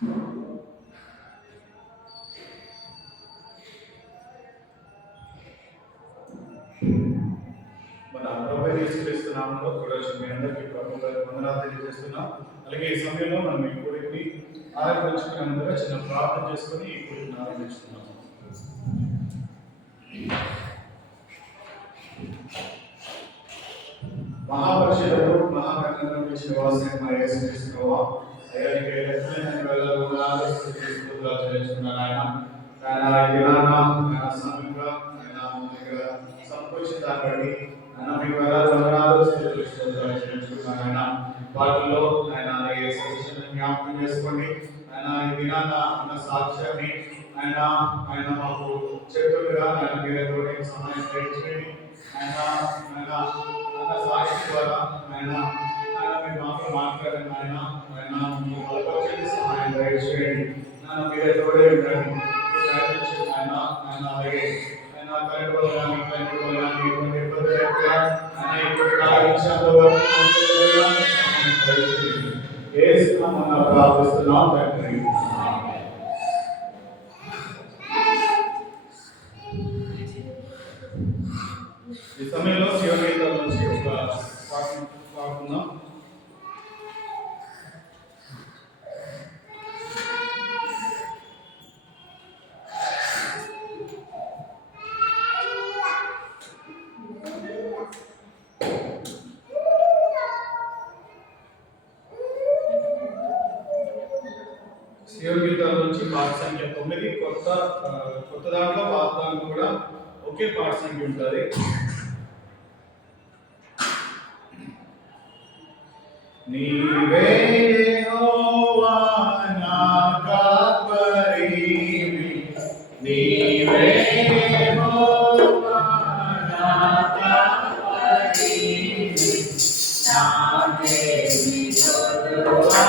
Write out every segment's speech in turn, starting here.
మన ప్రభువైన యేసుక్రీస్తు నామములో కూడా మీ అందరికీ ప్రభువుగారి వందనాలు తెలియజేస్తున్నాం. అలాగే ఈ సమయంలో మనం ఈ కూడికి ఆరంభించుకునే ముందుగా చిన్న ప్రార్థన చేసుకొని ఈ కూడిని ఆరంభించుకున్నాం. మహాపరిషుడు మహాకరుణను ఇచ్చిన వాసన మా యేసుక్రీస్తు ప్రభువా, అయ్యా నీకు లెక్కలేని వేళల్లో వందనాలు స్తుతులు చెల్లిస్తున్నాను. ఆయన సమయంగా ఆయన సంతోషిత బట్టి ఆయన మీ వందనాలు స్తుతులు చెల్లిస్తున్నాను. ఆయన వాటిలో ఆయన ఏ సజెషన్ జ్ఞాపకం చేసుకోండి. ఆయన ఈ దినాన ఉన్న సాక్ష్యాన్ని ఆయన ఆయన మాకు చెట్టుగా ఆయన మీరు సహాయం చేయండి. ఆయన సాక్షి ద్వారా ఆయన మీరు మాతో మాట్లాడండి. ఆయన బలపరిచేది సహాయం దయచేయండి. మీరే తోడే ఉండండి. ఆయన అలాగే ఆయన కరెంట్ కానీ ఇబ్బంది లేకుండా ఆయన ఇప్పుడు విషయాల్లో మనం ప్రార్థిస్తున్నాం తండ్రి. ఈ సమయంలో శివగీతం నుంచి ఒక పాడుకుందాం. శివగీతాల నుంచి పాట సంఖ్య 9. కొత్త దాంట్లో పాత దాంట్లో కూడా ఒకే పాట సంఖ్య ఉంటుంది. నీవే యెహోవా నా కాపరి, నీవే యెహోవా నా కాపరి, నాకేమి కొదువా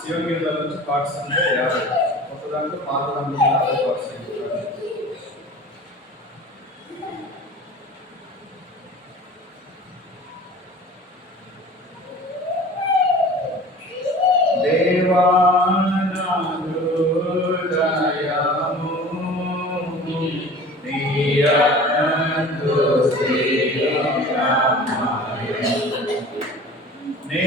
శివ గీతాల నుంచి పార్ట్స్ అంటే 50, కొత్త దాంట్లో పాత దాంట్లో 60 పార్ట్స్ చెప్తారు. దేవానాదుదయము నీయందు శ్రీరామాయ నే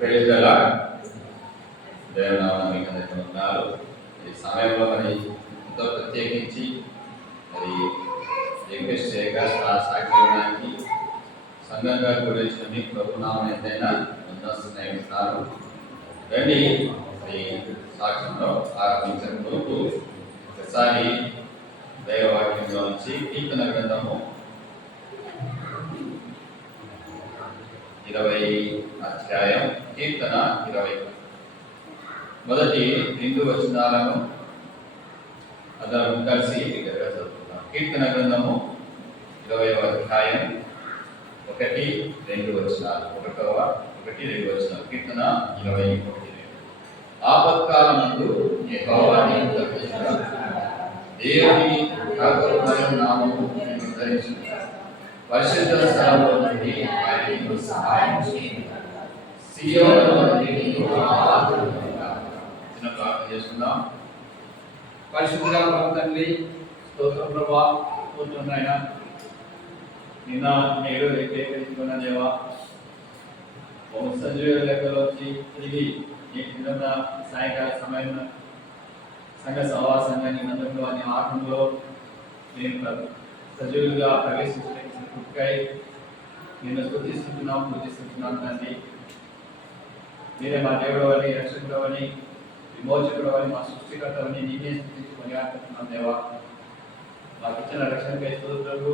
ప్రేజల దేవునామానికి అందరికీ వందనాలు. ఈ సమయంలో మరి ఎంతో ప్రత్యేకించి మరి రిక్వెస్ట్ చేయగా సాక్షి ఇవ్వడానికి సంఘంగా గురించిన మీ ప్రభునామం ఎంతైనా ముందస్తున్నాయి ఉన్నారు. రండి మరి సాక్ష్యంలో ఆరంభించిన ముందు ఒకసారి దైవవాక్యంలో నుంచి కీర్తన గ్రంథము 20 అధ్యాయం కీర్తన 20 మొదటి 2 వచనాలను అందరం కలిసి దగ్గరగా చదువుతున్నాం. కీర్తన గ్రంథము 20వ అధ్యాయం 1, 2 వచనాలు. 1, 2 వచనాలు. కీర్తన 21. ఆపత్కాలమందు యెహోవాని తప్పించుట దేవుని కృపాకరమైన నామము ఉద్ధరించుట పరిశుద్ధ స్థలంలో నుండి ఆయనకు సహాయం చేయుట సియోనులో నుండి నీకు ఆదరణగా. చిన్న ప్రార్థన చేసుకుందాం. పరిశుద్ధుడా ప్రభు తండ్రి, స్తోత్రం ప్రభా, స్తోత్రం నాయనా. నిన్న నేడు రేపేసుకున్న దేవా, సంజీవ లెక్కలో వచ్చి తిరిగి ఈ కింద సాయంకాల సమయం సంఘ సహవాసంగా నీ మందిరంలో అనే ఆత్మలో నేను సజీవులుగా ప్రవేశించై నేను స్తుతిస్తున్నాం పూజిస్తున్నాను తండ్రి. మీరే మా దేవుడు అని, రక్షకుడు అని, విమోచకుడు అని, మా సృష్టికర్త అని నేనే స్థుతించుకొని ఆడుతున్నాను దేవా. మాకు ఇచ్చిన రక్షణకై స్తోత్రాలు,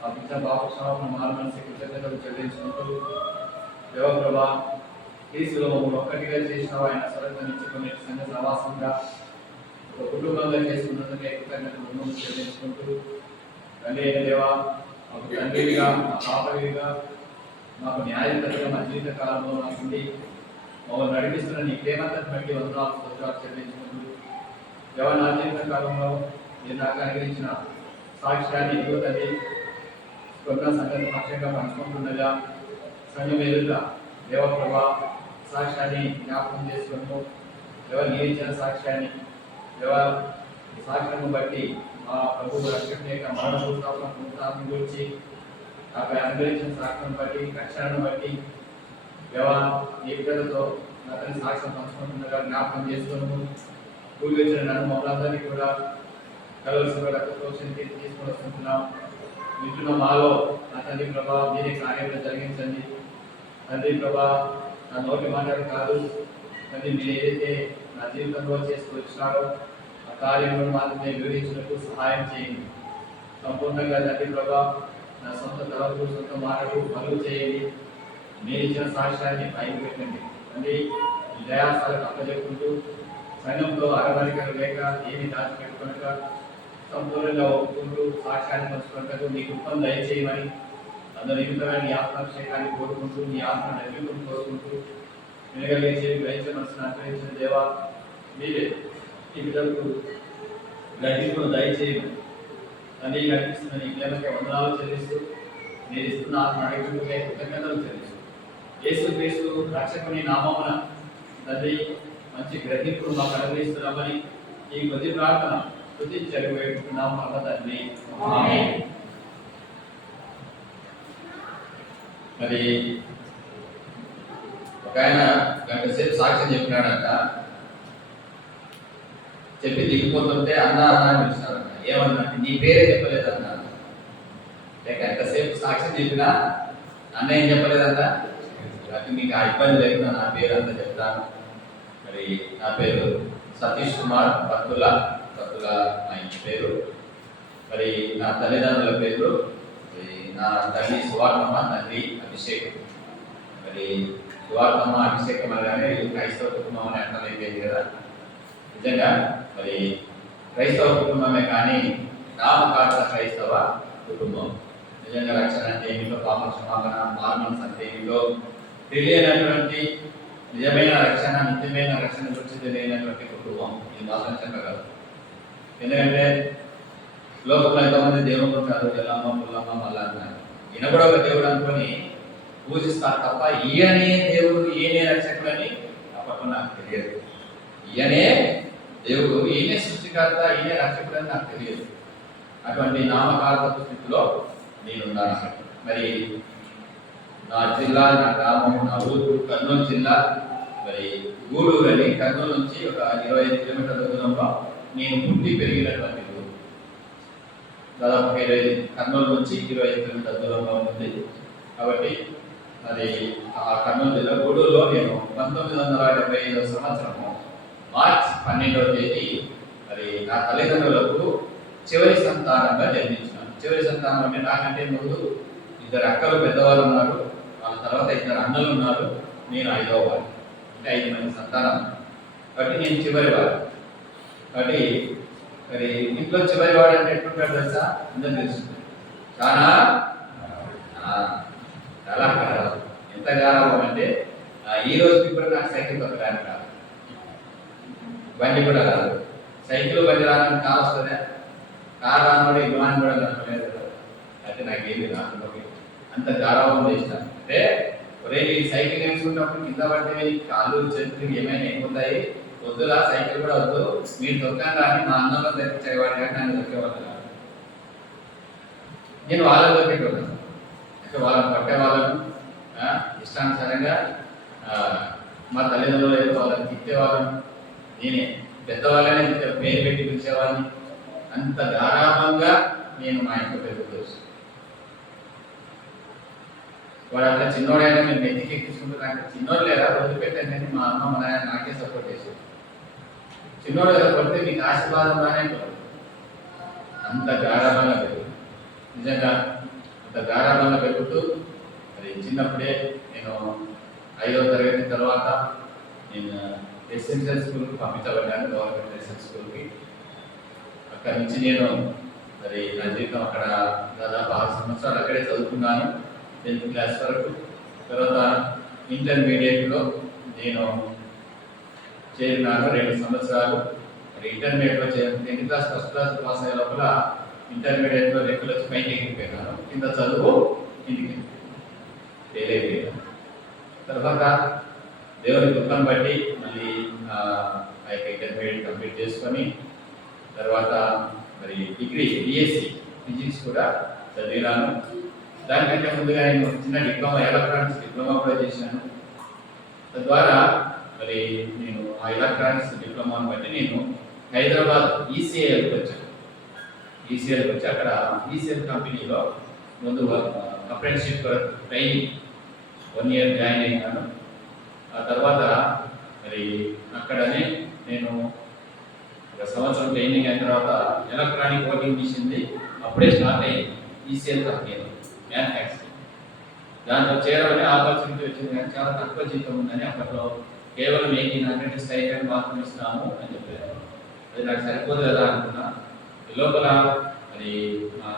మాకు ఇచ్చిన పాప క్షమాపణ మారు మనసు కృతజ్ఞతలు చెల్లించుకుంటూ దేవ ప్రభా, క్రీస్తులో మమ్మల్ని ఒక్కటిగా చేసిన ఆయన స్వరంగా సంఘ సహవాసంగా ఒక కుటుంబంగా చేసుకున్నందుకే కృతజ్ఞతలు చెల్లించుకుంటూ తండ్రి అయిన దేవా, మాకు తండ్రిగా, మా పాపగా, మాకు న్యాయపరంగా మా జీవిత కాలంలో మాకుండి మమ్మల్ని నడిపిస్తున్న నీ ప్రేమంతటి బట్టి వందనాలు స్తోత్రాలు చెల్లించుకుంటూ దేవా, నా జీవిత కాలంలో మీరు నాకు అనుగ్రహించిన సాక్ష్యాన్ని యువతని కొన్న సంగతి పక్షంగా పంచుకుంటుండగా సంఘం ఎదుట దేవ ప్రభా సాక్ష్యాన్ని జ్ఞాపకం చేసుకుంటూ దేవ నీరిచ్చిన సాక్ష్యాన్ని దేవ సాక్ష్యాన్ని బట్టి మా ప్రభు రక్షణ యొక్క మరణ భూతాత్మ గురించి నాకు అనుగ్రహించిన సాక్ష్యం బట్టి రక్షణను బట్టి దేవ ఈ బిడ్డలతో అతని సాక్ష్యం పంచుకుంటుండగా జ్ఞాపకం చేసుకున్నాము. కూలి వచ్చిన నన్ను మమ్మల్ందరినీ కూడా కలవలసిన రక్తపోషణ తీసుకొని వస్తుంటున్నాం. వింటున్న మాలో నా తండ్రి ప్రభా మీరే కార్యంలో జరిగించండి తండ్రి ప్రభా. నా నోటి మాటలు కాదు తండ్రి, మీరు ఏదైతే నా జీవితంలో చేసుకొచ్చినారో ఆ కార్యంలో మాత్రమే వివరించినట్టు సహాయం చేయండి. సంపూర్ణంగా తండ్రి ప్రభా నా సొంత తలపు సొంత మాటలు మరుగు చేయండి. మీరు ఇచ్చిన సాక్ష్యాన్ని పైకి పెట్టండి తండ్రి. ఈ దయాసాలకు అప్పచెప్పుకుంటూ సంఘంలో అరవరికలు లేక ఏమి దాచిపెట్టుకునక సంపూర్ణంగా ఒప్పుకుంటూ సాక్ష్యాన్ని పంచుకుంటూ మీ కృపను దయచేయమని అందరి నిమిత్తమైన నీ ఆత్మాభిషేకాన్ని కోరుకుంటూ నీ ఆత్మ నైవేద్యం కోరుకుంటూ వినగలిగే గ్రహించే మనసును అనుగ్రహించిన దేవా, మీరే ఈ బిడ్డలకు గ్రహింపును దయచేయమని తండ్రి నడిపిస్తున్న నీ ప్రేమకే వందనాలు చెల్లిస్తూ మీరు ఇస్తున్న ఆత్మ నడిపింపుకే కృతజ్ఞతలు చెల్లిస్తూ యేసుక్రీస్తు రక్షకుని నామమున తండ్రి మంచి గ్రహింపును మాకు అనుగ్రహిస్తున్నామని ఈ కొద్ది ప్రార్థన స్తుతించరు వేడుకుంటున్నాం పరమ తండ్రి. ఆమేన్. మరి ఒక ఆయన గంట సేపు సాక్ష్యం చెప్పినాడంట. చెప్పి దిగిపోతుంటే అన్న అన్న అని పిలిచినాడంట. ఏమన్నా నీ పేరే చెప్పలేదన్నా. గంట సేపు సాక్ష్యం చెప్పినా అన్న ఏం చెప్పలేదంట. అది మీకు ఆ ఇబ్బంది లేకుండా నా పేరు అంతా చెప్తాను. మరి నా పేరు సతీష్ కుమార్ పత్తుల మా ఇంటి పేరు. మరి నా తల్లిదండ్రుల పేరు నా తల్లి సువార్తమ్మ, తండ్రి అభిషేకం. మరి సువార్తమ్మ అభిషేకం అనగానే క్రైస్తవ కుటుంబం అని అర్థమైపోయింది కదా. నిజంగా మరి క్రైస్తవ కుటుంబమే కానీ నామకార్థ క్రైస్తవ కుటుంబం. నిజంగా రక్షణ అంటే ఏమిటో, పాప క్షమాపణ, మారుమనసు అంటే ఏమిటో తెలియనటువంటి నిజమైన రక్షణ, నిత్యమైన రక్షణ గురించి తెలియనటువంటి కుటుంబం ఇది మాత్రం చెప్పగలరు. ఎందుకంటే లోకంలో ఎంతమంది దేవుడు ఉంటారు, ఎల్లమ్మ పుల్లమ్మ మళ్ళా అంటున్నారు. ఈయన కూడా ఒక దేవుడు అనుకొని పూజిస్తారు తప్ప ఈయనే దేవుడు, ఈయనే రక్షకుడు అని అప్పట్లో నాకు తెలియదు. ఈయనే దేవుడు, ఈయనే సృష్టికర్త, ఈయనే రక్షకుడు అని నాకు తెలియదు. అటువంటి నామకార్థపు స్థితిలో నేనున్నాను. మరి నా జిల్లా, నా గ్రామం, నా ఊరు కర్నూలు కర్నూలు జిల్లా మరి గూడూరు అని కర్నూలు నుంచి ఒక 25 కిలోమీటర్ల దూరంలో నేను పుట్టి పెరిగినటువంటి ఊరు. దాదాపు కర్నూలు నుంచి 25 కిలోమీటర్ల దూరంలో ఉంటుంది. కాబట్టి అది ఆ కర్నూలు జిల్లా గూడూరులో నేను 1975 సంవత్సరము మార్చి 12వ తేదీ మరి నా తల్లిదండ్రులకు చివరి సంతానంగా జన్మించినాను. చివరి సంతానం అంటే నాకంటే ముందు 2 అక్కలు పెద్దవాళ్ళు ఉన్నారు, వాళ్ళ తర్వాత 2 అన్నలు ఉన్నారు, నేను 5వ వాడు. అంటే 5 మంది సంతానం. కాబట్టి నేను చివరి వాడు. కాబట్టి మరి ఇంట్లో చివరి వాడు అంటే ఎట్లుంటాడు తెలుసా? అందరూ తెలుస్తుంది. చాలా చాలా గారాబం. ఎంత గారాబం అంటే ఈ రోజుకి కూడా నాకు సైకిల్ తొక్కడానికి రాదు, బండి కూడా రాదు. సైకిల్ బండి రావడానికి కారు వస్తుందా? కారు రానోడు విమానం కూడా నడపలేదు. అయితే నాకేమి రాకపోతే అంత గారాబం చేసినాను. అంటే ఒరే ఈ సైకిల్ నేర్చుకున్నప్పుడు కింద పడితే కాళ్ళు చేతులు ఏమైనా అయిపోతాయి, వద్దురా సైకిల్ కూడా వద్దు, మీరు తొక్కాను రాని మా అన్నంలో తెప్పించేవాడు కానీ నన్ను దొరికేవాళ్ళు కాదు. నేను వాళ్ళని దొరికేవాళ్ళను, అంటే వాళ్ళని పట్టేవాళ్ళను ఇష్టానుసారంగా. మా తల్లిదండ్రులు అయితే వాళ్ళని తిట్టేవాళ్ళను, నేనే పెద్దవాళ్ళనే పేరు పెట్టి పిలిచేవాడిని. అంత గారాభంగా నేను మా ఇంట్లో పెరుగుతూ వాడు అట్లా చిన్నోడైనా నేను నెత్తికి ఎక్కించుకుంటూ నాకు చిన్నోడు లేదా వదిలిపెట్టాను కానీ మా అమ్మ మా నాయన నాకే సపోర్ట్ చేసేది. చిన్నోడు కదా పడితే మీకు ఆశీర్వాదం రానే అంత గారాభంగా పెరుగుతుంది. నిజంగా అంత గారాభంగా పెరుగుతూ మరి చిన్నప్పుడే నేను 5వ తరగతి తర్వాత నేను రెసిడెన్షియల్ స్కూల్కి పంపించబడ్డాను, గవర్నమెంట్ రెసిడెన్షియల్ స్కూల్కి. అక్కడి నుంచి నేను మరి నా జీవితం అక్కడ దాదాపు 6 సంవత్సరాలు అక్కడే చదువుకున్నాను, 10th క్లాస్ వరకు. తర్వాత ఇంటర్మీడియట్లో నేను చేరినాను 2 సంవత్సరాలు. మరి ఇంటర్మీడియట్లో 10th class first class pass అయ్యే లోపల ఇంటర్మీడియట్లో రెక్కలు వచ్చి పైకి ఎక్కిపోయినాను, కింద చదువు ఇంటికి ఫెయిల్ అయిపోయాను. తర్వాత దేవుని దుఃఖం బట్టి మళ్ళీ ఆ యొక్క ఇంటర్మీడియట్ కంప్లీట్ చేసుకొని తర్వాత మరి డిగ్రీ బిఎస్సి ఫిజిక్స్ కూడా చదివినాను. దానికంటే ముందుగా నేను చిన్న డిప్లొమా ఎలక్ట్రానిక్స్ డిప్లొమా కూడా చేశాను. తద్వారా మరి నేను ఆ ఎలక్ట్రానిక్స్ డిప్లొమాను బట్టి నేను హైదరాబాద్ ఈసీఐకి వచ్చాను. ఈసీఐకి వచ్చి అక్కడ ఈసీఐ కంపెనీలో ముందు అప్రెంటిస్షిప్ ట్రైనింగ్ 1 ఇయర్ జాయిన్ అయినాను. ఆ తర్వాత మరి అక్కడనే నేను 1 సంవత్సరం ట్రైనింగ్ అయిన తర్వాత ఎలక్ట్రానిక్ వర్కింగ్ మిషన్ది అప్పుడే స్టార్ట్ అయ్యింది ఈసీఎల్ కంపెనీలో మ్యానుఫ్యాక్చరింగ్. దాంట్లో చేరవని ఆపర్చునిటీ వచ్చింది కానీ చాలా తక్కువ జీతం ఉందని అప్పట్లో కేవలం 1800 స్టైపెండ్ మాత్రం ఇస్తాము అని చెప్పారు. అది నాకు సరిపోదు కదా అనుకున్నా. లోపల మరి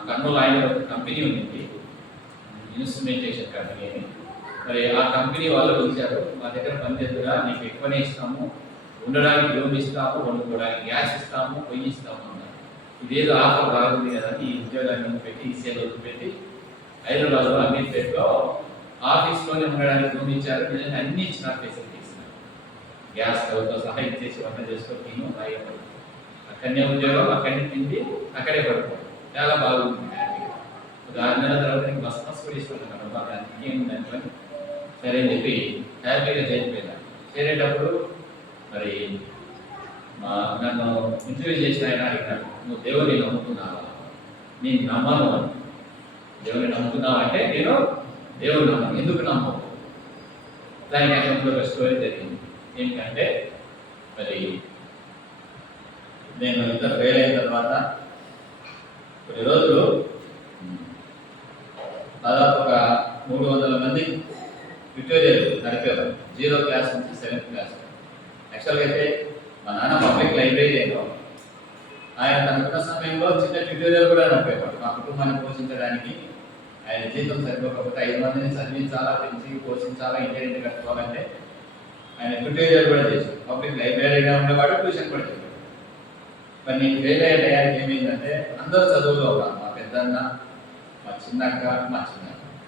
కర్నూలు ఆయన ఒక కంపెనీ ఉంది, ఇన్స్ట్రుమెంటేషన్ కంపెనీ అని. మరి ఆ కంపెనీ వాళ్ళు పిలిచారు, మా దగ్గర పనిచేద్దురా, నీకు ఎక్కువనే ఇస్తాము, ఉండడానికి రూమ్ ఇస్తాము, వండుకోవడానికి గ్యాస్ ఇస్తాము, పొయ్యి ఇస్తాము అన్నారు. ఇదేదో ఆఫర్ బాగుంది కదా ఈ ఉద్యోగాన్ని పెట్టి ఈసీఐలో పెట్టి హైదరాబాద్లో అమీర్పేటలో ఆఫీస్లోనే ఉండడానికి రూమ్ ఇచ్చారు. నిజంగా అన్ని ఇచ్చిన ఫెసిలిటీస్, గ్యాస్ స్టవ్తో సహా ఇచ్చేసి వంట చేసుకొని తిను హాయిగా. అక్కడనే ఉద్యోగం, అక్కడనే తిండి, అక్కడే పడుకోవడం, చాలా బాగుంది. ఒక 6 నెలల తర్వాత నేను బస్ కూడా ఇస్తున్నాను బాగా, ఇంకేముంది అనుకోని సరే అని చెప్పి హ్యాపీగా చేరిపోయినా. చేరేటప్పుడు మరి నన్ను ఇంటర్వ్యూ చేసిన ఆయన అడిగినాడు, నువ్వు దేవుని నమ్ముతున్నావా? నేను నమ్మను అని. దేవుని నమ్ముతున్నావా అంటే నేను దేవుని నమ్మను. ఎందుకు నమ్మవు? దానికి అసలు ఒక స్టోరీ జరిగింది. ఏంటంటే మరి నేను ఇంత ఫెయిల్ అయిన తర్వాత కొన్ని రోజులు దాదాపు ఒక 300 మంది ట్యూటోరియల్ నడిపేవారు, 0 క్లాస్ నుంచి 7th క్లాస్. యాక్చువల్గా అయితే మా నాన్న పబ్లిక్ లైబ్రరీలో ఆయన తనకున్న సమయంలో చిన్న ట్యూటోరియల్ కూడా నడిపేవాడు. మా కుటుంబాన్ని పోషించడానికి ఆయన జీతం సరిపోకపోతే 5 మందిని చదివించాలా, పెంచి పోషించాలా, ఇంటి కట్టుకోవాలంటే ఆయన ట్యూటోరియల్ కూడా చేశాడు. పబ్లిక్ లైబ్రరీగా ఉండేవాడు, ట్యూషన్ కూడా చెప్పాడు. మరి నేను ఫెయిల్ అయ్యే టయానికి ఏమైందంటే అందరూ చదువులో ఉన్నారు. మా పెద్దన్న, మా చిన్నక్క,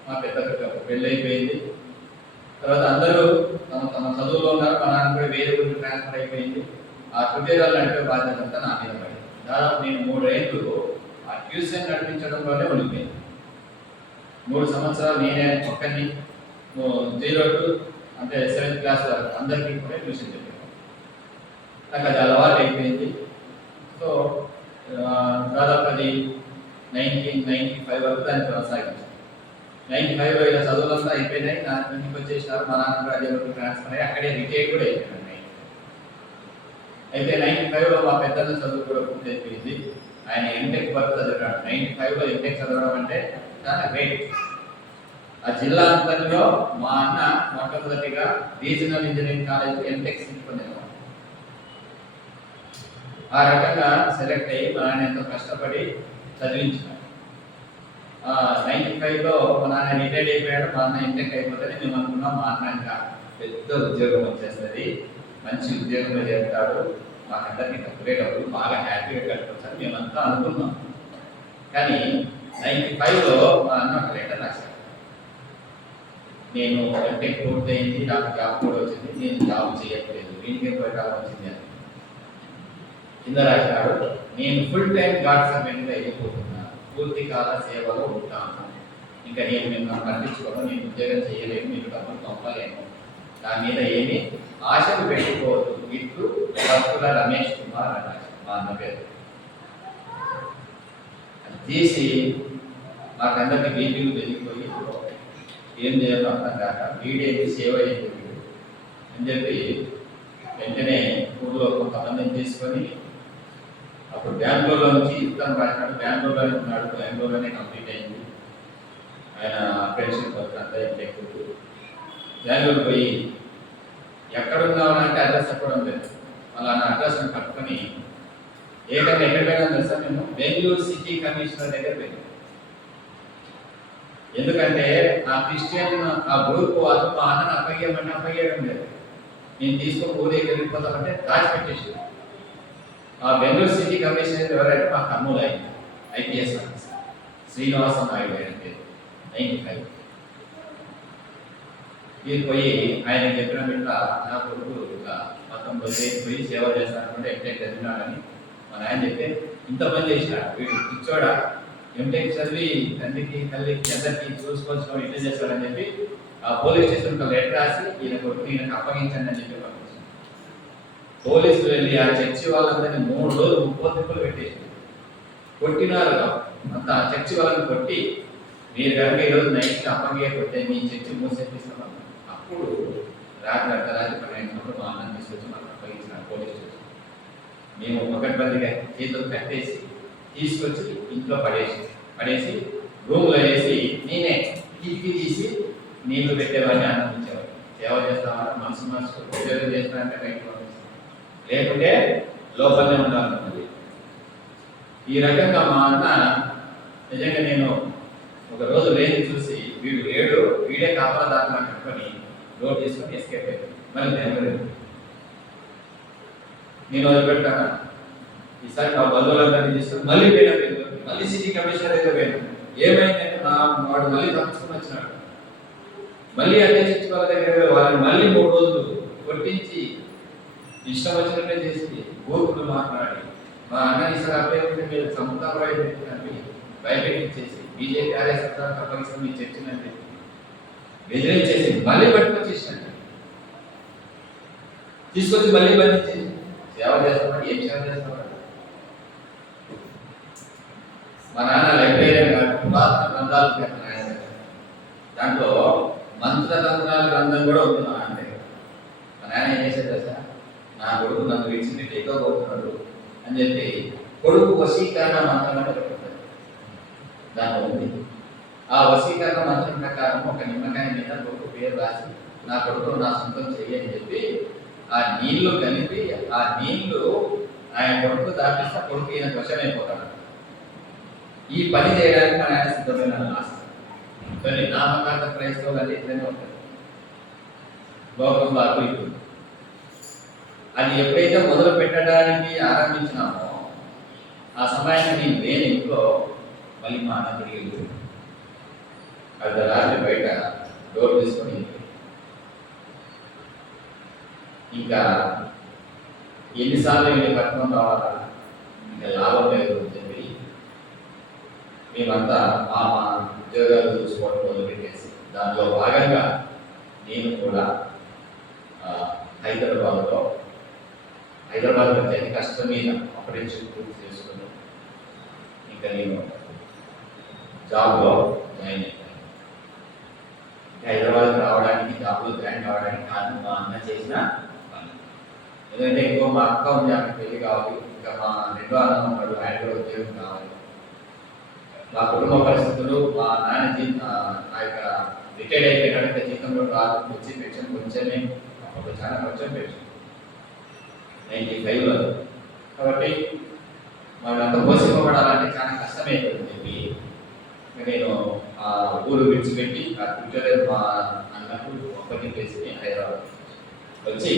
మా పెద్దక్క పెళ్ళి అయిపోయింది. తర్వాత అందరూ తమ చదువులో ఉన్నారు. మా నాన్న కూడా వేరే ఊరికి ట్రాన్స్ఫర్ అయిపోయింది. ఆ ట్యూటోరియల్ నడిపే బాధ్యత అంతా నా మీద పడింది. దాదాపు నేను 3 ఏళ్ళు ఆ ట్యూషన్ నడిపించడంలోనే ఉండిపోయింది. 3 సంవత్సరాలు నేనే ఒక్కరిని 0 to అంటే 7th క్లాస్ వరకు అందరికీ కూడా ట్యూషన్ చెప్పాను. నాకు అది అలవాటు అయిపోయింది. సో దాదాపు అది 1995 వరకు దాన్ని కొనసాగించాను. 95లో ఇలా చదువులంతా అయిపోయినాయి. నా ఇంటికి వచ్చేసినారు. మా నాన్న రాజ్యంలోకి ట్రాన్స్ఫర్ అయ్యి అక్కడే రిటైర్ కూడా అయిపోయాను. అయితే 95లో మా పెద్దన్న చదువు కూడా పూర్తి అయిపోయింది. ఆయన ఎంటెక్ వరకు చదివాడు. 95లో ఎంటెక్ చదవడం అంటే చాలా గ్రేట్. ఆ జిల్లా అంతలో మా అన్న మొట్టమొదటిగా regional engineering college MTech seat పొందేవాడు. ఆ రకంగా సెలెక్ట్ అయ్యి మా నాన్న ఎంతో కష్టపడి చదివించాడు. 95లో మా నాన్న రిటైర్డ్ అయిపోయాడు. మా అన్న ఎంటెక్ అయిపోతుంది. మేము అనుకున్నాం మా అన్న ఇంకా పెద్ద ఉద్యోగం వచ్చేస్తుంది, మంచి ఉద్యోగంలో చేస్తాడు, మాకందరికీ తక్కువే డబ్బులు బాగా హ్యాపీగా గడపచ్చు మేమంతా అనుకున్నాం. కానీ 95లో మా అన్న ఒక లెటర్ రాశాడు. నేను ఎంటెక్ పూర్తయింది, నాకు జాబ్ కూడా వచ్చింది, నేను జాబ్ చేయట్లేదు, వీటికి ప్రకారం వచ్చింది అని కింద రాశాడు. నేను ఫుల్ టైం గాడ్ సర్వెంట్గా వెళ్ళిపోతున్నాను, పూర్తి కాల సేవలో ఉంటాను, ఇంకా నేను మిమ్మల్ని పట్టించుకోవడం, నేను ఉద్యోగం చేయలేను, మీకు డబ్బులు పంపలేను, నా మీద ఏమీ ఆశలు పెట్టుకోవద్దు, ఇట్లు భక్తుల రమేష్ కుమార్ అన్నారు మా అన్న పేరు. అది తీసి మాకందరికి బీపీలు పెరిగిపోయి ఏం చేయాలో అర్థం కాక వీడేది సేవ అయింది అని చెప్పి వెంటనే ఊళ్ళో కొంతమందిని తీసుకొని అప్పుడు బెంగళూరులో నుంచి ఇతను రాసినాడు. బెంగళూరులోనే ఉన్నాడు, బెంగళూరులోనే కంప్లీట్ అయింది ఆయన అప్రెంటిస్షిప్ వర్క్ అంతా ఎక్కువ. బెంగళూరు పోయి ఎక్కడున్నావు అంటే అడ్రస్ చెప్పడం లేదు. అలా నా అడ్రస్ని పట్టుకొని ఏకంగా ఎక్కడ పోయినా తెలుసా, మేము బెంగళూరు సిటీ కమిషనర్ దగ్గర పోయినాం. ఎందుకంటే ఆ క్రిస్టియన్ ఆ గ్రూప్ వాళ్ళు మా అన్నను అప్పయ్యడం లేదు. నేను తీసుకొని ఊరి దగ్గర వెళ్ళిపోతామంటే దాచిపెట్టేసి ఆ బెంగళూరు సిటీ కమిషనర్ ఎవరైతే మా కర్నూలు అయింది ఐపీఎస్ ఆఫీసర్ శ్రీనివాసన్ నాయుడు అంటే 95 మీరు పోయి ఆయన చెప్పిన ఇట్లా నా కొడుకు ఇట్లా మొత్తం పోయి సేవ చేస్తానంటే ఎంటెక్ చదివినాడని మా ఆయన చెప్తే ఇంతమంది చేసినాడు, వీడు ఇచ్చోడా ఎంటెక్ చదివి తండ్రికి తల్లికి అందరికీ చూసుకోవాల్సిన ఇట్లా చేస్తాడని చెప్పి ఆ పోలీస్ స్టేషన్కి లెటర్ రాసి ఈయన కొడుకు ఈయనకు అప్పగించండి అని చెప్పి పంపించారు. పోలీసులు వెళ్ళి ఆ చర్చి వాళ్ళందరినీ 3 రోజులు 30 తిప్పులు పెట్టేసి కొట్టినారు. అంతా చర్చి వాళ్ళని కొట్టి మీరు కనుక ఈరోజు నైట్ అప్పగియకపోతే మీ చర్చి మూసేపిస్తాం. అప్పుడు రాత్రి అర్ధరాత్రి 12 గంటలకు మా అన్నం తీసుకొచ్చి మాకు అప్పగించినారు పోలీస్ స్టేషన్. మేము ఒకటిగా చేతులు కట్టేసి తీసుకొచ్చి ఇంట్లో పడేసి రూమ్లో వేసి నేనే కిటికీ తీసి నీళ్లు పెట్టేవాడిని, అన్నం ఇచ్చేవాడిని. సేవ చేస్తామని మనసు ఉద్యోగం చేస్తానంటే బయటకు పంపిస్తాం, లేకుంటే లోపలనే ఉండాలన్నది. ఈ రకంగా మా అన్న నిజంగా నేను ఒక రోజు లేని చూసి వీడే కాపలా దాకా కట్టుకొని డోర్ తీసుకొని ఎస్కేప్ అయ్యాడు. మళ్ళీ బెంగళూరు నేను వదిలిపెట్టాను. ఈసారి నా బంధువులందరినీ తీసుకొని మళ్ళీ పోయినా, మళ్ళీ సిటీ కమిషనర్ దగ్గర పోయాను. ఏమైందంటే వాడు మళ్ళీ తప్పించుకొని వచ్చినాడు. మళ్ళీ అదే చర్చి వాళ్ళ దగ్గర వాళ్ళని మళ్ళీ 3 రోజులు కొట్టించి ఇష్టం వచ్చినట్టే చేసి బూతులు మాట్లాడి మా అన్న ఈసారి అబ్బాయి ఉంటే మీరు సముద్రాలు బయటెక్కించేసి బీజేపీ కార్యకర్తలకు అప్పగిస్తాం మీ చర్చినంటే బెదిరించేసి మళ్ళీ పట్టుకొచ్చేసినట్టు తీసుకొచ్చి మళ్ళీ బంధించేసి సేవ చేస్తామని ఏం సేవ చేస్తామని. మా నాన్న లైబ్రేరియన్ గారు పురాతన గ్రంథాలు పెట్టిన దాంట్లో మంత్రతంత్రాల గ్రంథం కూడా ఉంది మా నాన్న దగ్గర. మా నాన్న ఏం చేసేది తెలుసా, నా కొడుకు నన్ను విడిచిపెట్టి ఎక్కబోతున్నాడు అని చెప్పి కొడుకు వశీకరణ మంత్రం అని పెట్టుకుంటాడు. దాంట్లో ఉంది. ఆ వశీకరణ మంత్రం ప్రకారం ఒక నిమ్మకాయ మీద కొడుకు పేరు రాసి నా కొడుకు నా సొంతం చెయ్యని చెప్పి ఆ నీళ్లు కలిపి ఆ నీళ్లు ఆయన కొడుకు దాపిస్తే కొడుకు ఈయన వశమైపోతాడు. ఈ పని చేయడానికి మన ఆయన సిద్ధమైన ఆస్తి. కానీ నామకార్థ క్రైస్తవులు అది ఎట్లనే ఉంటుంది లోకంలో అభివృద్ధి. అది ఎప్పుడైతే మొదలు పెట్టడానికి ఆరంభించినామో ఆ సమయానికి నేను లేని ఇంట్లో మళ్ళీ మా అన్న తిరిగి వెళ్ళిపోయింది. అర్ధరాత్రి బయట డోర్ తీసుకొని ఇంకా ఎన్నిసార్లు వెళ్ళి పట్టుకొని రావాలా, ఇంకా లాభం లేదు అని చెప్పి మేమంతా మా ఉద్యోగాలు చూసుకోవడం మొదలుపెట్టేసి దానిలో భాగంగా నేను కూడా హైదరాబాద్ వచ్చి అతి కష్టం మీద ఆపరేషన్ పూర్తి చేసుకుని ఇంకా నేను జాబ్లో జాయిన్ అయిపోయాను. హైదరాబాద్ రావడానికి, జాబ్లో జాయిన్ కావడానికి కారణం మా అన్న చేసిన పని. ఎందుకంటే ఇంకో మా అక్క ఉంది, ఆమె పెళ్లి కావాలి, ఇంకా మా రెండో అన్న ఉన్నాడు, ఆయన కూడా ఉద్యోగం కావాలి. మా కుటుంబ పరిస్థితులు, మా నాన్న ఆ యొక్క రిటైర్డ్ అయిపోయినాడు, ఇంకా జీతంలో రాదు, వచ్చి పెన్షన్ కొంచెమే, అప్పుడు చాలా కొంచెం పెన్షన్ 95లో. కాబట్టి వాళ్ళంతా పోషింపబడాలంటే చాలా కష్టమైపోతుంది చెప్పి నేను ఆ ఊరు విడిచిపెట్టి ఆ ఫ్యూచర్ మా అన్నకు ఒక్కటి చేసి నేను హైదరాబాద్ వచ్చి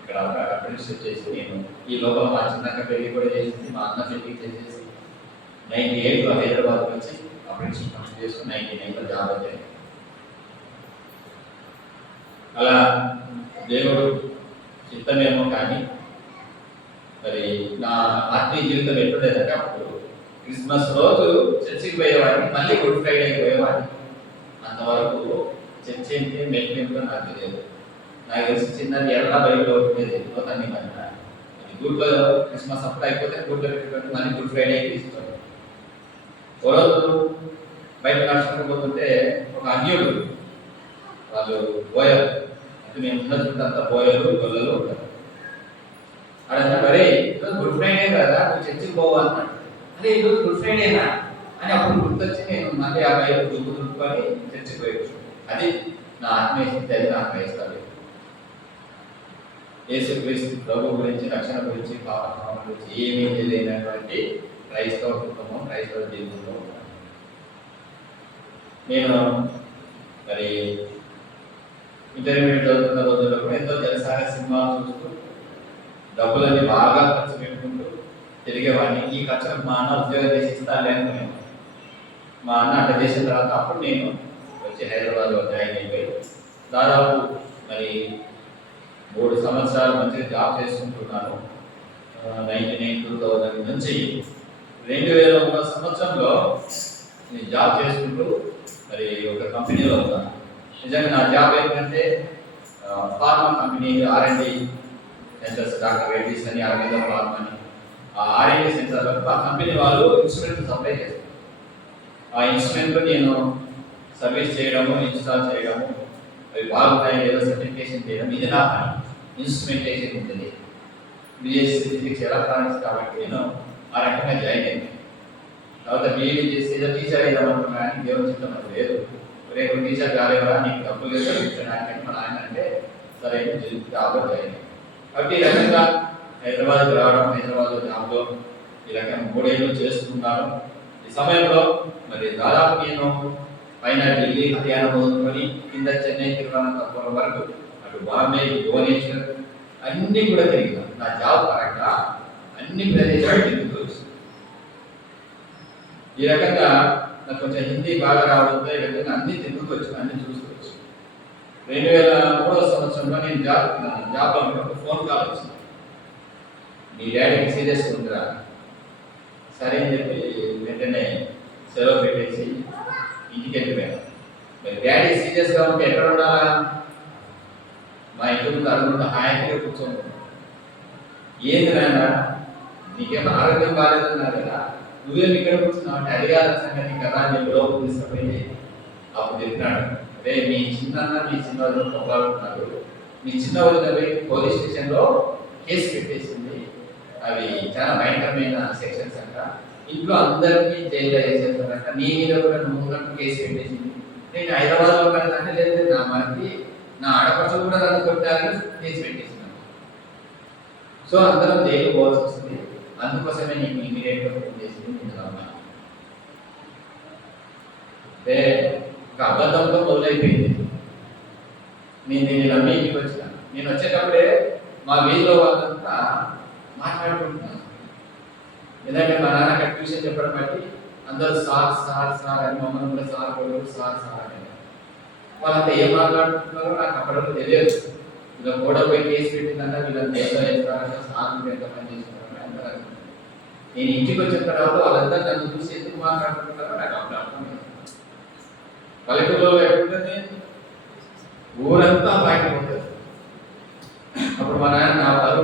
ఇక్కడ అప్రెంటిస్షిప్ చేసి నేను ఈ లోపల మా చిన్నక్క పెళ్లి కూడా చేసింది, మా అన్న పెళ్లి చేసేసి 98లో హైదరాబాద్ వచ్చి అప్రెంటిస్షిప్ కంప్లీట్ చేసుకుని 99లో జాబ్ వచ్చాను. అలా దేవుడు చిత్తమేమో కానీ మరి నా ఆత్మీయ జీవితం ఎట్లుండేదంటే అప్పుడు క్రిస్మస్ రోజు చర్చికి పోయేవాడిని, మళ్ళీ గుడ్ ఫ్రైడేకి పోయేవాడిని. అంతవరకు చర్చ్ ఏంటి, మెట్లు ఏంటో నాకు తెలియదు. నాకు తెలిసి చిన్నది ఎర్ర బైబిల్ ఉండేది, పోతాను కనుక గుడ్లో క్రిస్మస్ అప్పుడు అయిపోతే గుడ్లో పెట్టుకుంటే మళ్ళీ గుడ్ ఫ్రైడేకి ఇస్తాడు. ఓ రోజు బయట నడుచుకుంటూ ఒక అన్యుడు, వాళ్ళు బోయరు, అంటే మేము ఉన్న చుట్టంతా బోయరు, గొల్లలు ఉంటారు. అక్కడ మరే గుడ్ ఫ్రైడే కదా, నువ్వు చర్చికి పోవు అన్నాడు. అదే ఈరోజు గుడ్ ఫ్రైడేనా అని అప్పుడు గుర్తొచ్చి నేను మళ్ళీ ఆ బయట దుక్కుని చర్చికి పోయొచ్చు. అది నా ఆత్మీయ స్థితి, అది నా క్రైస్తవ్యం. యేసుక్రీస్తు ప్రభు గురించి, రక్షణ గురించి, పాప గురించి ఏమీ తెలియనటువంటి క్రైస్తవ కుటుంబం, క్రైస్తవ జీవితంలో ఉన్నాను. నేను మరి ఇంటర్మీడియట్ చదువుతున్న రోజుల్లో కూడా ఎంతో జలసాగా సినిమా చూస్తూ డబ్బులన్నీ బాగా ఖర్చు పెట్టుకుంటూ తిరిగేవాడిని. ఈ ఖర్చులకు మా అన్న ఉద్యోగం చేసి ఇస్తాను అనుకునేవాడిని. మా అన్న అట్లా చేసిన తర్వాత అప్పుడు నేను వచ్చి హైదరాబాద్లో జాయిన్ అయిపోయి దాదాపు మరి 3 సంవత్సరాలు మంచిగా జాబ్ చేసుకుంటున్నాను. 1999 నుంచి 2001 సంవత్సరంలో నేను జాబ్ చేసుకుంటూ మరి ఒక కంపెనీలో ఉన్నాను. నిజంగా నా జాబ్ ఏంటంటే pharma company R&D centres, doctor Reddy's అని, అరవింద ఫార్మా అని, ఆ R&D సెంటర్లకు ఆ కంపెనీ వాళ్ళు ఇన్స్ట్రుమెంట్ సప్లై చేస్తారు. ఆ ఇన్స్ట్రుమెంట్ నేను సర్వీస్ చేయడము, ఇన్స్టాల్ చేయడము, అవి బాగున్నాయి లేదా సర్టిఫికేషన్ చేయడం, ఇది నా పని. ఇన్స్ట్రుమెంటేషన్ ఉంటుంది, BSc ఫిజిక్స్ ఎలక్ట్రానిక్స్, కాబట్టి నేను ఆ రకంగా జాయిన్ అయ్యాను. తర్వాత BEd చేసి ఏదో టీచర్ అయ్యాం అనుకున్నా, కానీ దేవుని చిత్తం అది లేదు. రేపు టీచర్ కాలేవా, నీకు డబ్బులు లేదు చదివించడానికి మా నాయన అంటే సరే జాబ్లో జాయిన్ అయ్యాను. కాబట్టి ఈ రకంగా హైదరాబాద్కి రావడం, హైదరాబాద్లో జాబ్లో ఈ రకంగా 3 ఏళ్ళు చేసుకున్నాను. ఈ సమయంలో మరి దాదాపు నేను పైన ఢిల్లీ, హర్యానా మొదలుకొని కింద చెన్నై, తిరువనంతపురం వరకు, అటు బాంబే, భువనేశ్వర్ అన్నీ కూడా తిరిగాను. నా జాబ్ పరంగా అన్ని ప్రదేశాలు తిరుగుతూ వచ్చాను. ఈ రకంగా నాకు కొంచెం హిందీ బాగా రావడంతో ఈ రకంగా అన్ని తిరుగుతూ వచ్చాను, అన్ని చూస్తూ వచ్చాను. 2003వ సంవత్సరంలో నేను జాబ్లో ఉన్నప్పుడు ఫోన్ కాల్ వచ్చింది, మీ డాడీకి సీరియస్ ఉందిరా. సరే అని చెప్పి వెంటనే సెలవు పెట్టేసి ఇంటికి వెళ్ళిపోయాను. మరి డాడీ సీరియస్గా ఉంటే ఎక్కడ ఉండాలా? మా ఇంటి ముందు అనుకుంటా హాయిగా కూర్చొని, ఏంది నాయన నీకేమో ఆరోగ్యం బాగాలేదన్నారు కదా, నువ్వేమి ఇక్కడ కూర్చున్నావు అంటే, అది కాదు సంగతి కదా అని చెప్పి లోపల తీసుకుపోయింది. అప్పుడు చెప్పినాడు, అదే మీ చిన్న మీ చిన్న వదిన పొగలాడుతున్నారు, మీ చిన్న వదిన పోలీస్ స్టేషన్లో కేసు పెట్టేసింది, అవి చాలా భయంకరమైన సెక్షన్స్ అంట, ఇంట్లో అందరికీ జైల్లో వేసేస్తారంట, నీ మీద కూడా నువ్వు కేసు పెట్టేసింది. నేను హైదరాబాద్లో అంటే లేదు, నా మనకి నా ఆడపడుచు కూడా నన్ను కొట్టాలని కేసు పెట్టేసినాను. సో అందరం జైలు పోవాల్సి వస్తుంది, అందుకోసమే నీకు ఇమీడియట్గా ఫోన్ చేసింది నేను అమ్మాయి. అంటే ఒక అబద్ధంతో మొదలైపోయింది. నేను దీన్ని నమ్మి ఇంటికి వచ్చిన. నేను వచ్చేటప్పుడే మా వీధిలో వాళ్ళంతా మాట్లాడుకుంటున్నాను. ఎందుకంటే మా నాన్న ట్యూషన్ చెప్పడం బట్టి అందరూ సార్ సార్ సార్ అని, మమ్మల్ని కూడా సార్ కూడా సార్ సార్ అని. వాళ్ళంతా ఏం మాట్లాడుతున్నారో నాకు అప్పటిలో తెలియదు. ఇలా కూడా పోయి కేసు పెట్టిందంటే వీళ్ళంతా ఏదో చేస్తారంటే, సార్ ఎంత పని చేస్తున్నారని అందరూ. నేను ఇంటికి వచ్చిన తర్వాత వాళ్ళంతా నన్ను చూసి ఎందుకు మాట్లాడుతున్నారో నాకు అప్పుడు అర్థమైంది. పల్లెటూరులో ఎక్కడుంటుంది, ఊరంతా బయట ఉంటుంది.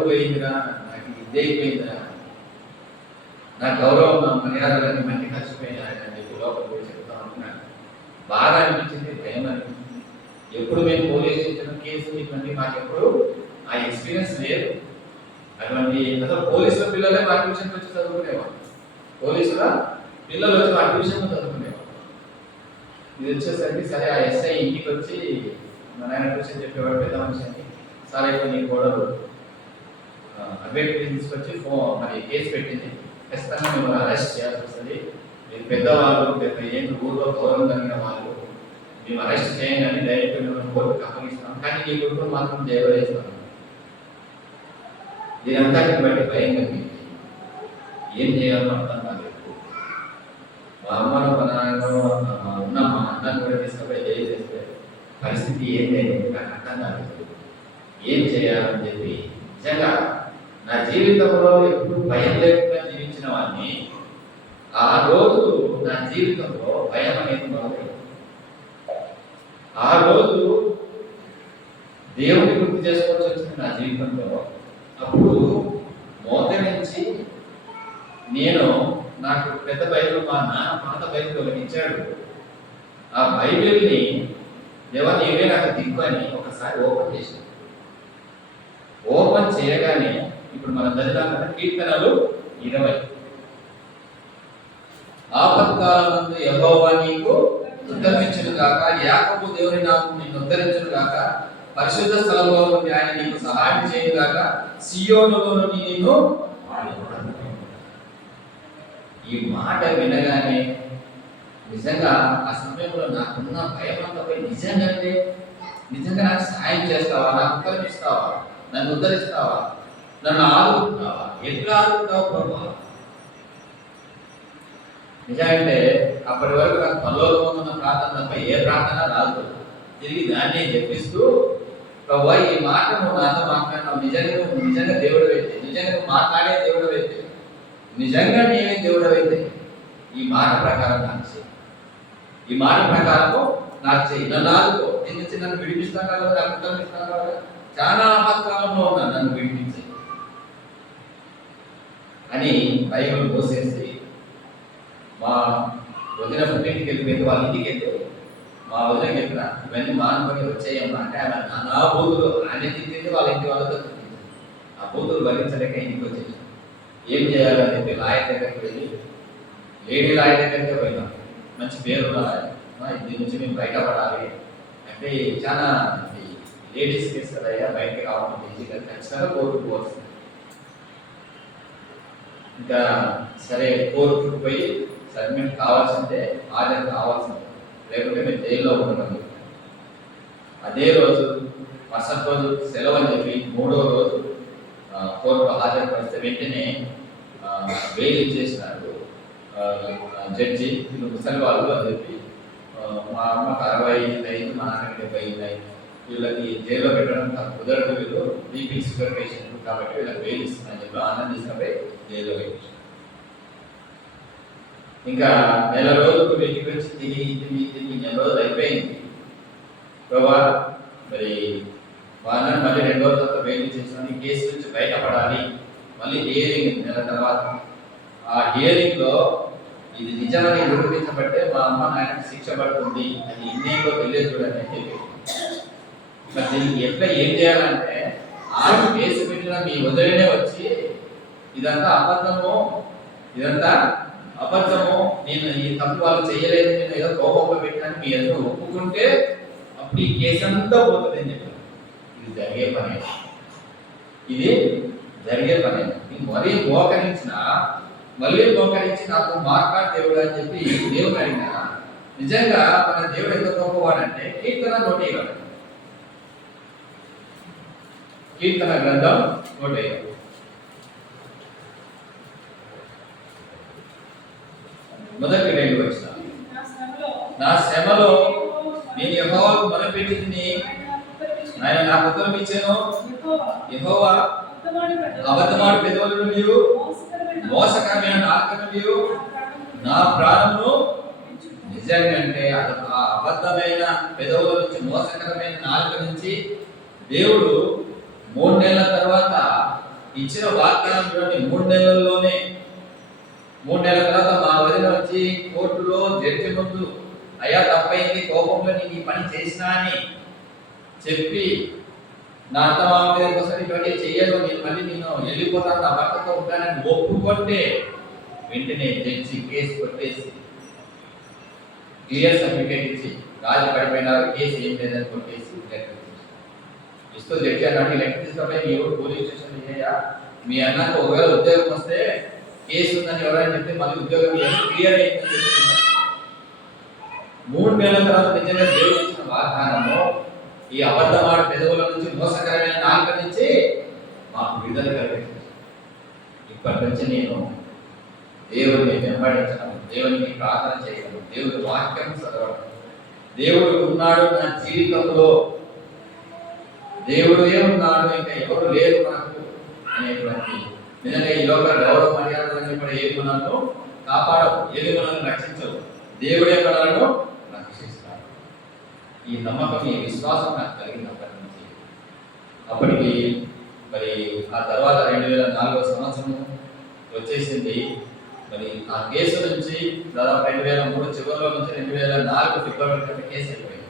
పోయిందిరా, నాకు ఇదే అయిపోయిందిరా, నా గౌరవం నా మర్యాదలన్నీ మట్టి కలిసిపోయినాయి అని చెప్పి లోపల పోయి చెప్తా ఉంటున్నాను. బాగా అనిపించింది, భయం అనిపించింది. ఎప్పుడు మేము పోలీస్ స్టేషన్ కేసు ఇటువంటి మాకు ఎప్పుడు ఆ ఎక్స్పీరియన్స్ లేదు. అటువంటి అసలు పోలీసుల పిల్లలే మా ట్యూషన్కి వచ్చి చదువుకునేవాళ్ళు, పోలీసుల పిల్లలు వచ్చి మా ట్యూషన్లో చదువుకునేవాళ్ళు. ఇది వచ్చేసరికి సరే ఆ ఎస్ఐ ఇంటికి వచ్చి మా నాయన ట్యూషన్ చెప్పేవాడు, పెద్ద మనిషి అని, సరే నీ గొడవలు అడ్వకేట్ తీసుకొచ్చి మరి కేసు పెట్టింది, ఖచ్చితంగా మేము అరెస్ట్ చేయాల్సి వస్తుంది, మీరు పెద్దవాళ్ళు ఏంటి ఊళ్ళో గౌరవం కలిగిన వాళ్ళు, మేము అరెస్ట్ చేయండి డైరెక్ట్ మేము కోర్టుకు అప్పగిస్తాం, కానీ ఈ కొడుకు మాత్రం జైలు వేస్తాం. దీనంతా బట్టి భయం కలిగింది, ఏం చేయాలో అర్థం కాలేదు. మా అమ్మను మా నాన్నను ఉన్న మా అన్నను కూడా తీసుకుపోయి జైలు చేస్తే పరిస్థితి ఏం లేదు, నాకు అర్థం కాలేదు. ఏం చేయాలని చెప్పి నిజంగా నా జీవితంలో ఎప్పుడు భయం లేకుండా జీవించిన వాడిని ఆ రోజు నా జీవితంలో భయం అనేది మొదలైంది. ఆ రోజు దేవుడిని గుర్తు చేసుకోవాల్సి వచ్చింది నా జీవితంలో. అప్పుడు మోకరించి నేను నాకు పెద్ద బైబిల్ మా నాన్న పాత బైబిల్ ఒకటి ఇచ్చాడు. ఆ బైబిల్ని దేవా నీవే నాకు దిక్కు అని ఒకసారి ఓపెన్ చేశాను. ఓపెన్ చేయగానే ఇప్పుడు మనం చదివాక కీర్తనలు 20 ఆపత్కాలమందు యెహోవా నీకు ఉద్ధరించును గాక, యాకోబు దేవుని నామం నిన్ను ఉద్ధరించును గాక, పరిశుద్ధ స్థలంలో నుండి ఆయన నీకు సహాయం చేయను గాక, సియోనులో నుండి నిన్ను. ఈ మాట వినగానే నిజంగా ఆ సమయంలో నాకున్న భయం అంతా పోయి, నిజంగా నాకు సహాయం చేస్తావా, నాకు ఉద్ధరిస్తావా, నన్ను ఉద్ధరిస్తావా, నన్ను ఆదుకుంటావా, ఎట్లా ఆదుకుంటావు ప్రభా? నిజంటే అప్పటి వరకు నాకు పరలోకంలో ఉన్న ప్రార్థన తప్ప ఏ ప్రార్థన రాదు. తిరిగి దాన్నే చెప్పిస్తూ ప్రభా ఈ మాట నువ్వు నాతో మాట్లాడినావు, నిజంగా దేవుడు అయితే, నిజంగా మాట్లాడే దేవుడు అయితే, నిజంగా నేనే దేవుడు అయితే ఈ మాట ప్రకారం నాకు చేయి, ఈ మాట ప్రకారము నాకు చేయి, నన్ను ఆదుకో, నన్ను విడిపిస్తాను కదా, నాకు ఉద్ధరిస్తాను కదా, చాలా ఆపత్కాలంలో ఉన్నాను, నన్ను విడిపించి అని బైబిల్ పోసేసి మా వదిన పుట్టింటికి వెళ్ళిపోయింది. వాళ్ళ ఇంటికి వెళ్తే మా వదినకి చెప్పిన ఇవన్నీ మానుకొని వచ్చేయమ్మా అంటే ఆమె నా బూతులు ఆయన తిట్టింది, వాళ్ళ ఇంటి వాళ్ళతో తిట్టింది. ఆ బూతులు భరించలేక ఇంటికి వచ్చేసి ఏం చేయాలని చెప్పి లాయర్ దగ్గరికి వెళ్ళి, లేడీ లాయర్ దగ్గరికి పోయినాం. మంచి పేరు ఉన్న లాయర్, దీని నుంచి మేము బయటపడాలి అంటే చాలా లేడీస్ కేసు కదయ్యా, బయటకి రావడం ఈజీగా, ఖచ్చితంగా కోర్టుకు పోవచ్చు. ఇంకా సరే కోర్టుకు పోయి సరే మేము కావాల్సిందే, హాజరు కావాల్సిందే, లేకుంటే మేము జైల్లో ఉండడం. అదే రోజు మరుసటి రోజు సెలవు అని చెప్పి 3వ రోజు కోర్టులో హాజరుపరిస్తే వెంటనే బెయిల్ ఇచ్చేసినారు జడ్జి. వీళ్ళు ముసలి వాళ్ళు అని చెప్పి మా అమ్మకు 65, మా నాన్నకి 75, వీళ్ళకి జైల్లో పెట్టడం కుదరదు, వీళ్ళు బీపీ షుగర్ పేషెంట్ కాబట్టి వీళ్ళకి బెయిల్ ఇస్తున్నారని చెప్పి ఆనందించినపై జైల్లో పెట్టారు. ఇంకా నెల రోజులకు వెతికి వచ్చి తిరిగి నెల రోజులు అయిపోయింది. ప్రభా మరి వాళ్ళ మళ్ళీ 2వ తర్వాత బెయిల్ చేసిన ఈ కేసు నుంచి బయటపడాలి, మళ్ళీ హియరింగ్ నెల తర్వాత. ఆ హియరింగ్ లో ఇది నిజమని నిరూపించబట్టే మా అమ్మ నాయనకి శిక్ష పడుతుంది, అది ఇన్నేంలో తెలియదు చూడండి అని చెప్పి. మరి దీనికి ఎట్లా ఏం చేయాలంటే ఆ కేసు పెట్టిన మీ వదిలేనే వచ్చి ఇదంతా అబద్ధము, నేను ఈ తప్పు వాళ్ళు చేయలేదు, నేను ఏదో కోపంలో పెట్టాను మీ ఏదో ఒప్పుకుంటే అప్పుడు ఈ కేసు అంతా పోతుంది అని చెప్పారు. ఇది జరిగే పని. మళ్ళీ మోకరించి నాకు మాట్లాడు దేవుడు అని చెప్పి దేవుడు అడిగినా, నిజంగా మన దేవుడు ఎంత గొప్పవాడంటే కీర్తన 120, కీర్తన గ్రంథం 120 మొదటి 2 వచనాలు. నా శ్రమలో నేను యెహోవాకు మొరపెట్టితిని, ఆయన నాకు ఉత్తరం ఇచ్చెను. యెహోవా అబద్ధమాడు పెదవుల నుండి, మోసకరమైన నాలుక నుండి నా ప్రాణమును, నిజంగా అంటే ఆ అబద్ధమైన పెదవుల నుంచి, మోసకరమైన నాలుక నుంచి దేవుడు 3 నెలల తర్వాత ఇచ్చిన వాగ్దానం చూడండి, 3 నెలల్లోనే 3 నెలల తర్వాత మా వదిన వచ్చి కోర్టులో జడ్జి ముందు అయ్యా తప్పైంది, కోపంలో నీకు ఈ పని చేసినా అని చెప్పి నా అత్త మామ దగ్గరికి వస్తే ఇటువంటి చెయ్యను, నేను మళ్ళీ నేను వెళ్ళిపోతాను, నా భర్తతో ఉంటానని ఒప్పుకుంటే వెంటనే జడ్జి కేసు కొట్టేసి క్లియర్ సర్టిఫికేట్ ఇచ్చి రాజు పడిపోయినారు, కేసు ఏం లేదని కొట్టేసి ఇస్తూ జడ్జి అన్నాడు, లెక్క తీసుకపోయి మీ ఎవరు పోలీస్ స్టేషన్ ఇయ్యా, మీ అన్నకు ఒకవేళ ఉద్యోగం వస్తే కేసు ఉందని ఎవరైనా చెప్తే మళ్ళీ ఉద్యోగం క్లియర్ అయిందని చెప్తున్నారు. 3 నెలల తర్వాత నిజంగా దేవుడు ఇచ్చిన వాగ్దానము ఈ అబద్ధమాడు పెదవుల నుంచి, మోసకరమైన నాలుక నుంచి మాకు విడుదల కలిగింది. ఇప్పటి నుంచి నేను దేవుడిని వెంబడించడం, దేవునికి ప్రార్థన చేయడం, దేవుడి వాక్యం చదవడం, దేవుడు ఉన్నాడు నా జీవితంలో, దేవుడే ఉన్నాడు, ఇంకా ఎవరు లేరు మనకు అనేటువంటి నిజంగా ఈ లోక గౌరవ మర్యాదలన్నీ కూడా ఏది మనల్ని కాపాడవు, ఏది మనల్ని రక్షించవు, దేవుడే మనలను రక్షిస్తాడు. ఈ నమ్మకం, ఈ విశ్వాసం నాకు కలిగినప్పటి నుంచి అప్పటికి మరి ఆ తర్వాత 2004 సంవత్సరం వచ్చేసింది. మరి ఆ కేసు నుంచి దాదాపు 2003 చివరిలో నుంచి 2004 ఫిబ్రవరి వరకు కేసు అయిపోయింది.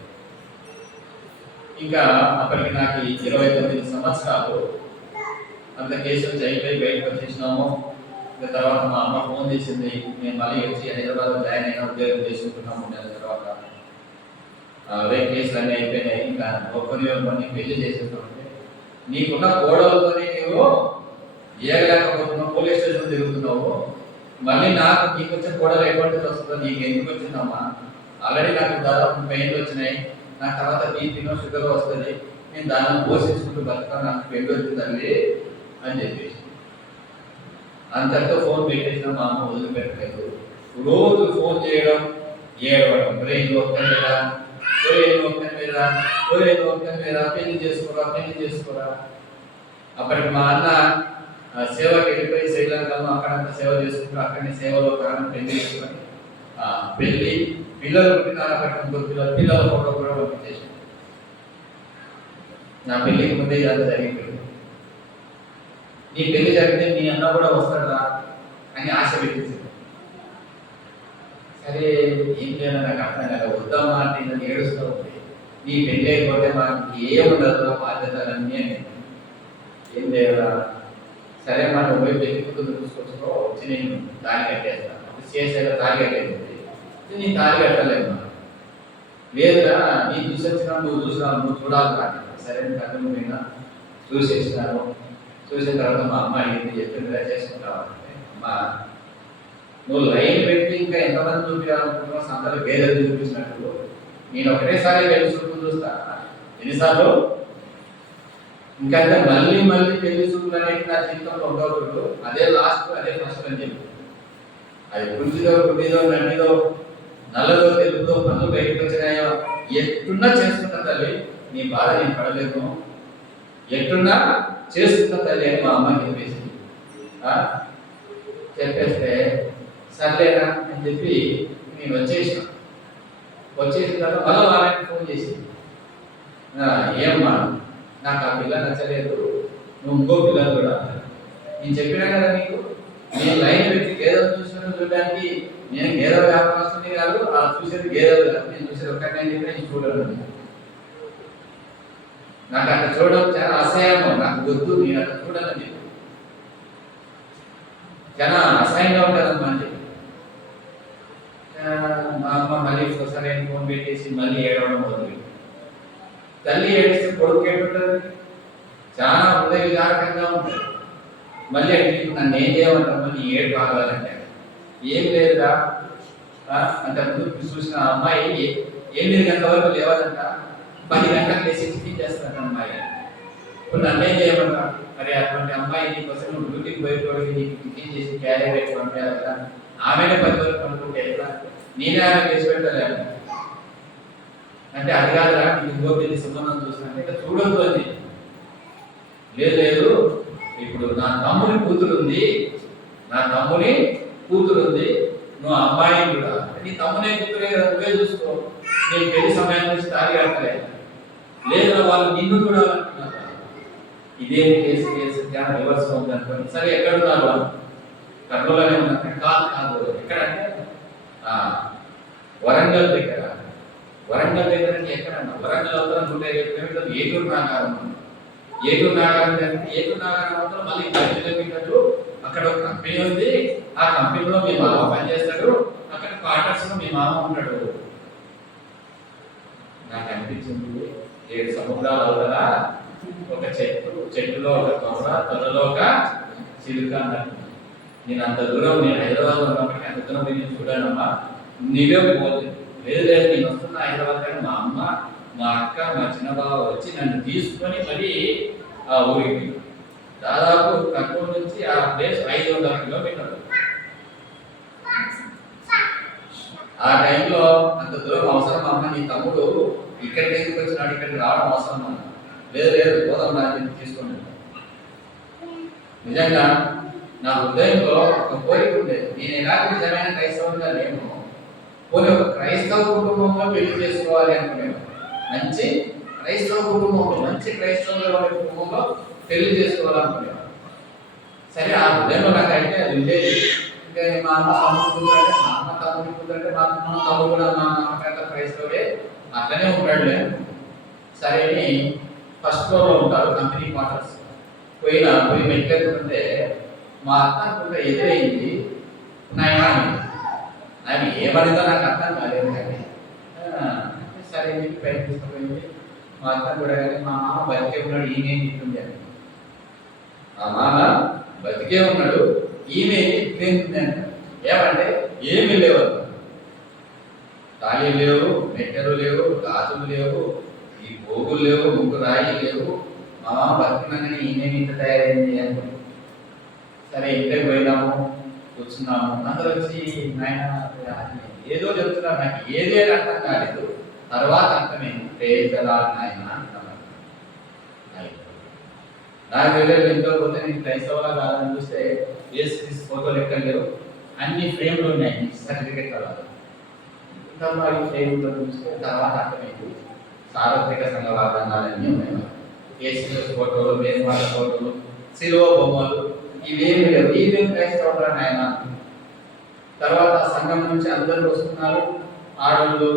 ఇంకా అప్పటికి నాకు 29 సంవత్సరాలు. అంత కేసు నుంచి అయిపోయి బయటకు వచ్చేసినాము. ఇంకా తర్వాత మా అమ్మ ఫోన్ చేసింది, నేను మళ్ళీ వచ్చి హైదరాబాద్లో జాయిన్ అయినా, ఉద్యోగం చేసుకుంటున్నాము. నెల తర్వాత కేసులు అన్నీ అయిపోయినాయి, ఇంకా కొన్ని పెళ్లి చేసేస్తామంటే నీకున్న కోడలతోనే నువ్వు ఏగలేకపోతున్నావు, పోలీస్ స్టేషన్ తిరుగుతున్నావు, మళ్ళీ నీకు వచ్చిన కోడలు ఎటువంటిది వస్తుందో నీకు ఎందుకు వచ్చిందమ్మా, ఆల్రెడీ నాకు దాదాపు 30 ఏళ్ళు వచ్చినాయి, నాకు తర్వాత బీపీనో షుగర్ వస్తుంది, నేను దాన్ని పోషించుకుంటూ బతుకాను, నాకు పెళ్లి వచ్చిందండి అని చెప్పేసి అంతటితో ఫోన్ పెట్టేసిన మా అమ్మ వదిలిపెట్టలేదు. రోజు ఫోన్ చేయడం, ఏడవడం, బ్రెయిన్ ఒక్కని మీద పెళ్లి చేసుకోరా. అప్పటికి మా అన్న సేవకి వెళ్ళిపోయి శ్రీలంకలో అక్కడంతా సేవ చేసుకుంటూ అక్కడనే సేవలో పెళ్లి చేసుకొని పెళ్లి పిల్లలు పుట్టినారు. అక్కడ పిల్లల ఫోటో కూడా పంపించేసి నా పెళ్లికి ముందే ఇదంతా జరిగిపోయింది. నీ పెళ్లి జరిగితే నీ అన్న కూడా వస్తాడా అని ఆశ పెట్టింది. సరే ఏం చేయాలో నాకు అర్థం కదా, వద్దామా అంటే నన్ను ఏడుస్తూ ఉంది. నీ పెళ్లి అయిపోతే మనకి ఏముండదు, బాధ్యతలన్నీ ఏం చేయాలా, సరే మనం పోయి పెళ్లి కూతురు చూసుకొచ్చుకో, వచ్చి నేను తాళి కట్టేస్తాను, చేసేలా తాళి కట్టేది, నేను తాళి కట్టలేము, లేదురా నీ చూసొచ్చినా నువ్వు చూడాలి కానీ. సరే కన్ను మీద చూసేసినాను. చూసిన తర్వాత మా అమ్మ అడిగింది, చెప్పిందిరా చేసుకుంటావంటే, అమ్మా నువ్వు లైన్ పెట్టి ఇంకా ఎంతమంది చూపించాలనుకుంటున్నావు, సంతలో గేదెలు చూపించినట్టు నేను ఒకటేసారి పెళ్లి చూపులు చూస్తా, ఎన్నిసార్లు ఇంకంటే మళ్ళీ పెళ్లి చూపులు అనేది నా జీవితంలో ఉండకూడదు, అదే లాస్ట్ అదే ఫస్ట్ అని చెప్పి అది గుడ్డిదో నడిదో నల్లదో తెలుగుదో పనులు బయటకు వచ్చినాయో ఎట్టున్నా చేసుకుంటా తల్లి, నీ బాధ నేను పడలేదు, ఎట్టున్నా చేసుకుంటా తల్లి అని మా అమ్మకి చెప్పేస్తే సర్లేనా అని చెప్పి నేను వచ్చేసిన తర్వాత మళ్ళీ వాళ్ళకి ఫోన్ చేసి, ఏమ్మా నాకు ఆ పిల్ల నచ్చలేదు, నువ్వు ఇంకో పిల్లలు కూడా, నేను చెప్పినా కదా నీకు, నేను లైన్ పెట్టి గేదెలు చూడడానికి, నేను గేదెల వ్యాపారస్తుంది కాదు, అలా చూసేది గేదెలు కాదు, నేను చూసేది ఒక్కటే నేను చూడను, నాకు అక్కడ చూడడం చాలా అసహ్యము, నాకు వద్దు, నేను అక్కడ చూడాలని చాలా అసహ్యంగా ఉంటుందమ్మా అని చెప్పి మా అమ్మ మళ్ళీ ఒకసారి ఫోన్ పెట్టేసి మళ్ళీ ఏడవడం మొదలు. తల్లి ఏడిస్తే కొడుకు ఏడుంటుంది, చాలా హృదయ విదారకంగా ఉంటుంది. మళ్ళీ అడిగి నన్ను ఏం చేయమంటారు, మళ్ళీ ఏడు ఆగాలంటే ఏం లేదురా అంత ముందు చూసిన అమ్మాయి 8 గంటల వరకు లేవదంట, 10 గంటలకు లేచి టిఫిన్ చేస్తాను అమ్మాయి. ఇప్పుడు నన్ను ఏం చేయమంటా, మరి అటువంటి అమ్మాయి నీకోసం నువ్వు డ్యూటీకి పోయేటోడికి నీకు టిఫిన్ చేసి క్యారీ పెట్టి పంపించాలి కదా, ఆమెనే 10 వరకు అనుకుంటే ఎట్లా, నేనే ఆమె చేసి పెట్టలేను అంటే అది కాదురా, నీకు ఇంకో పెళ్లి సంబంధం చూసినట్టు ఇంకా చూడొద్దు అని. లేదు ఇప్పుడు నా తమ్ముని కూతురు ఉంది, నువ్వు అమ్మాయి కూడా, నీ తమ్మునే కూతురే కదా, నువ్వే చూసుకో, నేను పెళ్లి సమయం నుంచి తాగి ఆడలేదు, లేదు వాళ్ళు నిన్ను చూడాలనుకున్నారు. ఇదే కేసు ధ్యానం రివర్స్ ఉంది అనుకోండి. సరే ఎక్కడ ఉన్నారు వాళ్ళు? కర్నూలులోనే ఉన్నారు. కాదు కాదు, ఎక్కడ అంటే వరంగల్ దగ్గర. వరంగల్ దగ్గర నుంచి ఎక్కడన్నా వరంగల్ అవతల 150 కిలోమీటర్లు ఏటూరు నాగారం. ఏటూరు నాగారం దగ్గర ఏటూరు నాగారం అవతల మళ్ళీ 10 కిలోమీటర్లు అక్కడ ఒక కంపెనీ ఉంది. ఆ కంపెనీలో మీ మామ పనిచేస్తాడు. అక్కడ క్వార్టర్స్ లో మీ మామ ఉంటాడు. నాకు అనిపించింది 7 సముద్రాలు అవతల ఒక చెట్టులో ఒక తొర్రలో ఒక చిలుక అన్నట్టు. నేను అంత దూరం, నేను హైదరాబాద్ లో ఉన్నప్పటికీ అంత దూరం నేను చూడానమ్మా. నీవే పోలేదు. లేదు లేదు, నేను వస్తున్నా హైదరాబాద్, కానీ మా అమ్మ, మా అక్క, మా చిన్న బావ వచ్చి నన్ను తీసుకొని మరి ఆ ఊరికి, దాదాపు కర్నూలు నుంచి ఆ ప్లేస్ 500 కిలోమీటర్లు. ఆ టైంలో అంత దూరం అవసరం అమ్మ, నీ తమ్ముడు ఇక్కడికి ఎందుకు వచ్చినాడు, ఇక్కడికి రావడం అవసరం అన్న. లేదు లేదు, పోదాం నా చెప్పి తీసుకొని. నిజంగా నా హృదయంలో ఒక కోరిక ఉండేది. నేను ఎలాంటి నిజమైన క్రైస్తవంగా లేను, పోనీ ఒక క్రైస్తవ కుటుంబంలో పెళ్లి చేసుకోవాలి అనుకునేది. మంచి క్రైస్తవ కుటుంబంలో, మంచి క్రైస్తవ కుటుంబంలో పెళ్లి చేసుకోవాలనుకునేది. సరే, ఆ హృదయంలో నాకైతే అది ఉండేది. ఇంకా మా అమ్మ తమ్ముడు కుదరంటే, మా అమ్మ తమ్ముడు కుదరంటే, మా అమ్మ తమ్ముడు కూడా మా అమ్మకాత క్రైస్తవుడే, అట్లనే ఉంటాడులే. సరే అని ఫస్ట్ ఫ్లోర్లో ఉంటారు, కంపెనీ క్వార్టర్స్. పోయి మెట్లెత్తుంటే మా అత్త కూడా ఎదురైంది. నాయన ఆమె ఏమనిందో నాకు అర్థం కాలేదు, కానీ సరే చెప్పి బయట తీసుకుపోయింది. మా అత్త కూడా కానీ మా మామ బతికే ఉన్నాడు, ఈమె తిట్టుంది అని. మా మామ బతికే ఉన్నాడు, ఈమె తిట్టుంది అంట. ఏమంటే ఏమి లేవు, తాళి లేవు, మెట్టెలు లేవు, గాజులు లేవు, ఈ పోగులు లేవు, ముగ్గు రాయి లేవు. మా మామ బతికినాకని ఈమె ఇంత తయారైంది అనుకుంది. సరే, ఇంటికి పోయినాము, కూర్చున్నాము. అందరూ వచ్చి నాయన ఏదో చెప్తున్నారు, నాకు ఏది అని అర్థం కాలేదు. తర్వాత అర్థమైంది, ప్రేజలాడు నాయన అంటున్నారు. నాకు తెలియదు, ఇంట్లో పోతే నేను క్రైస్తవులా కాదని చూస్తే యేసుక్రీస్తు ఫోటోలు ఎక్కడ లేవు, అన్ని ఫ్రేమ్లు ఉన్నాయి, సర్టిఫికెట్ అలా. ఇంకా ఈ ఫ్రేమ్లో చూస్తే తర్వాత అర్థమైంది, సార్వత్రిక సంఘ వాగ్దానాలన్నీ ఉన్నాయి. యేసుక్రీస్తు ఫోటోలు, మేల్మాల ఫోటోలు, శిలువ బొమ్మలు, ఇవేమి లేవు. ఇవేం క్రైస్తవులు ఆయన. తర్వాత సంఘం నుంచి అందరూ వస్తున్నారు, ఆడవాళ్ళు,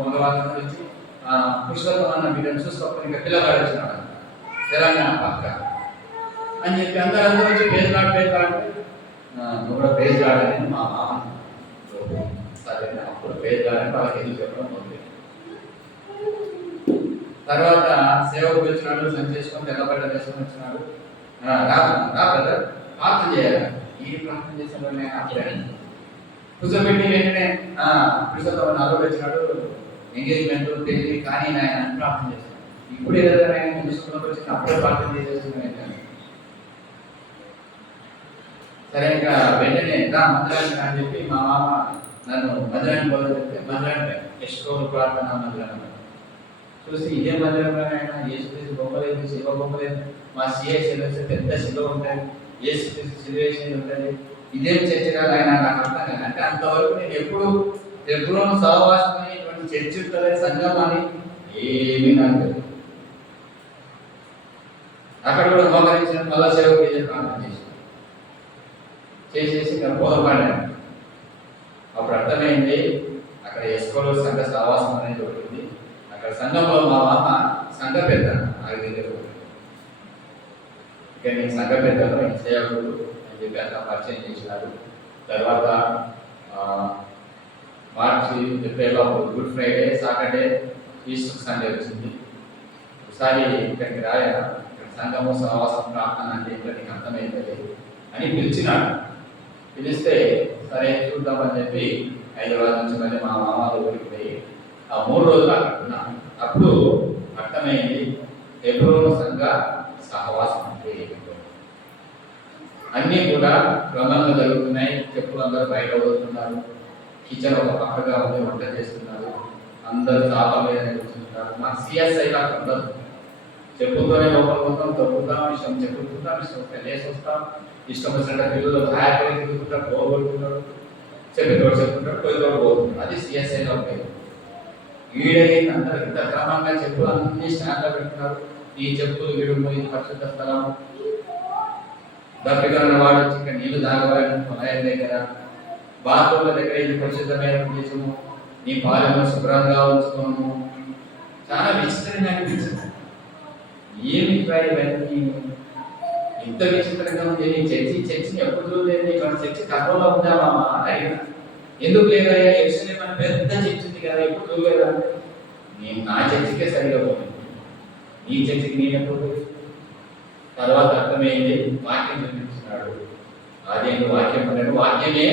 మగవాళ్ళ నుంచి పురుషోత్తం అన్న బిడ్డను చూసుకోకపోతే ఇంకా పిల్లగాడు వచ్చినాడు, తెలంగాణ పక్క అని చెప్పి అందరూ వచ్చి పేజలాడు నువ్వు కూడా పేజలాడని మా మామ. సరే, అప్పుడు పేజలాడని వాళ్ళకి ఎందుకు చెప్పడం మొదలు. తర్వాత సేవకు వచ్చినాడు, సంచేసుకొని తెల్లబడ్డ వేసుకొని వచ్చినాడు. రా బ్రదర్, ప్రార్థన చేయాలి. ఈ ప్రార్థన చేసిన నేను అప్పుడే కూర్చోబెట్టి వెంటనే పురుషోత్తం నాలో వచ్చినాడు, ఎంగేజ్మెంట్ పెళ్లి కానీ ఆయన ప్రార్థన చేస్తాను. ఇప్పుడు ఏదైనా ఆయన తీసుకున్నప్పుడు వచ్చిన అప్పుడే ప్రార్థన చేసేస్తున్నాను. సరే, ఇంకా వెంటనే రా మందిరానికి అని చెప్పి మా మామ నన్ను మందిరానికి పోదని చెప్తే మందిరానికి ఎస్కోలు ప్రార్థన మందిరం చూసి, ఇదే మందిరంలో ఆయన యేసుక్రీస్తు బొమ్మలేదు, శివ బొమ్మలేదు, మా సిఎస్ఎల్ పెద్ద శివ ఉంటుంది, యేసుక్రీస్తు సిలువేషన్ ఉంటుంది, ఇదేం చర్చ కాదు ఆయన. నాకు అర్థం కాదు. అంటే అంతవరకు నేను ఎప్పుడూ సహవాసం ఇటువంటి చర్చ ఉంటుంది, సంఘం అని ఏమీ నాకు తెలియదు. అక్కడ కూడా మోకరించిన మళ్ళా సేవకు ప్రార్థన చేసేసి బోధపడ్డాను. అప్పుడు అర్థమైంది, అక్కడ ఎస్కోలో సంఘ సహవాసం అనేది ఉంటుంది. అక్కడ సంఘంలో మా మామ సంఘ పెద్ద, నాకు తెలియదు. ఇక నేను సంఘ పెద్దలో సేవకుడు అని చెప్పి అట్లా పరిచయం చేసినారు. తర్వాత మార్చి, ఏప్రిల్లో good Friday, Saturday, Easter Sunday వచ్చింది. ఒకసారి ఇక్కడికి రాయా, ఇక్కడ సంఘము సహవాసం ప్రార్థన అంటే ఇక్కడ నీకు అర్థమైంది అని పిలిచినాడు. పిలిస్తే సరే చూద్దామని చెప్పి హైదరాబాద్ నుంచి మళ్ళీ మా మామ ఊరికి పోయి ఆ 3 రోజులు అక్కడ ఉన్నాను. అప్పుడు అర్థమైంది ఎబ్రోను సంఘ సహవాసం అంటే ఏమిటో. అన్నీ కూడా క్రమంగా జరుగుతున్నాయి. చెప్పులు అందరూ బయట వదులుతున్నారు, కిచెన్ ఒక పక్కగా ఉంది, వంట చేస్తున్నారు, అందరూ చాపల మీద కూర్చుంటున్నారు. మాకు సిఎస్ఐ లాగా ఉండదు. చెప్పులతోనే లోపల పోతాం, తొక్కుతాం, ఇష్టం చెప్పుకుంటాం, ఇష్టం లేసి వస్తాం, ఇష్టం వచ్చినట్టు పిల్లలు హ్యాపీగా తిరుగుతుంటారు, పోగొట్టుకుంటారు, చెప్పేటోడు చెప్పుకుంటాడు, పోయేటోడు పోతుంటాడు. అది సిఎస్ఐలో ఉండేది. ఈడైంది అందరూ ఇంత క్రమంగా చెప్పులు అన్ని స్టాండ్లో పెడుతున్నారు. ఈ చెప్పులు విడుము, ఇది పరిశుద్ధ స్థలం, దప్పిక ఉన్నవాడు ఇంకా నీళ్లు తాగవాలని కొలాయిల దగ్గర, బాత్రూమ్ల దగ్గర ఇది పరిశుద్ధమైన ప్రదేశము, నీ పాలెము శుభ్రంగా ఉంచుకోము. చాలా విచిత్రంగా అనిపించింది. ఏమి ఇవన్నీ ఇంత విచిత్రంగా ఉంది. నీ చర్చిని ఎప్పుడు చూడలేదు, ఇక్కడ చర్చి కర్మలో ఉందామా అని అడిగిన. ఎందుకు లేదా ఎక్స్ట్రా మన పెద్ద చర్చి ఉంది కదా, ఎప్పుడు చూడలేదా? నేను నా చర్చికే సరిగా పోయింది, నీ చర్చికి నేను ఎప్పుడు పోయి. తర్వాత అర్థమైంది, వాక్యం చూపించినాడు. అదేంటి వాక్యం అనేది వాక్యమే,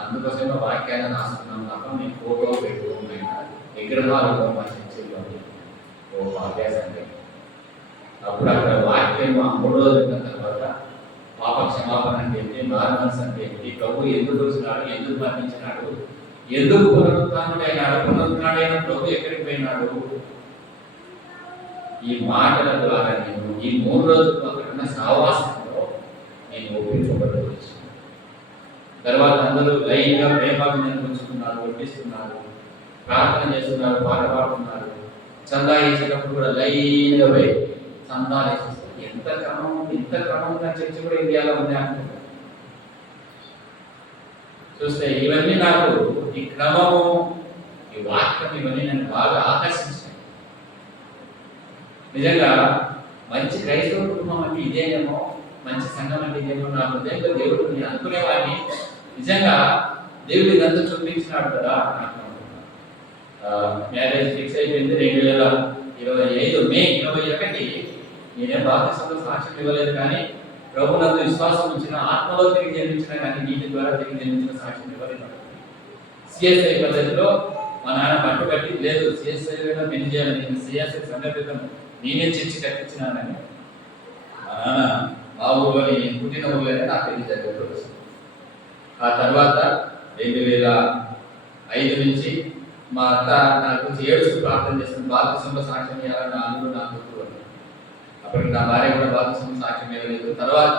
అందుకోసమే వాక్యాన్ని రాస్తున్నాం తప్ప నేను ఫోటో పెట్టుకోమైనా విగ్రహాలు మా చర్చిలో ఓ అభ్యాసం. అప్పుడు అక్కడ వాక్యం 3 రోజుల తర్వాత పాప క్షమాపణ అంటే ఏంటి, నార్మల్స్ అంటే ఏంటి, ప్రభు ఎందుకు వచ్చినాడు, ఎందుకు మరణించినాడు, ఎందుకు పునరుత్థానుడైనాడు, పునరుత్థానుడైన ప్రభు ఎక్కడికి పోయినాడు, ఈ మాటల ద్వారా నేను ఈ 3 రోజులు అక్కడ ఉన్న సహవాసంలో నేను ఒప్పించబడవచ్చు. తర్వాత అందరూ లైన్గా ప్రేమాభినందన ఉంచుకున్నారు, వడ్డిస్తున్నారు, ప్రార్థన చేస్తున్నారు, పాట పాడుతున్నారు. చందా ఇచ్చేటప్పుడు కూడా లైన్గా పోయి చందాలు వేసేస్తారు. ఎంత క్రమంగా చర్చ కూడా ఇండియాలో ఉంది అనుకుంటున్నారు. చూస్తే ఇవన్నీ నాకు ఈ క్రమము, ఈ వాక్యం ఇవన్నీ నన్ను బాగా ఆకర్షించాయి. నిజంగా మంచి క్రైస్తవ కుటుంబం అంటే ఇదేనేమో, మంచి సంఘం అంటే ఇదేమో నా హృదయంలో దేవుడు నేను అనుకునేవాడిని. నిజంగా దేవుడు ఇదంతా చూపించినాడు కదా. మ్యారేజ్ ఫిక్స్ అయిపోయింది 2025 మే 21. నేనేం బాప్తిసంలో సాక్ష్యం ఇవ్వలేదు, కానీ ప్రభునందు విశ్వాసం ఉంచిన, ఆత్మలో తిరిగి జన్మించిన, కానీ నీటి ద్వారా తిరిగి జన్మించిన సాక్ష్యం ఇవ్వలేదు. సిఎస్ఐ పద్ధతిలో మా నాన్న పట్టుబట్టి లేదు సిఎస్ఐ పెళ్లి చేయాలని, నేను సిఎస్ఐ సందర్భం నేనే చర్చి కట్టించినానని మా నాన్న మా ఊళ్ళోని పుట్టిన ఊళ్ళోనే నా పెళ్లి జరిగేది. ఆ తర్వాత 2005 నుంచి మా అత్త నాకు ఏడుస్తూ ప్రార్థన చేస్తుంది, బాప్తిసంలో సాక్ష్యం ఇవ్వాలని నా అల్లుడు నాకు గుర్తు. అప్పటికి నా భార్య కూడా బాప్తిసం సాక్ష్యం ఇవ్వలేదు. తర్వాత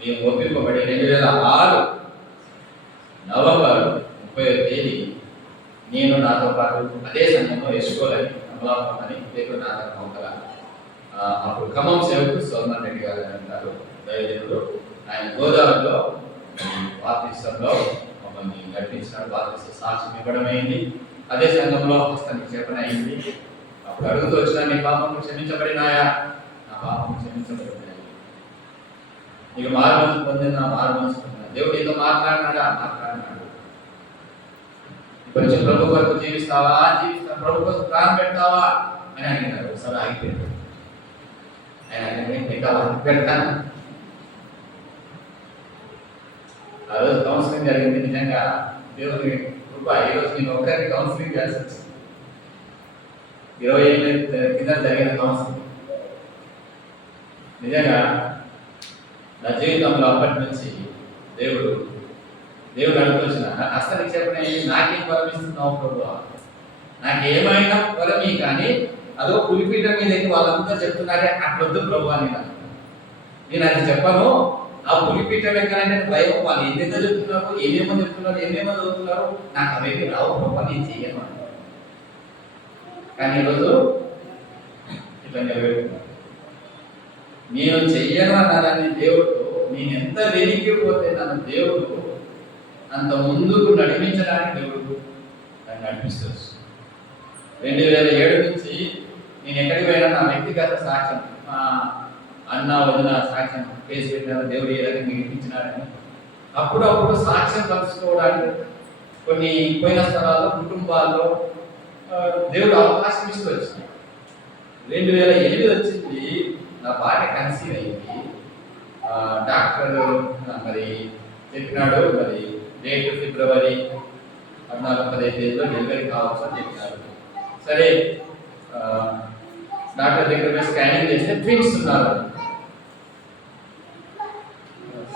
మేము ఒప్పింపబడి 2006 నవంబర్ 30 నేను నాతో పాటు అదే సంఘంలో ఎసుకోవాలి అమలాపురం అని పేరు నాదన మొక్కల. అప్పుడు ఖమ్మం సేవకు సోమన్ రెడ్డి గారు అంటారు దైవజనుడు. ఆయన గోదావరిలో బాప్తిసంలో మమ్మల్ని నడిపించినాడు. బాప్తిసం సాక్ష్యం ఇవ్వడం అయింది. అదే సంఘంలో హస్త నిక్షేపణ అయింది. అప్పుడు అడుగుతూ వచ్చిన, నీ పాపము క్షమించబడినాయా? నా పాపము క్షమించబడినాయి. ఇక మారు మనసు పొందిన, నా మారు మనసు పొందిన. దేవుడు ఏదో మాట్లాడినాడా? మాట్లాడినాడు. కొంచెం ప్రభు కొరకు జీవిస్తావా? జీవిస్తా. ప్రభు కోసం ప్రాణం పెడతావా అని అడిగినారు. ఒకసారి ఆగిపోయాడు. ఆయన పెడతాను. ఆ రోజు కౌన్సిలింగ్ జరిగింది. నిజంగా దేవుని కృప. ఈరోజు నేను ఒక్కరికి కౌన్సిలింగ్ చేయాల్సి వచ్చింది. 20 ఏళ్ళ కింద జరిగిన కౌన్సిలింగ్. నిజంగా నా జీవితంలో అప్పటి నుంచి దేవుడు అడుగుతున్న హస్త నిక్షేపణ నాకేం వరం ఇస్తున్నావు ప్రభు? నాకేమైనా వరమి, కానీ అదో పులిపీఠం మీద వాళ్ళంతా చెప్తున్నారే అట్లొద్దు ప్రభు అని నేను అది చెప్పను. ఆ పులిపీఠం ఎక్కడంటే భయం, వాళ్ళు ఎన్నెందో చెప్తున్నారు, ఏమేమో చదువుతున్నారు, నాకు అవేమి రావు ప్రభు, నేను చెయ్యను. కానీ ఈరోజు ఇట్లా నిలబెట్టుకున్నాను. నేను చెయ్యను అన్నదాన్ని దేవుడు, నేను ఎంత వెలిగిపోతే నన్ను దేవుడు అంత ముందుకు నడిపించడానికి దేవుడు నన్ను నడిపిస్తూ 2007 నుంచి నేను ఎక్కడికి పోయినా నా వ్యక్తిగత సాక్ష్యం, అన్న వదిన సాక్ష్యం కేసు పెట్టిన దేవుడు ఏ రకంగా వినిపించినాడని అప్పుడప్పుడు సాక్ష్యం పంచుకోవడానికి కొన్ని పోయిన స్థలాల్లో, కుటుంబాల్లో దేవుడు అవకాశం ఇస్తూ వచ్చింది. 2008 వచ్చింది, నా భార్య కన్సీవ్ అయింది. డాక్టర్ మరి చెప్పినాడు, మరి డేట్ ఫిబ్రవరి 14-15 డెలివరీ కావచ్చు అని చెప్పినారు. సరే, డాక్టర్ దగ్గర స్కానింగ్ చేస్తే ట్విన్స్ ఉన్నారు.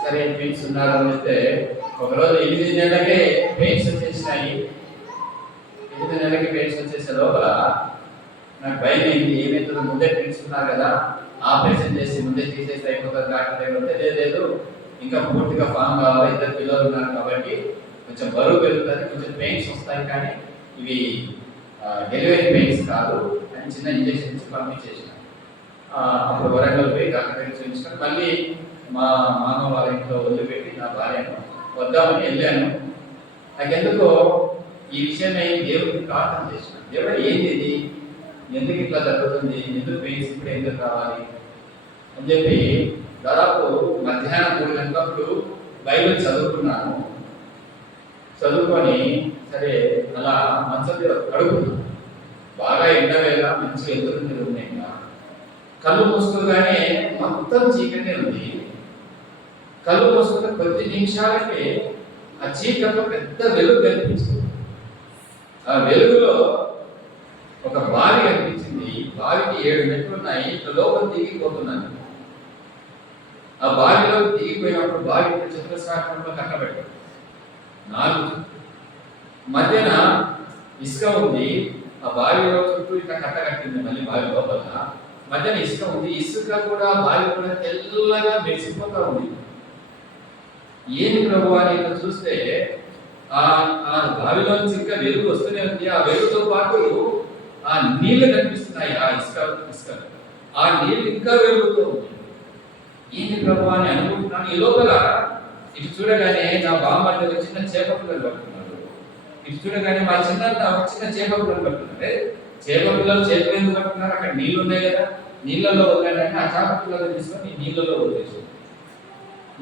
సరే, ట్విన్స్ ఉన్నారు అని చెప్తే ఒకరోజు 8 నెలలకే పెయిన్స్ వచ్చేసినాయి. 8 నెలలకి పెయిన్స్ వచ్చేసే లోపల నాకు భయం అయింది. ఏమైతుందో, ముందే ట్విన్స్ ఉన్నారు కదా, ఆపరేషన్ చేసి ముందే తీసేసి అయిపోతుంది డాక్టర్ దగ్గర. లేదు, ఇంకా పూర్తిగా ఫామ్ కావాలి, 2 పిల్లలు ఉన్నారు కాబట్టి కొంచెం బరువు పెరుగుతుంది, కొంచెం పెయిన్స్ వస్తాయి, కానీ ఇవి డెలివరీ పెయిన్స్ కాదు అని చిన్న ఇంజెక్షన్ ఇచ్చి పంపించేసిన. అప్పుడు వరంగల్ పోయి డాక్టర్ దగ్గర చూపించుకొని మళ్ళీ మా మామ వాళ్ళ ఇంట్లో వదిలిపెట్టి నా భార్యను వద్దామని వెళ్ళాను. నాకెందుకో ఈ విషయమై దేవుడికి ప్రార్థన చేసిన, దేవుడు ఏంది ఇది, ఎందుకు ఇట్లా జరుగుతుంది, ఎందుకు పెయిన్స్ ఇప్పుడు ఎందుకు రావాలి అని చెప్పి దాదాపు మధ్యాహ్నం 3 గంటలప్పుడు బైబిల్ చదువుకున్నాను. చదువుకొని సరే అలా మంచం మీద పడుకున్నాను. బాగా ఎండవేళ మంచిగా ఎదురు ఉన్నాయి. కళ్ళు మూసుకోగానే మొత్తం చీకటే ఉంది. కళ్ళు మూసుకున్న కొద్ది నిమిషాలకే ఆ చీకట్లో పెద్ద వెలుగు కనిపించింది. ఆ వెలుగులో ఒక బావి కనిపించింది. బావికి 7 మెట్లు ఉన్నాయి. లోపల దిగిపోతున్నాను. ఆ బావిలో దిగిపోయినప్పుడు బావి చతురస్రాకారంలో కట్టబెట్టాడు. 4 మధ్యన ఇసుక ఉంది. ఆ బావిలో చుట్టూ ఇట్లా కట్ట కట్టింది. మళ్ళీ బావి లోపల మధ్యన ఇసుక ఉంది. ఇసుక కూడా బావి కూడా తెల్లగా మెరిసిపోతా ఉంది. ఏమి ప్రభు అని ఇట్లా చూస్తే ఆ బావిలోంచి ఇంకా వెలుగు వస్తూనే ఉంది. ఆ వెలుగుతో పాటు ఆ నీళ్లు కనిపిస్తున్నాయి. ఆ ఇసుక ఆ నీళ్లు ఇంకా వెలుగుతూ ఉంది. ఏంటి ప్రభు అని అనుకుంటున్నాను. ఈ లోపల ఇటు చూడగానే నా బామ్మర్ది ఒక చిన్న చేప పిల్లలు పట్టుకున్నారు. ఇటు చూడగానే మా చిన్న చేప పిల్లలు పట్టుకున్నారు. చేప పిల్లలు చేపలు ఎందుకు పట్టుకున్నారు? అక్కడ నీళ్లు ఉన్నాయి కదా, నీళ్ళలో వదిలేదంటే ఆ చేప పిల్లలు తీసుకొని నీళ్ళలో వదిలేసు.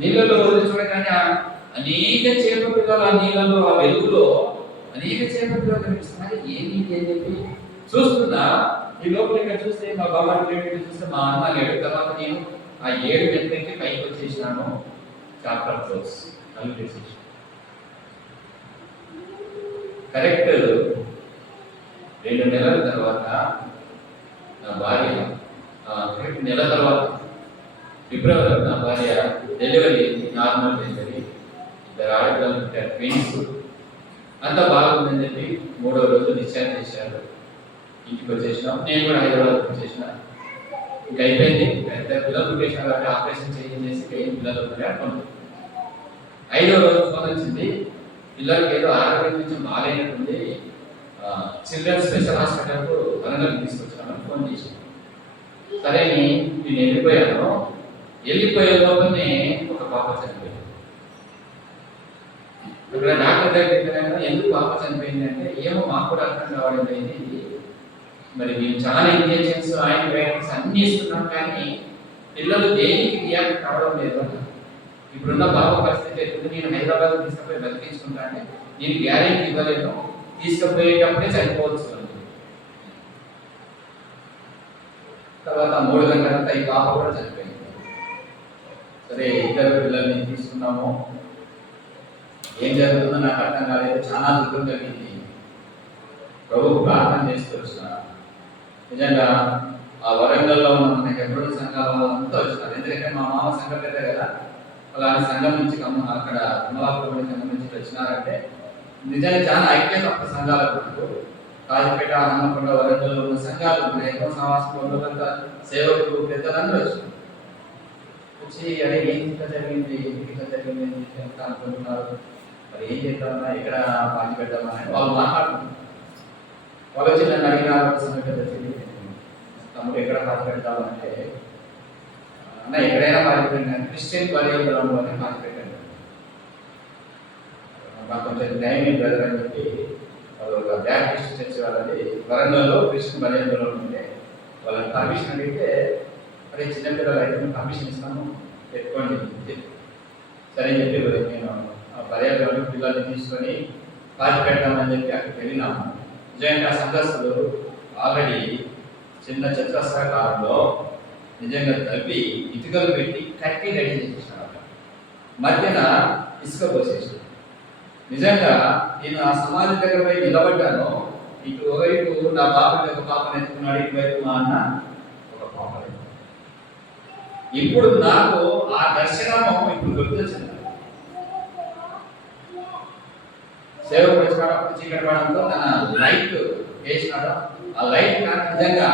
నీళ్ళలో వదిలి చూడగానే అనేక చేప పిల్లలు ఆ నీళ్ళలో ఆ వెలుగులో అనేక చేప పిల్లలు కనిపిస్తున్నాయి. ఏంటి అని చెప్పి చూస్తున్నా. ఈ లోపల ఇక్కడ చూస్తే మా బామ్మర్ది చూస్తే మా అన్న లేడు. తర్వాత నేను ఆ 7 మెట్లకి పైకి వచ్చేసినాను. చాప్టర్ క్లోజ్ కలిపేసేసి కరెక్ట్ 2 నెలల తర్వాత నా భార్య కరెక్ట్ నెల తర్వాత ఫిబ్రవరి నా భార్య డెలివరీ, నార్మల్ డెలివరీ. 2 ఆడపిల్లలు పుట్టారు, ట్విన్స్. అంత బాగుందని చెప్పి 3వ రోజు డిశ్చార్జ్ చేశారు. ఇంటికి వచ్చేసినాం. నేను కూడా హైదరాబాద్ వచ్చేసిన. ఇంకా అయిపోయింది. 2 పిల్లలు పుట్టేసినారు కాబట్టి ఆపరేషన్ చేసి పిల్లలు అనుకున్నాం. 5వ రోజు ఫోన్ వచ్చింది. పిల్లలకి ఏదో ఆరోగ్యం కొంచెం బాగాలేనట్టుంది, చిల్డ్రన్ స్పెషల్ హాస్పిటల్కు వరంగల్ తీసుకొచ్చాను ఫోన్ చేసి. సరే నేను వెళ్ళిపోయాను. వెళ్ళిపోయే లోపలనే ఒక పాప చనిపోయింది. ఇక్కడ డాక్టర్ దగ్గర ఎందుకు పాప చనిపోయింది అంటే ఏమో మాకు కూడా అర్థం కావడం అయింది. మరి మేము చాలా ఇంజెక్షన్స్, యాంటీబయాటిక్స్ అన్ని ఇస్తున్నాం, కానీ పిల్లలు దేనికి రియాక్ట్ కావడం లేదు. ఇప్పుడున్న బాబు పరిస్థితి ఎప్పుడు నేను హైదరాబాద్ తీసుకుపోయి బతికించుకుంటా అంటే నేను గ్యారెంటీ ఇవ్వలేను, తీసుకుపోయేటప్పుడే చనిపోవచ్చు. తర్వాత 3 గంటలంతా ఈ పాప కూడా చనిపోయింది. సరే 2 పిల్లల్ని తీసుకున్నాము. ఏం జరుగుతుందో నాకు అర్థం కాలేదు. చాలా దుఃఖం కలిగింది. ప్రభు ప్రార్థన చేస్తూ వచ్చిన నిజంగా ఆ వరంగల్లో ఉన్న ఎప్పుడు సంఘాల వాళ్ళంతా వచ్చినారు. ఎందుకంటే మా మామ సంఘం పెద్ద కదా, అలాంటి సంఘం నుంచి అక్కడ అమలాపురం సంఘం నుంచి వచ్చినారంటే నిజంగా చాలా ఐక్యత ఒక సంఘాలకు. కాజీపేట, హన్మకొండ, వరంగల్లో ఉన్న సంఘాలు ఎక్కువ సమాసంతా సేవకులు పెద్దలందరూ వచ్చినారు. వచ్చి అరే ఏం ఇట్లా జరిగింది, ఇట్లా జరిగింది ఎంత అనుకుంటున్నారు, మరి ఏం చేద్దామన్నా, ఎక్కడ పాటి పెడదామా అని వాళ్ళు మాట్లాడుతున్నారు. వాళ్ళు వచ్చి నన్ను అడిగినారు, తమ్ముడు ఎక్కడ పాటి పెడతామంటే అన్న ఎక్కడైనా పాటి పెట్టిన క్రిస్టియన్ పర్యావరణంలోనే పాటి పెట్టాను. మాకు కొంచెం టైం బ్రదర్ అని చెప్పి వాళ్ళు ఒక బ్యాప్టిస్ట్ చర్చ్ వాళ్ళది వరంగల్లో క్రిస్టియన్ పర్యావరణంలో ఉంటే వాళ్ళని పర్మిషన్ అడిగితే అదే చిన్నపిల్లలు అయితే పర్మిషన్ ఇస్తాము పెట్టుకోండి. సరే అని చెప్పి నేను ఆ పర్యావరణంలో పిల్లల్ని తీసుకొని పాటి పెడతామని చెప్పి అక్కడికి వెళ్ళినాము. నిజంగా సందర్శకులు ఆల్రెడీ చిన్న చతురస్రాకారంలో నిజంగా తవ్వి ఇటుకలు పెట్టి కట్టి రెడీ చేసేసాడు. మధ్యన ఇసుక పోసేసాడు. నిజంగా నేను ఆ సమాధి దగ్గర పోయి నిలబడ్డాను. ఇటు ఒకవైపు నా పాపని ఒక పాపను ఎత్తుకున్నాడు, ఇటువైపు మా అన్న ఒక పాప. ఇప్పుడు నాకు ఆ దర్శనము ఇప్పుడు గుర్తొచ్చింది. సేవకు వచ్చినప్పుడు చీకటి పడంతో తన లైట్ వేసినాడు. ఆ లైట్ కానీ నిజంగా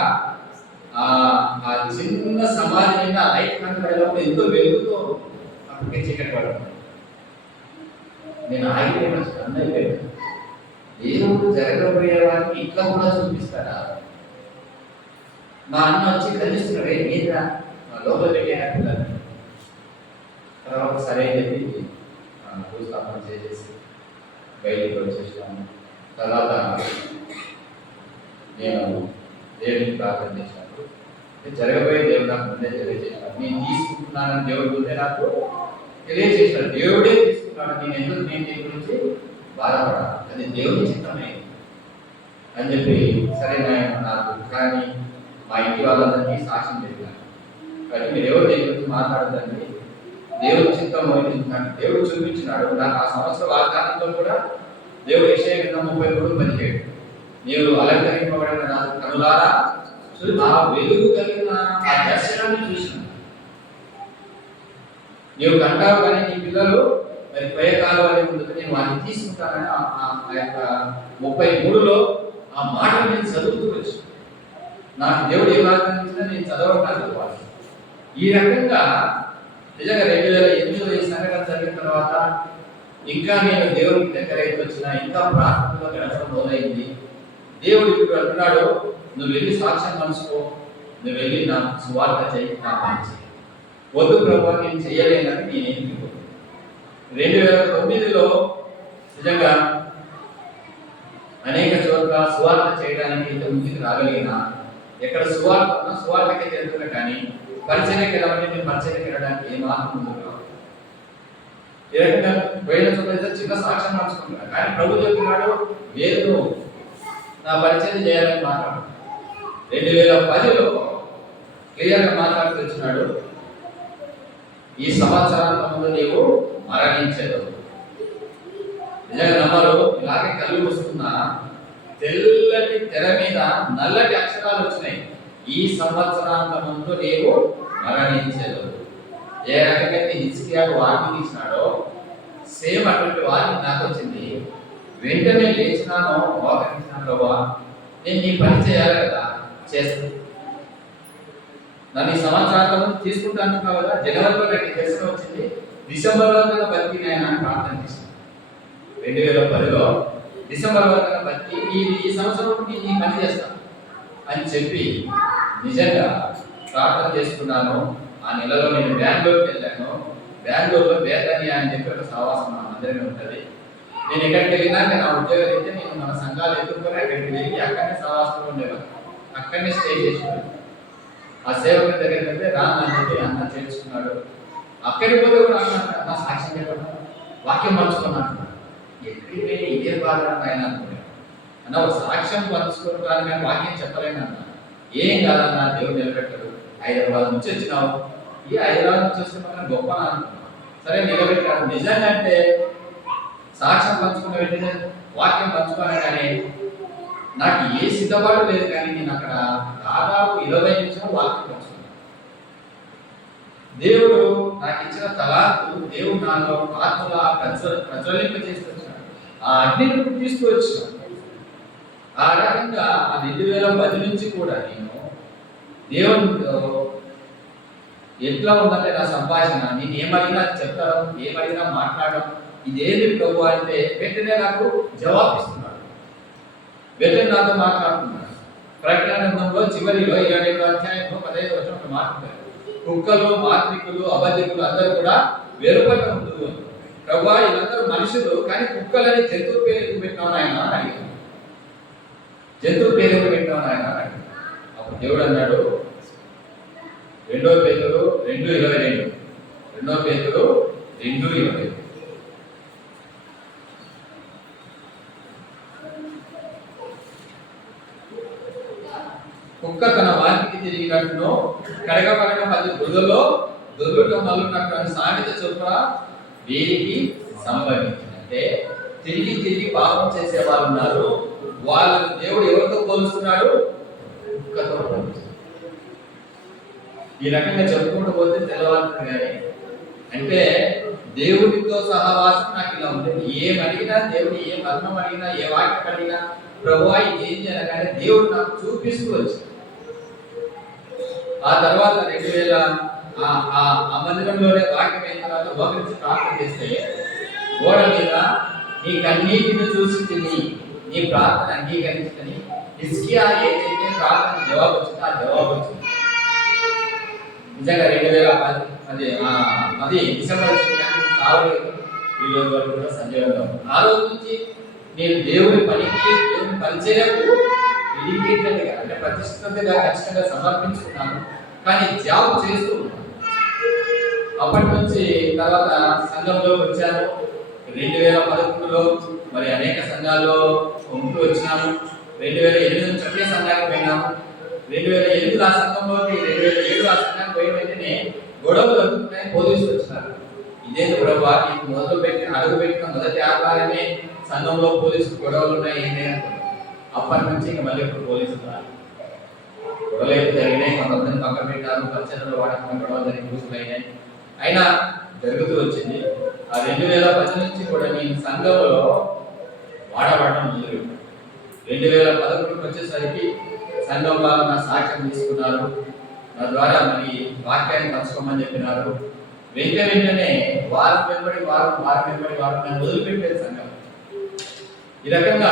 ఆ చిన్న సమాధి నిండా ఆ లైట్ కనపడేటప్పుడు ఎంతో వెలుగుతో అప్పటికే చీకటి పడడం. నేను ఆగిపోయిన అయిపోయాను. దేవుడు జరగబోయే వారికి ఇట్లా కూడా చూపిస్తాడా? మా అన్న వచ్చి కలిస్తున్నాడు, ఏదా మా లోపల పెట్టేయాలి. తర్వాత సరే అని చెప్పి భూస్థాపన చేసేసి బయటికి వచ్చేసాను. తర్వాత నేను దేవుడికి ప్రార్థన చేసినప్పుడు జరగబోయే దేవుడు నాకు ముందే తెలియజేసినాడు. నేను తీసుకుంటున్నానని దేవుడు ముందే నాకు తెలియజేసినాడు. దేవుడే తీసుకున్నాడు. నేను దీని గురించి బాధపడాలి, అది దేవుని చిత్తమే అని చెప్పి సరే నాకు కానీ మా ఇంటి వాళ్ళందరికీ సాక్ష్యం చెప్పాను. కానీ మీరు ఎవరు దేని గురించి మాట్లాడదండి, దేవుడి చిత్తం వహించినాడు, దేవుడు చూపించినాడు. నాకు ఆ సంవత్సరం వాగ్దానంలో కూడా దేవుడు యెషయా 33:17 నీవు అలంకరింపబడిన నా కనులారా ఆ వెలుగు కలిగిన ఆ దర్శనాన్ని చూసిన నీవు కంటావు కానీ నీ పిల్లలు మరి ప్రయకాలు అనే ముందు నేను వారిని తీసుకుంటానని ఆ యొక్క 33లో ఆ మాటలు నేను చదువుతూ వచ్చాను. నాకు దేవుడు ఏ వాగ్దానించినా నేను చదవటానికి వాళ్ళు ఈ రకంగా నిజంగా 2008లో ఈ సంఘటన జరిగిన తర్వాత ఇంకా నేను దేవుడికి దగ్గర అయితే వచ్చిన, ఇంకా ప్రార్థనలో గడపడం మొదలైంది. దేవుడు ఇప్పుడు అంటున్నాడు, నువ్వు వెళ్ళి సాక్ష్యం మనసుకో, నువ్వు వెళ్ళి నా సువార్త చేయి, నా పని చేయి. వద్దు ప్రభు నేను చేయలేనని నేనేం 2009లో నిజంగా అనేక చోట్ల సువార్త చేయడానికి ఇంత ముందుకు రాగలిగిన, ఎక్కడ సువార్తకే చేరుతున్నా కానీ పరిచయకి వెళ్ళమంటే నేను పరిచయకి వెళ్ళడానికి ఏ మార్గం ముందుకు రావు. ఈ రకంగా పోయిన చోట్ల చిన్న సాక్ష్యం మార్చుకుంటున్నాను కానీ ప్రభు చెప్తున్నాడు లేదు నా పరిచయం చేయాలని మాట్లాడు. 2010లో క్లియర్గా మాట్లాడుతూ వచ్చినాడు, ఈ సంవత్సరాంతంలో నీవు మరణించదు. నిజంగా నమ్మరు, ఇలాగే కళ్ళు వస్తున్నా తెల్లటి తెర మీద నల్లటి అక్షరాలు వచ్చినాయి, ఈ సంవత్సరాంతమందు నీవు మరణించదు. ఏ రకంగా హిజ్కియాకు వార్నింగ్ ఇచ్చినాడో సేమ్ అటువంటి వార్నింగ్ నాకు వచ్చింది. వెంటనే లేచినాను, మోకరించినాను, ప్రభా నేను నీ పని చేయాలి కదా, చేస్తాను. నన్ను ఈ సంవత్సరాంతం తీసుకుంటా అంటున్నావు కదా, జనవరిలో నాకు దర్శనం వచ్చింది, డిసెంబర్లో కన్నా బతికి నేను అని ప్రార్థన చేశాను. 2010లో డిసెంబర్ వరకు బతికి ఈ సంవత్సరం నేను ఈ పని చేస్తాను అని చెప్పి నిజంగా ప్రార్థన చేసుకున్నాను. ఆ నెలలో నేను బెంగళూరుకి వెళ్ళాను. బెంగళూరులో బేతనియా అని చెప్పి ఒక సహవాసం అందరికీ ఉంటుంది. నేను ఎక్కడికి వెళ్ళినా నేను ఆ ఉద్యోగం అయితే నేను మన సంఘాలు ఎత్తుకొని అక్కడికి వెళ్ళి అక్కడనే సహవాసంలో ఉండేవాడు, అక్కడనే స్టే చేసేవాడు. ఆ సేవకుల దగ్గరికి వెళ్తే రాను అని చెప్పి అన్న చేర్చుకున్నాడు. అక్కడికి పోతే కూడా అన్న సాక్ష్యం చెప్పాడు, వాక్యం పంచుకున్నాడు. ఎక్కడికి వెళ్ళి ఇదే బాధ ఆయన అనుకున్నాడు. అన్న ఒక సాక్ష్యం పంచుకుంటాను కానీ వాక్యం చెప్పలేను అన్న. ఏం కాదన్న, దేవుడు నిలబెట్టాడు. హైదరాబాద్ నుంచి వచ్చినావు, ఈ హైదరాబాద్ నుంచి వస్తే మనం గొప్ప అనుకున్నాం. సరే నిలబెట్టాడు. నిజంగా అంటే సాక్ష్యం పంచుకున్న వెంటనే వాక్యం పంచుకోవాలి కానీ నాకు ఏ సిద్ధపాటు లేదు. కానీ నేను అక్కడ దాదాపు 20 నిమిషాలు వాక్యం పంచుకున్నాను. దేవుడు నాకు ఇచ్చిన తలాంతు దేవుడు నాలో ఆత్మలో ప్రజ్వలింప చేస్తూ వచ్చాడు. ఆ అగ్నిని తీసుకువచ్చాడు. ఆ రకంగా ఆ 2010 నుంచి కూడా నేను దేవునితో ఎట్లా ఉందంటే నా సంభాషణ, నేను ఏమడిగినా చెప్తాను, ఏమడిగినా మాట్లాడడం, ఇదేంటి ప్రభు అంటే వెంటనే నాకు జవాబిస్తున్నాడు, వెంటనే నాతో మాట్లాడుతున్నాడు. ప్రకటన గ్రంథంలో చివరిలో 22వ అధ్యాయంలో 15వ వచనంలో మాట్లాడారు, కుక్కలు, మాత్రికులు, అబద్ధికులు అందరూ కూడా వెలుపట ఉంటుంది. ప్రభు వీళ్ళందరూ మనుషులు కానీ కుక్కలని జంతువు పేరు ఎందుకు పెట్టినావు ఆయన అని అడిగాను. జంతువు పేరు ఎందుకు పెట్టినావు ఆయన అని అడిగాను. అప్పుడు దేవుడు అన్నాడు, 2 పేతురు 2:22, 2 పేతురు 2:22, కుక్క తన వాటికి తిరిగినట్టును కడగబడిన 10 గురులలో దొరుట మల్లున్నట్టు అని సామెత చొప్పున వీరికి సంభవించినట్టే తిరిగి తిరిగి పాపం చేసే వాళ్ళు ఉన్నారు. వాళ్ళని దేవుడు ఎవరితో పోలుస్తున్నాడు? కుక్కతో పోలుస్తున్నాడు. ఈ రకంగా చెప్పుకుంటూ పోతే తెల్లవారుతుంది. కానీ అంటే దేవుడితో సహవాసం నాకు ఇలా ఉంటుంది. ఏం అడిగినా దేవుడు, ఏ మర్మం అడిగినా, ఏ వాక్యం అడిగినా ప్రభువా ఇదేం చేయాలి దేవుడు నాకు చూపిస్తూ వచ్చి ఆ తర్వాత 2000 ఆ మందిరంలోనే వాక్యం అయిన తర్వాత ఒకరించి ప్రార్థన చేస్తే గోడ మీద నీ కన్నీటిని చూసి తిని నీ ప్రార్థన అంగీకరించని హిజ్కియా ఏదైతే ప్రార్థన జవాబు వచ్చిందో ఆ జవాబు వచ్చింది. నిజంగా 2010 డిసెంబర్ కావలేదు ఈ రోజు వరకు కూడా సజీవంగా ఉన్నాను. ఆ రోజు నుంచి నేను దేవుడి పరిచయకు డెడికేటెడ్గా అంటే ప్రతిష్ఠితంగా ఖచ్చితంగా సమర్పించుకున్నాను. కానీ జాబ్ చేస్తూ ఉన్నాను. అప్పటి నుంచి తర్వాత సంఘంలోకి వచ్చాను. 2011లో మరి అనేక సంఘాల్లో ఉంటూ వచ్చినాను. 2008 నుంచి ఒకే సంఘానికి పోయినాము. 2008 ఆ సంఘంలోకి 2007 ఆ సంఘానికి పోయిన వెంటనే గొడవలు జరుగుతున్నాయి, పోలీసులు వచ్చినారు. ఇదేంటి ప్రభా, అడుగు పెట్టిన మొదటి ఆకారమే సంఘంలో పోలీసులు గొడవలు ఉన్నాయి ఏంటి అనుకున్నాను. అప్పటి నుంచి ఇంకా మళ్ళీ ఇప్పుడు పోలీసులు రాలి గొడవలు అయితే జరిగినాయి. కొంతమంది పక్కన పెట్టారు, పరిచయంలో వాడకుండా గొడవలు జరిగి పూసులు అయినాయి. అయినా జరుగుతూ వచ్చింది. ఆ 2010 నుంచి కూడా నేను సంఘంలో వాడబడటం మొదలుపెట్టాను. 2011కి వచ్చేసరికి సంఘంలో నా సాక్ష్యం తీసుకున్నారు. నా ద్వారా మరి వాక్యాన్ని పంచుకోమని చెప్పినారు. వెంటనే వారం వెంబడి వారం నన్ను వదిలిపెట్టారు సంఘం. ఈ రకంగా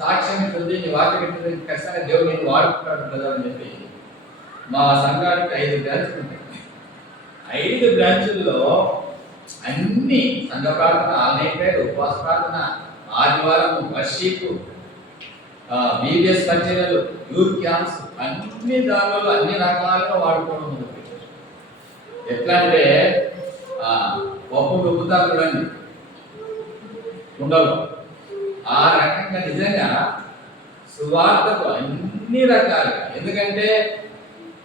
సాక్ష్యం ఉంటుంది, నీ వాక్యం ఉంటుంది, ఖచ్చితంగా దేవుడు నేను వాడుకుంటాడు కదా అని చెప్పి మా సంఘానికి 5 బ్రాంచ్లు ఉంటాయి. 5 బ్రాంచుల్లో అన్ని సంఘ ప్రార్థన, ఆన్లైన్ ప్రేయర్, ఉపవాస ప్రార్థన, ఆదివారం వర్షిప్, బీబీఎస్ పరిచర్యలు, యూత్ క్యాంప్స్, అన్ని దానిలో అన్ని రకాలుగా వాడుకోవడం మొదలుపెట్టారు. ఎట్లా అంటే పప్పు రుబ్బుతా చూడండి ఉండవు. ఆ రకంగా నిజంగా సువార్తకు అన్ని రకాలుగా, ఎందుకంటే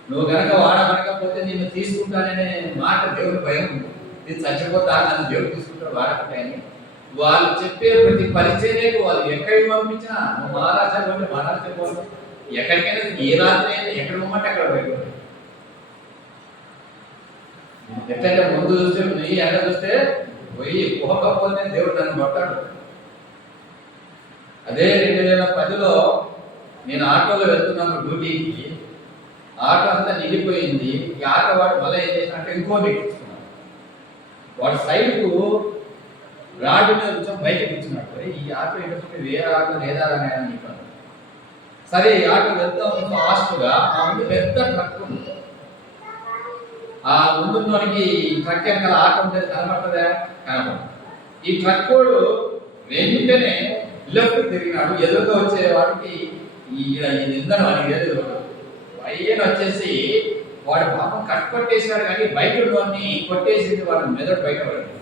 నువ్వు కనుక వాడబడకపోతే నిన్ను తీసుకుంటాననే మాట దేవుడి భయం ఉంది. నేను చచ్చిపోతా, నన్ను దేవుడు తీసుకుంటాడు వాడకుంటాయని వాళ్ళు చెప్పే ప్రతి పరిచర్యకు వాళ్ళు ఎక్కడికి పంపించినా నువ్వు మహారాజా పోతే ఎక్కడికైనా ఏ రాత్రి అయినా ఎక్కడ పోమంటే అక్కడ పోయి. ఎట్లయితే ముందు చూస్తే నువ్వు ఎండ చూస్తే పోయి పోకపోతే దేవుడు నన్ను కొట్టాడు. అదే 2010లో నేను ఆటోలో వెళ్తున్నాను డ్యూటీకి. ఆటో అంతా నిండిపోయింది. ఈ ఆటో వాడు మళ్ళీ ఏం చేసినట్టు ఇంకోటి ఎక్కించుకున్నాడు. వాడు సైడ్కు రాడ్డు మీద కూర్చొని బయట కూర్చున్నట్టు ఈ ఆటో ఏంటంటే వేరే ఆటో లేదా అని చెప్పాను. సరే ఈ ఆటో వెళ్తా ఉంది ఫాస్ట్గా. ఆ ముందు పెద్ద ట్రక్ ఉంది. ఆ ముందున్నోడికి ట్రక్ వెనకాల ఆటో ఉంటుంది, కనబడుతుందా? కనబడదు. ఈ ట్రక్ వాడు వెంటనే లెఫ్ట్ తిరిగినాడు. ఎదురుగా వచ్చే వాడికి ఇంధనం అని లేదు. అయ్యని వచ్చేసి వాడు పాపం కట్ కొట్టేసినాడు, కానీ బయటలోని కొట్టేసింది వాడు మెదడు బయటపడింది.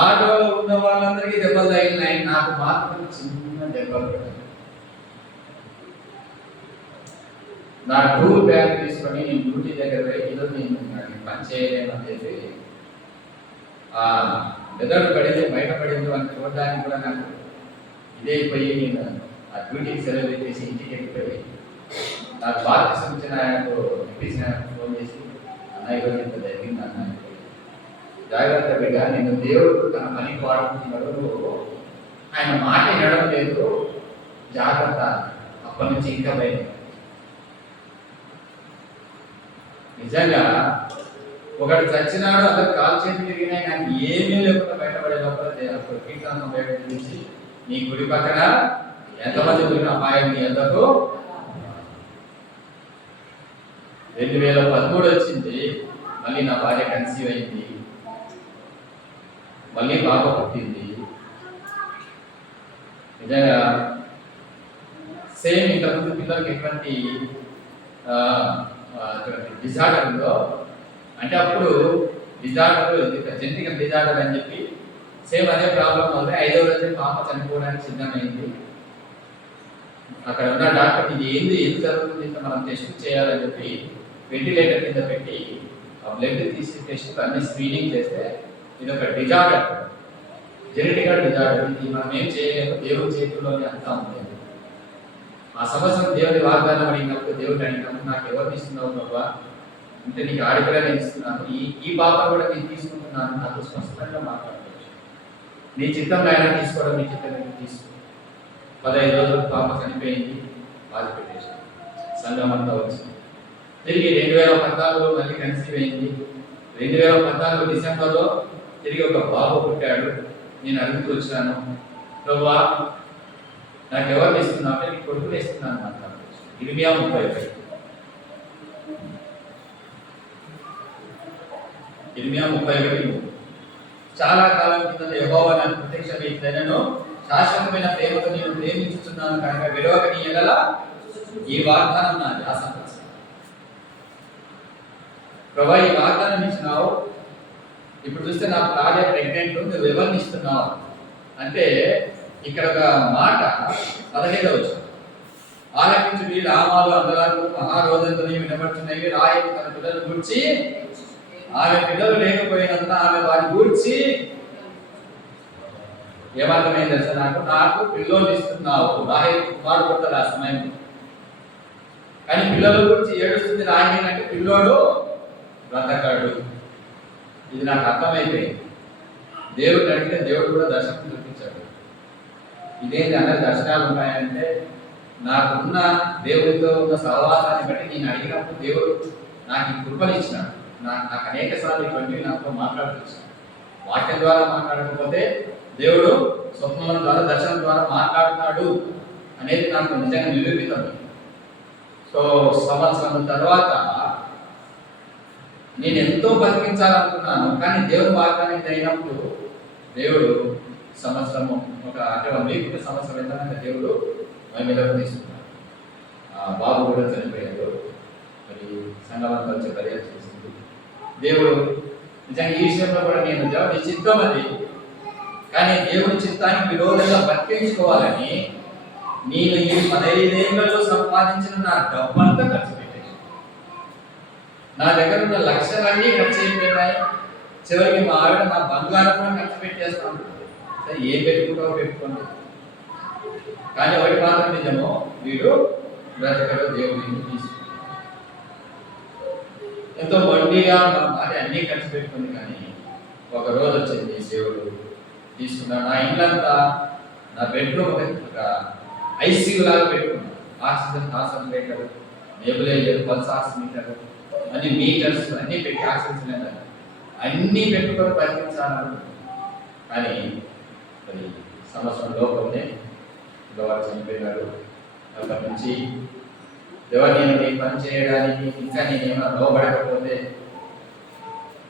ఆటోలో ఉన్న వాళ్ళందరికీ దెబ్బలు తగిలినాయి, నాకు మాత్రం చిన్న దెబ్బలు పడ్డాయి. నా టూర్ బ్యాగ్ తీసుకొని నేను డ్యూటీ దగ్గర ఈరోజు నేను పని చేయలేను అని చెప్పి ఆ మెదడు పడింది, బయటపడింది అని చూడడానికి కూడా నాకు ఇదైపోయి నేను ఆ డ్యూటీకి సెలవు పెట్టేసి ఇంటికి వెళ్ళిపోయి నాకు బాగా ఇచ్చిన ఆయనకు ఎంపీసీ ఫోన్ చేసి అన్నయ్య గారు ఇంత జరిగింది అన్నయ్య, జాగ్రత్త బిడ్డ, నేను దేవుడు తన పనికి వాడుతున్నాడు, ఆయన మాట వినడం లేదు, జాగ్రత్త. అప్పటి నుంచి ఇంకా భయం. నిజంగా ఒకటి చచ్చినాడు, అందరు కాలు చేతులు తిరిగినాయి, నాకు ఏమీ లేకుండా బయటపడే లోపల అప్పుడు కీర్తన బయట నుంచి నీ గుడి పక్కన ఎంతమంది గురిన అపాయం నీ ఎంతకు. 2013 వచ్చింది, మళ్ళీ నా భార్య కన్సీవ్ అయింది, మళ్ళీ పాప పుట్టింది. నిజంగా సేమ్ ఇంతకుముందు పిల్లలకి ఎటువంటి డిజార్డర్ ఉందో అంటే అప్పుడు డిజార్డర్ జెనెటికల్ డిజార్డర్ అని చెప్పి సేమ్ అదే ప్రాబ్లం వల్ల 5వ రోజే పాప చనిపోవడానికి సిద్ధమైంది. అక్కడ ఉన్న డాక్టర్ ఇది ఏం జరుగుతుంది, మనం టెస్ట్ చేయాలని చెప్పి వెంటిలేటర్ కింద పెట్టి ఆ బ్లడ్ తీసి టెస్ట్ అన్ని స్క్రీనింగ్ చేస్తే ఇది ఒక డిజార్డర్, జెనెటికల్ డిజార్డర్. ఇది మనం ఏం చేయలేము, దేవుడి చేతుల్లోనే అంతా ఉంటుంది. ఆ సంవత్సరం దేవుడి వాగ్దానం అడిగినప్పుడు దేవుడు అడిగినప్పుడు నాకు ఎవరు ఇస్తున్నావు బాబా అంటే నీకు ఆడిపిల్ల నేను ఇస్తున్నాను, ఈ పాప కూడా నేను తీసుకుంటున్నాను, నాకు స్పష్టంగా మాట్లాడుకోవచ్చు, నీ చిత్తంలో అయినా తీసుకోవడం, నీ చిత్తం తీసుకో. 15 రోజులు పాప చనిపోయింది, బాధ పెట్టేసి సంఘం అంతా వచ్చింది. తిరిగి 2014లో మళ్ళీ కన్సీవ్ అయింది. 2014 డిసెంబర్లో తిరిగి ఒక బాబు పుట్టాడు. నేను అడుగుతూ వచ్చాను, ప్రభువా నాకు ఎవరిని ఇస్తున్నావు అంటే నీకు కొడుకుని ఇస్తున్నాను మాట్లాడుకోవచ్చు. 30 ఇర్మియా 31. చాలా కాలం కింద యెహోవా నాకు ప్రత్యక్షమైనను శాశ్వతమైన ప్రేమతో నేను ప్రేమించుచున్నాను కనుక విడవక నీ ఎడల ఈ వాగ్దానం నాది. ఆ సంతోషం ప్రభా, ఈ వాగ్దానం ఇచ్చినావు, ఇప్పుడు చూస్తే నా భార్య ప్రెగ్నెంట్, నువ్వు ఎవరిని ఇస్తున్నావు అంటే ఇక్కడ ఒక మాట 15వ వచనం. ఆలకించుడి, రామాలు అందలాలు మహారోదంతుని వినబడుచున్నవి. రాయలు తన పిల్లలు గూర్చి, ఆమె పిల్లలు లేకపోయినంత ఆమె వారి గూర్చి ఏమర్థమైంది తెలుసా? నాకు పిల్లలు ఇస్తున్నావు. రాయలు కుమారు పుట్టారు ఆ సమయం, కానీ పిల్లల గురించి ఏడుస్తుంది రాయని అంటే పిల్లోడు బ్రతకాడు. ఇది నాకు అర్థమైపోయింది. దేవుడు అడిగితే దేవుడు కూడా దర్శనం చూపించాడు. ఇదేంటి అందరి దర్శనాలు ఉన్నాయంటే నాకున్న దేవుడితో ఉన్న సహవాసాన్ని బట్టి నేను అడిగినప్పుడు దేవుడు నాకు ఈ కృపలు ఇచ్చినాడు. నాకు అనేక సార్లు ఇటువంటివి నాతో మాట్లాడుతున్నాడు. వాక్యం ద్వారా మాట్లాడకపోతే దేవుడు స్వప్నం ద్వారా దర్శనం ద్వారా మాట్లాడుతున్నాడు అనేది నాకు నిజంగా నిరూపితం. సో సంవత్సరం తర్వాత నేను ఎంతో బతికించాలనుకున్నాను, కానీ దేవుడు వాగ్దానం అయినప్పుడు దేవుడు సంవత్సరము అంటే 1 వీక్ సంవత్సరం ఎంత దేవుడు మేము తీసుకున్నాడు. బాబు కూడా చనిపోయాడు. మరి సంఘమంతా వచ్చి పర్యాలు చేసింది దేవుడు. నిజంగా ఈ విషయంలో కూడా నేను దేవుడి చిత్తం అది, కానీ దేవుడి చిత్తానికి విరోధంగా బతికించుకోవాలని నేను ఈ 15 ఏళ్లలో సంపాదించిన నా డబ్బంతా ఖర్చు పెట్టాను. నా దగ్గర ఉన్న లక్షలన్నీ ఖర్చు అయిపోయినాయి. చివరికి మా ఆవిడ నా బంగారం కూడా ఖర్చు పెట్టేస్తాను. సరే, ఏం పెట్టుకుంటావో పెట్టుకోండి, కానీ ఒకటి మాత్రం నిజము, వీడు బ్రతకడు, దేవుడిని తీసుకుంటాడు. ఎంతో మొండిగా మా భార్య అన్నీ ఖర్చు పెట్టుకుంది, కానీ ఒక రోజు వచ్చింది దేవుడు తీసుకున్నాడు. నా ఇల్లంతా, నా బెడ్రూమ్ ఒక ఐసీయూ లాగా పెట్టుకున్నాను. Oxygen concentrator, nebuliser, pulse oximeter, అన్ని మీటర్స్ అన్నీ పెట్టి, ఆక్సిజన్ సిలిండర్ అన్నీ పెట్టుకొని బతికించాను. కానీ అది సంవత్సరం లోపలనే గవర్నర్ చనిపోయినాడు. అక్కడి నుంచి ఎవరు నేను పని చేయడానికి ఇంకా నేను ఏమైనా లోబడకపోతే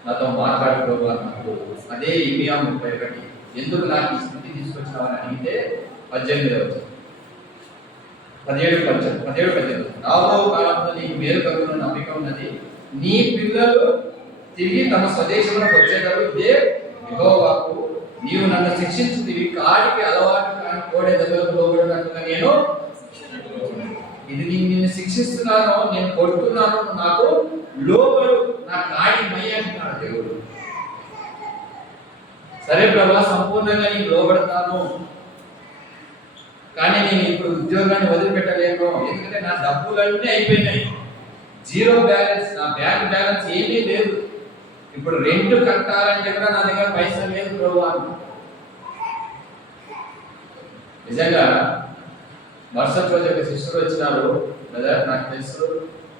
నాతో మాట్లాడుకోవాలన్నప్పుడు అదే ఇర్మియా 31 ఎందుకు నాకు ఈ స్థితి తీసుకొచ్చినావని అడిగితే 18వ వచనం 17 రాబో కాలంలో నీకు మేలు కలుగున నమ్మిక ఉన్నది. నీ పిల్లలు తిరిగి తమ స్వదేశంలో వచ్చేటప్పుడు ఇదే యెహోవాకు నీవు నన్ను శిక్షించుతివి. కాడికి అలవాటు కాని కోడే దెబ్బలకు లోబడినట్టుగా నేను ఇది నిన్ను శిక్షిస్తున్నాను, నేను కొడుతున్నాను, నాకు లోబడు, నా కాడి మయ్య అంటున్నాడు దేవుడు. సరే ప్రభా, సంపూర్ణంగా నీకు లోబడతాను, కానీ నేను ఇప్పుడు ఉద్యోగాన్ని వదిలిపెట్టలేను. ఎందుకంటే నా డబ్బులన్నీ అయిపోయినాయి, జీరో బ్యాలెన్స్, నా బ్యాంక్ బ్యాలెన్స్ ఏమీ లేదు. ఇప్పుడు రెంట్ కట్టాలంటే కూడా నా దగ్గర పైసలు లేదు ప్రభు. నిజంగా మరుసటి రోజు ఒక సిస్టర్ వచ్చినారు, బ్రదర్ నాకు తెలుసు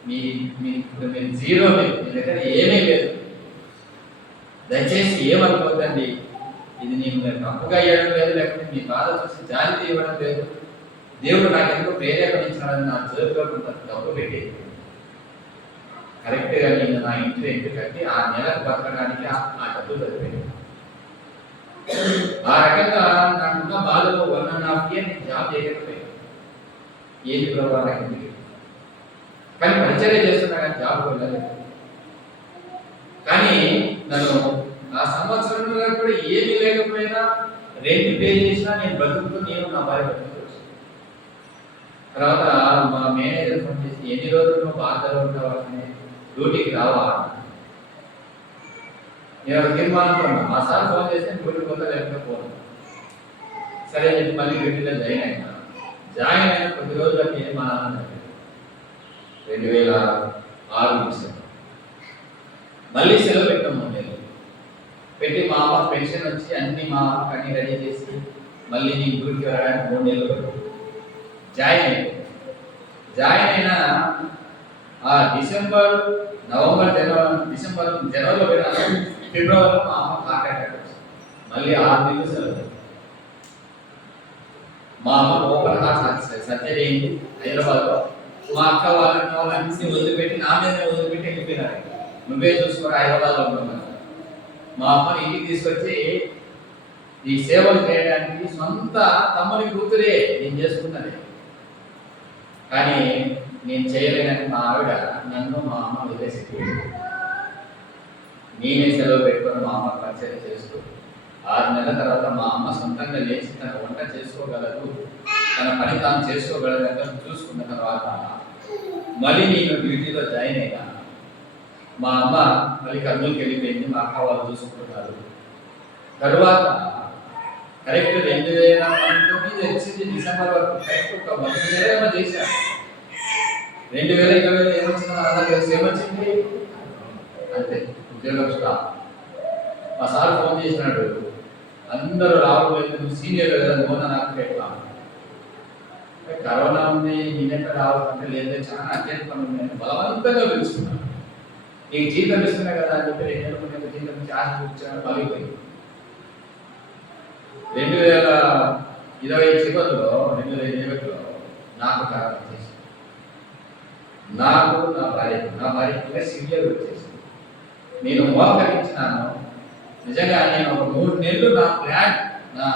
మీరు జీరో లేదు, మీ దగ్గర ఏమీ లేదు, దయచేసి ఏమనుకోద్దండి, ఇది నేను తప్పుగా ఇవ్వడం లేదు, లేకపోతే మీ బాధ చూసి జాగ్రత్త ఇవ్వడం లేదు, దేవుడు నాకు ఎందుకు ప్రేరేపణించాలని నా చేతిలో కొంత డబ్బు పెట్టి కరెక్ట్గా నేను నా ఇంటి రెంట్ కట్టి ఆ నెలకు బతకడానికి ఆ డబ్బు సరిపోయింది. ఆ రకంగా నాకున్న బాధలో 1.5 year నేను జాబ్ చేయకపోయాను. ఏంటి ప్రభావం నాకు తెలియదు, కానీ పరిచర్య చేస్తున్నా కానీ జాబ్ వెళ్ళలేదు. కానీ నన్ను ఆ సంవత్సరంలో కూడా ఏమీ లేకపోయినా రెంట్ పే చేసినా నేను బతుకుతూ నేను నా భార్య బతుకుతూ. తర్వాత మా మేనేజర్ ఫోన్ చేసి, ఎన్ని రోజులు నువ్వు బాధలో ఉంటావని, డ్యూటీకి రావా? నేను తీర్మానంతో ఉన్నా. మా సార్ ఫోన్ చేస్తే డ్యూటీ పోతా లేకపోతే పోను. సరే చెప్పి మళ్ళీ డ్యూటీలో జాయిన్ అయినా. జాయిన్ అయిన కొద్ది రోజులకి మా నాన్న 2006 నుంచి మళ్ళీ సెలవు పెట్టాం. 3 నెలలు పెట్టి మా అమ్మ పెన్షన్ వచ్చి అన్ని మా అమ్మకి అన్ని రెడీ చేసి మళ్ళీ నేను డ్యూటీకి వెళ్ళడానికి 3 నెలలు జాయిన్ అయిపోయింది. జాయిన్ అయినా ఆ డిసెంబర్, నవంబర్, జనవరిలో పోయినా ఫిబ్రవరిలో మా అమ్మ కాంటాక్ట్ వచ్చింది. మళ్ళీ 6 నెలలు సెలవు. మా అమ్మ ఓపెన్ హార్ట్ సర్జరీ అయింది హైదరాబాద్లో. మా అక్క వాళ్ళని వదిలిపెట్టి నా మీద వదిలిపెట్టి వెళ్ళిపోయినారు. నువ్వే చూసుకోరా హైదరాబాద్లో ఉన్నాను. మా అమ్మని ఇంటికి తీసుకొచ్చి ఈ సేవలు చేయడానికి సొంత తమ్ముని కూతురే నేను చేసుకున్నది. కానీ నేను చేయలేనని మా ఆవిడ నన్ను మా అమ్మ వదిలేసి నేనే సెలవు పెట్టుకొని మా అమ్మ పరిచయం చేస్తూ 6 నెలల తర్వాత మా అమ్మ సొంతంగా లేచి తన వంట చేసుకోగలదు, తన పని తాను చేసుకోగలదు అంటే చూసుకున్న తర్వాత మళ్ళీ నేను డ్యూటీలో జాయిన్ అయినా. మా అమ్మ మళ్ళీ కర్నూలుకి వెళ్ళిపోయింది, మా అక్క వాళ్ళు చూసుకుంటున్నారు. తరువాత కరెక్ట్ 2019 వచ్చింది డిసెంబర్ వరకు కరెక్ట్ ఒక 1 నెల ఏమో చేశాను. 2020 ఏమొచ్చిందో అందరూ తెలిసి ఏమొచ్చింది అంతే, ఉద్యోగం స్టాప్. మా సార్ ఫోన్ చేసినాడు, అందరూ రావట్లేదు, నువ్వు సీనియర్ కదా నువ్వు నాకు పెట్టా, కరోనా ఉంది నేనెక్కడ రావాలంటే లేదా చాలా అర్జెంట్ పనులు ఉన్నాయి, బలవంతంగా పిలుచుకున్నాను. నీకు జీతం ఇస్తున్నా కదా అని చెప్పి 2 నెలల ముందు జీతం నుంచి ఆశ కూర్చొని పలిగిపోయింది. 2020 చివరిలో 2021లో నాకు కరోనా వచ్చేసింది. నాకు నా భార్య సివియర్ వచ్చేసింది. నేను మోకరించినాను. నిజంగా నేను ఒక 3 నెలలు నా ప్లాన్ నా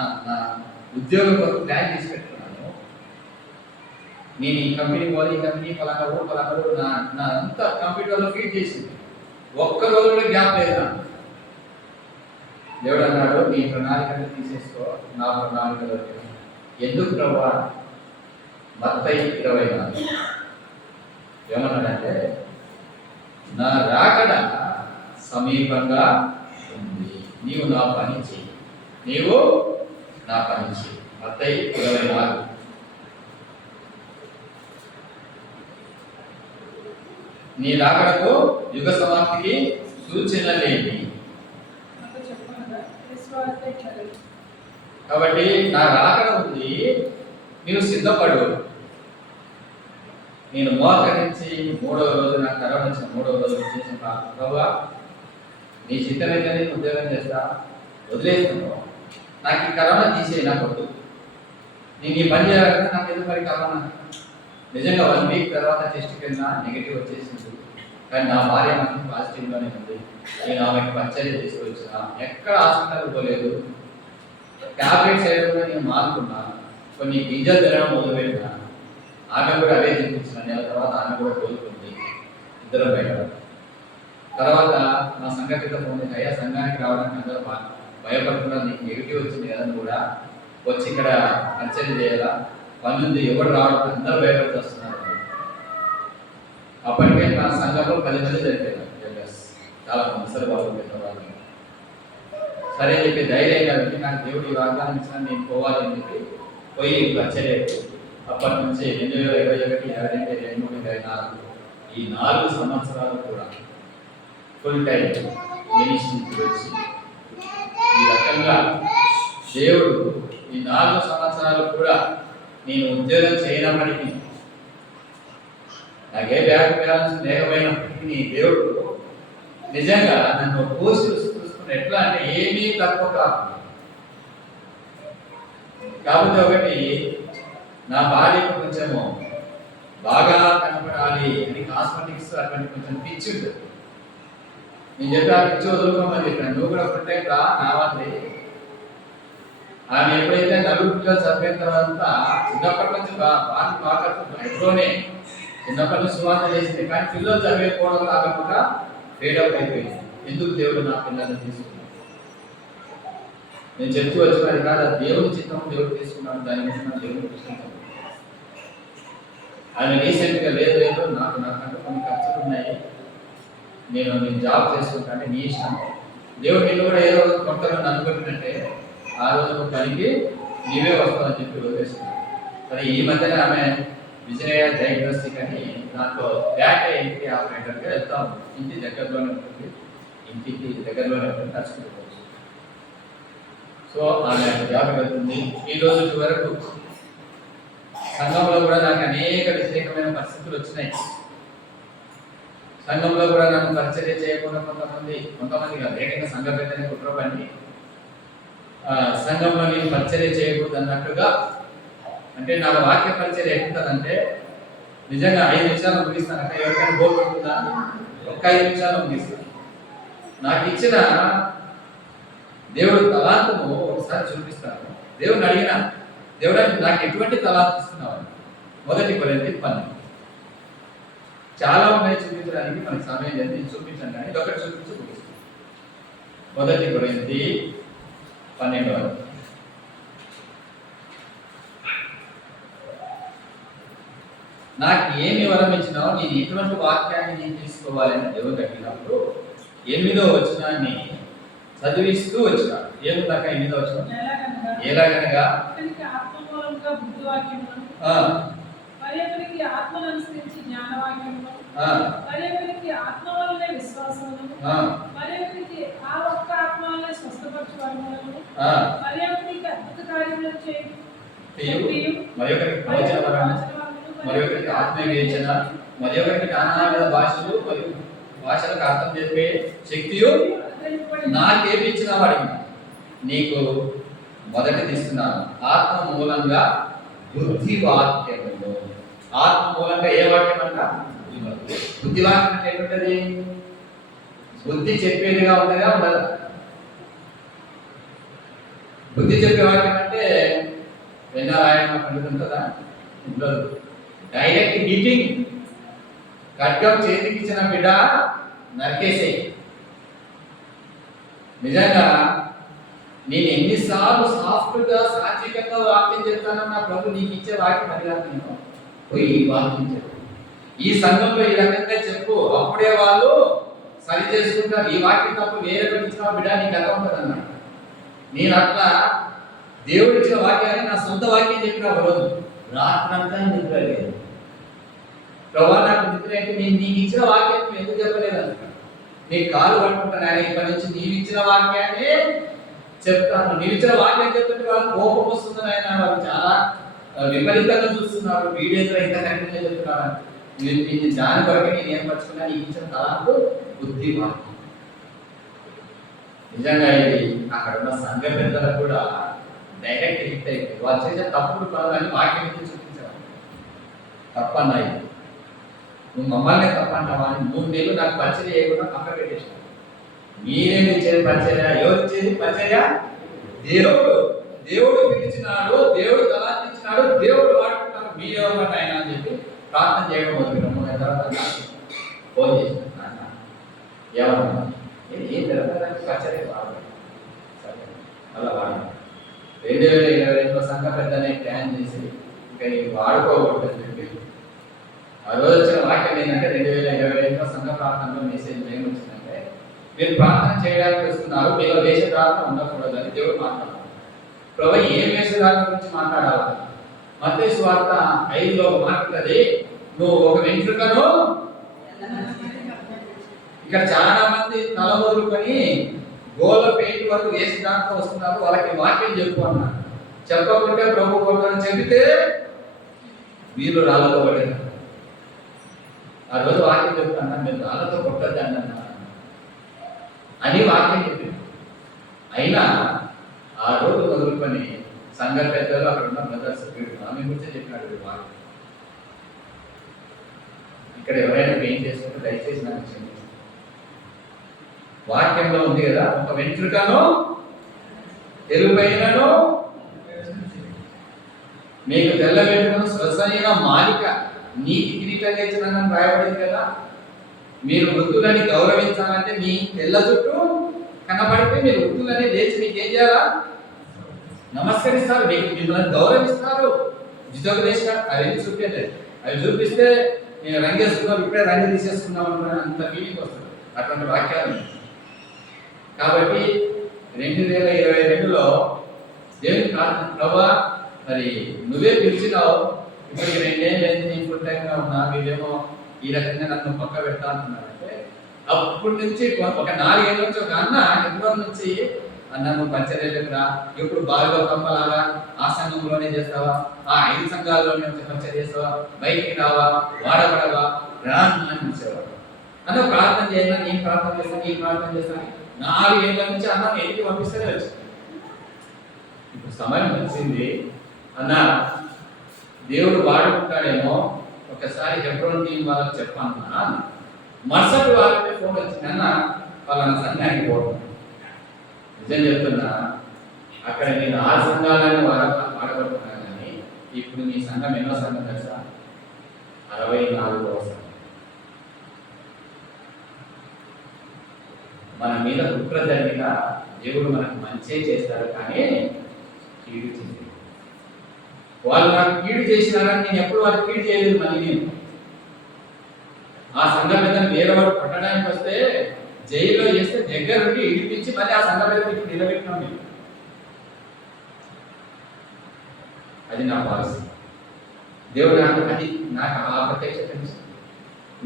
ఉద్యోగం కొరకు ప్లాన్ చేసి పెట్టుకున్నాను. నేను ఈ కంపెనీ పోవాలి, ఈ కంపెనీ పలానా నా అంత కంప్యూటర్లో ఫీడ్ చేసింది. ఒక్క రోజు కూడా గ్యాప్ లేదు నాకు. దేవుడు అన్నాడు, నీ ప్రణాళికను తీసేసుకో, నా ప్రణాళికలో ఎందుకు ప్రభా? మత్తయి 24 ఏమన్నాడంటే, నా రాకడ సమీపంగా ఉంది, నీవు నా పని చెయ్యి, నీవు నా పని చెయ్యి. మత్తయి 24. నీ రాకడకు యుగ సమాప్తికి సూచనలేని. కాబట్టి నా రాకడ ఉంది, నీవు సిద్ధపడు. నేను మోకరించి 3వ రోజు నాకు కరోనా వచ్చిన 3వ రోజు చేసిన ప్రభువా, నీ చిత్తమైతే నేను ఉద్యోగం చేస్తా, వదిలేస్తున్నావు, నాకు ఈ కరోనా తీసేయి, నాకు వద్దు, నేను ఈ పని చేయాలంటే నాకు ఎందుకు మరి కరోనా? నిజంగా 1 వీక్ తర్వాత టెస్ట్ కింద నెగిటివ్ వచ్చేసింది. కానీ నా భార్య మాత్రం పాజిటివ్గానే ఉంది. నేను ఆమెకి పరిచర్య తీసుకొచ్చిన, ఎక్కడ హాస్పిటల్ పోలేదు, ట్యాబ్లెట్స్ వేయడం నేను మానుకున్నా, కొన్ని గింజలు తినడం మొదలుపెట్టినా. ఆమె కూడా అవే చూపించిన. నెల తర్వాత ఆమె కూడా కోలుకుంది, ఇద్దరం బయట. తర్వాత మా సంఘటిత ఫోన్ చేసి, అయ్యా సంఘానికి రావడానికి అందరూ భయపడుతున్నారు, నీకు నెగిటివ్ వచ్చింది కదా కూడా వచ్చి ఇక్కడ పరిచయం చేయాలా, పని ఉంది, ఎవరు రావడం అందరూ భయపడుతూ వస్తున్నారు. అప్పటికే నా సంఘంలో 10 మంది జరిపారు, చాలా ముసలి వాళ్ళు పెద్దవాళ్ళు. సరే అని చెప్పి ధైర్యంగా వెళ్ళి, నాకు దేవుడు ఈ వాగ్దానం ఇచ్చిన నేను పోవాలని చెప్పి పోయి పరిచర్యకు. అప్పటి నుంచి 2021, 2022, 2023, 2024 ఈ 4 సంవత్సరాలు కూడా ఫుల్ టైం మినిస్ట్రీకి వచ్చి ఈ రకంగా దేవుడు ఈ 4 సంవత్సరాలు కూడా నేను ఉద్యోగం చేయనప్పటికీ, నాకే బ్యాంక్ బ్యాలెన్స్ లేకపోయినప్పటికీ నీ దేవుడు నిజంగా నన్ను పోషిస్తున్న ఎట్లా అంటే ఏమీ తక్కువ కాదు. కాకపోతే ఒకటి, నా భార్యకు కొంచెము బాగా కనపడాలి అని కాస్మెటిక్స్ అటువంటి కొంచెం పిచ్చి ఉంటుంది. నేను చెప్పి ఆ పిచ్చి వదులుకోమని చెప్పాను, నువ్వు కూడా ఫుల్ టైం రా రావాలి. ఆమె ఎప్పుడైతే 4 పిల్లలు చదివిన తర్వాత చిన్నప్పటి నుంచి బాగా ఎప్పుడోనే చిన్నప్పటి నుంచి సువార్త చేసింది. కానీ పిల్లలు చదివేపోవడం కాకుండా ఫేడప్ అయిపోయింది. ఎందుకు దేవుడు నా పిల్లల్ని తీసుకున్నాడు? నేను చెప్తూ వచ్చినది కాదు, దేవుని చిత్తం దేవుడు తీసుకున్నాను, దాని గురించి దేవుడు ప్రశ్నించాను. ఆయన రీసెంట్గా లేదు నాకంటూ కొన్ని ఖర్చులు ఉన్నాయి, నేను జాబ్ చేసుకుంటానంటే నీ ఇష్టం, దేవుడు నిన్ను కూడా ఏదో కొంతమంది అనుకుంటున్నట్టే ఆ రోజు పనికి నీవే వస్తావని చెప్పి వదిలేస్తున్నాను. కానీ ఈ మధ్యన ఆమె విజయ డయాగ్నోస్టిక్ అని దాంట్లో డేటా ఎంట్రీ ఆపరేటర్గా వెళ్తాము. ఇంటి దగ్గరలోనే ఉంటుంది, ఇంటికి దగ్గరలోనే ఉంటుంది, నడుచుకుంటుకోవచ్చు. సో ఆమె జాబ్ వెళ్తుంది. ఈ రోజు వరకు సంఘంలో కూడా నాకు అనేక వ్యతిరేకమైన పరిస్థితులు వచ్చినాయి. సంఘంలో కూడా నన్ను పరిచర్య చేయకుండా కొంతమంది కాదు, ఏకంగా సంఘ పెద్దనే కుట్రపడి సంఘంలో నేను పరిచర్య చేయకూడదు అన్నట్టుగా. అంటే నా వాక్య పరిచర్య ఎట్లుంటుందంటే, నిజంగా 5 నిమిషాలు ముగిస్తాను. అంటే ఎవరికైనా బోర్ ఉంటుందా? ఒక 5 నిమిషాలు ముగిస్తాను. నాకు ఇచ్చిన దేవుడు తలాంతము ఒకసారి చూపిస్తాను. దేవుడిని అడిగిన, దేవుడా నాకు ఎటువంటి తలాంతు ఇస్తున్నావు? 1 కొరింథీ 12. చాలా ఉన్నాయి చూపించడానికి, మనకి సమయం లేదు, నేను చూపించాను కానీ ఇదొకటి చూపించి ముగిస్తాను. 1 కొరింథీ 12. నాకు ఏమి వరం ఇచ్చినావు, నేను ఎటువంటి వాక్యాన్ని నేను తీసుకోవాలని దేవుడు అడిగినప్పుడు 8వ వచనాన్ని చదివిస్తూ వచ్చినాడు. ఏముందాక 8వ వచనం? ఎలాగనగా పర్యకునికి ఆత్మను అనుసరించి జ్ఞానవాక్యమును, పర్యకునికి ఆత్మ వలనే విశ్వాసమును, పర్యకునికి ఆ ఒక్క ఆత్మ వలనే స్వస్థపరచు వరములను, పర్యకునికి అద్భుత కార్యములను చేయు, మరొకరికి ప్రవచన వరము, మరొకరికి ఆత్మీయ వివేచన, మరొకరికి నానా భాషలు మరియు భాషలకు అర్థం చెప్పే శక్తియు నాకేమి ఇచ్చిన వాడికి నీకు మొదటి ఇస్తున్నాను. ఆత్మ మూలంగా బుద్ధి వాక్యము. ఆత్మ మూలంగా ఏ వాక్యం అంట? బుద్ధి వాక్యం అంటే ఏంటంటది? బుద్ధి చెప్పేదిగా ఉండగా ఉండదు. బుద్ధి చెప్పే వాక్యం అంటే వెన్నారాయణ పండుతుంటుందా? ఉండదు. Direct meeting. ఖడ్గం చేతికి ఇచ్చిన బిడ్డ నరికేసే. నిజంగా నేను ఎన్నిసార్లు సాఫ్ట్గా సాత్వికంగా వాక్యం చెప్తానన్నా ప్రభు నీకు ఇచ్చే వాక్యం అది కాదు. నేను పోయి వాక్యం చెప్పు, ఈ సంఘంలో ఈ రకంగా చెప్పు, అప్పుడే వాళ్ళు సరి చేసుకుంటారు. ఈ వాక్యం తప్ప వేరే ఇచ్చిన బిడ్డ నీకు అర్థం ఉంటుంది అన్నాడు. నేను అట్లా దేవుడు ఇచ్చిన వాక్యాన్ని నా సొంత వాక్యం చెప్పిన ఒక రోజు రాత్రంతా నిద్ర లేదు. ప్రభా నాకు నిద్ర అంటే నేను నీకు ఇచ్చిన వాక్యాన్ని ఎందుకు చెప్పలేదు అంటున్నాడు. నీకు కాలు పట్టుకుంటాను ఆయన, ఇప్పటి నుంచి నీవు ఇచ్చిన వాక్యాన్ని చెప్తాను. నీవు ఇచ్చిన వాక్యం చెప్తుంటే వాళ్ళు కోపం వస్తుందని ఆయన వాళ్ళు చాలా విపరీతంగా చూస్తున్నారు. వీడియోలో ఇంకా కంటిన్యూ చెప్తున్నారు. నేను దాని కొరకు నేను ఏం పరుచుకున్నా, నీకు ఇచ్చిన తలాంతు బుద్ధి వాక్యం. నిజంగా ఇది అక్కడ ఉన్న సంఘ పెద్దలకు కూడా డైరెక్ట్ హిట్ అయిపోయింది. వాళ్ళు చేసే తప్పుడు పనులని వాక్యం నుంచి చూపించారు. తప్పన్నాయి, నువ్వు మమ్మల్ని తప్పంటావా అని 3 నెలలు నాకు పరిచయం చేయకుండా పక్క పెట్టేసాను. మీరేమి ఇచ్చేది పరిచర్య? ఎవరు ఇచ్చేది పరిచర్య? దేవుడు. దేవుడు పిలిచినాడు, దేవుడు తలాంతించినాడు, దేవుడు వాడుకుంటాడు. మీరెవరమాట ఆయన అని చెప్పి ప్రార్థన చేయడం మొదలుపెట్టాము. తర్వాత ఫోన్ చేసిన ఏమన్నా ఏం జరగడానికి పరిచర్య వాడు. అలా వాడు 2022లో సంఘ పెద్దనే ప్లాన్ చేసి ఇంకా నీకు వాడుకోకూడదని చెప్పి ఆ రోజు వచ్చిన వాక్యం ఏంటంటే 2022లో సంఘ ప్రార్థనలో మెసేజ్ ఏం వచ్చిందంటే, మీరు ప్రార్థన చేయడానికి వస్తున్నారు, మీలో వేషధారణ ఉండకూడదు అని దేవుడు మాట్లాడారు. ప్రభు ఏం వేషధారణ గురించి మాట్లాడాలా? మత్తయి సువార్త 5లో మాట్లాడేది, నువ్వు ఒక వెంట్రుకను, ఇక్కడ చాలా మంది తల మొదలుకొని గోల పెయింట్ వరకు వేసి దాంట్లో వస్తున్నారు, వాళ్ళకి వాక్యం చెప్పు అన్నారు. చెప్పకుంటే ప్రభు కొట్టని చెబితే వీళ్ళు రాళ్ళతో పడారు. ఆ రోజు వాక్యం చెప్తాను, మీరు రాళ్ళతో కొట్టద్దు అన్నా అని వాక్యం చెప్పింది. అయినా ఆ రోజు మొదలుకొని సంఘ పెద్దలు అక్కడ ఉన్న బ్రదర్స్ ఆమె గురించి చెప్పినాడు వాక్యం. ఇక్కడ ఎవరైనా పెయింట్ చేసుకుంటే దయచేసి నాకు క్షమించండి. వాక్యంలో ఉంది కదా, ఒక వెంట్రుకను ఎరుపైనను మీకు తెల్ల వెంట్రుకను స్వసైన మాలిక నీతి కిరీటంగా ఇచ్చినానని రాయబడింది కదా. మీరు వృద్ధులని గౌరవించాలంటే మీ తెల్ల చుట్టూ కనబడితే మీరు వృద్ధులని లేచి మీకు ఏం చేయాలా? నమస్కరిస్తారు, మీకు మిమ్మల్ని గౌరవిస్తారు. జిజోపదేశం అవి చూపించలేదు. అవి చూపిస్తే నేను రంగేసుకున్నాం, ఇప్పుడే రంగు తీసేసుకున్నాం అనుకున్నా అంత ఫీలింగ్ వస్తుంది. అటువంటి వాక్యాలు. కాబట్టి 2022లో దేవుని ప్రార్థన, ప్రభా మరి నువ్వే పిలిచినావు, ఇప్పటికి 2 ఏళ్ళు అయింది నేను ఫుల్ టైంగా ఉన్నా, మీరేమో ఈ రకంగా నన్ను పక్క పెడతా అంటున్నారంటే, అప్పటి నుంచి ఒక 4 ఏళ్ళ నుంచి ఒక అన్న ఎన్నో నుంచి అన్న నువ్వు పంచర్యలకు రా, ఇప్పుడు బావిలో కమ్మలాగా ఆ సంఘంలోనే చేస్తావా, ఆ 5 సంఘాల్లోనే పంచర్ చేస్తావా, బయటికి రావా, వాడబడవా రా అని పిలిచేవాడు. అన్న ప్రార్థన చేయాలి, నేను ప్రార్థన చేస్తాను, నేను ప్రార్థన చేస్తాను. 4 ఏళ్ళ నుంచి అన్న ఇంటికి పంపిస్తూనే వచ్చింది. ఇప్పుడు సమయం వచ్చింది, అన్న దేవుడు వాడుకుంటాడేమో, ఒకసారి హెబ్రోన్ టీం వాళ్ళకి చెప్పాను. మరుసటి వాళ్ళకి ఫోన్ వచ్చింది, అన్న వాళ్ళ సంఘానికి పోవడం. నిజం చెప్తున్నా, అక్కడ నేను 6 సంఘాలను వాడబడుతున్నాను కానీ ఇప్పుడు మీ సంఘం ఎన్నో సంఘం తెలుసా? 64వ సంఘం. మన మీద కుట్ర జరిగిన దేవుడు మనకు మంచి చేస్తాడు కానీ కీడు చేస్తాడు. వాళ్ళు నాకు కీడు చేసినారని నేను ఎప్పుడు వాళ్ళకి కీడు చేయలేదు. మళ్ళీ నేను ఆ సంఘం మీద వేరే వాడు కొట్టడానికి వస్తే జైల్లో చేస్తే దగ్గర నుండి ఇడిపించి మళ్ళీ ఆ సంఘం మీద ఇప్పుడు నిలబెట్టినాం నేను. అది నా పాలసీ. దేవుడు అది నాకు ఆ ప్రత్యక్ష తెలుసు.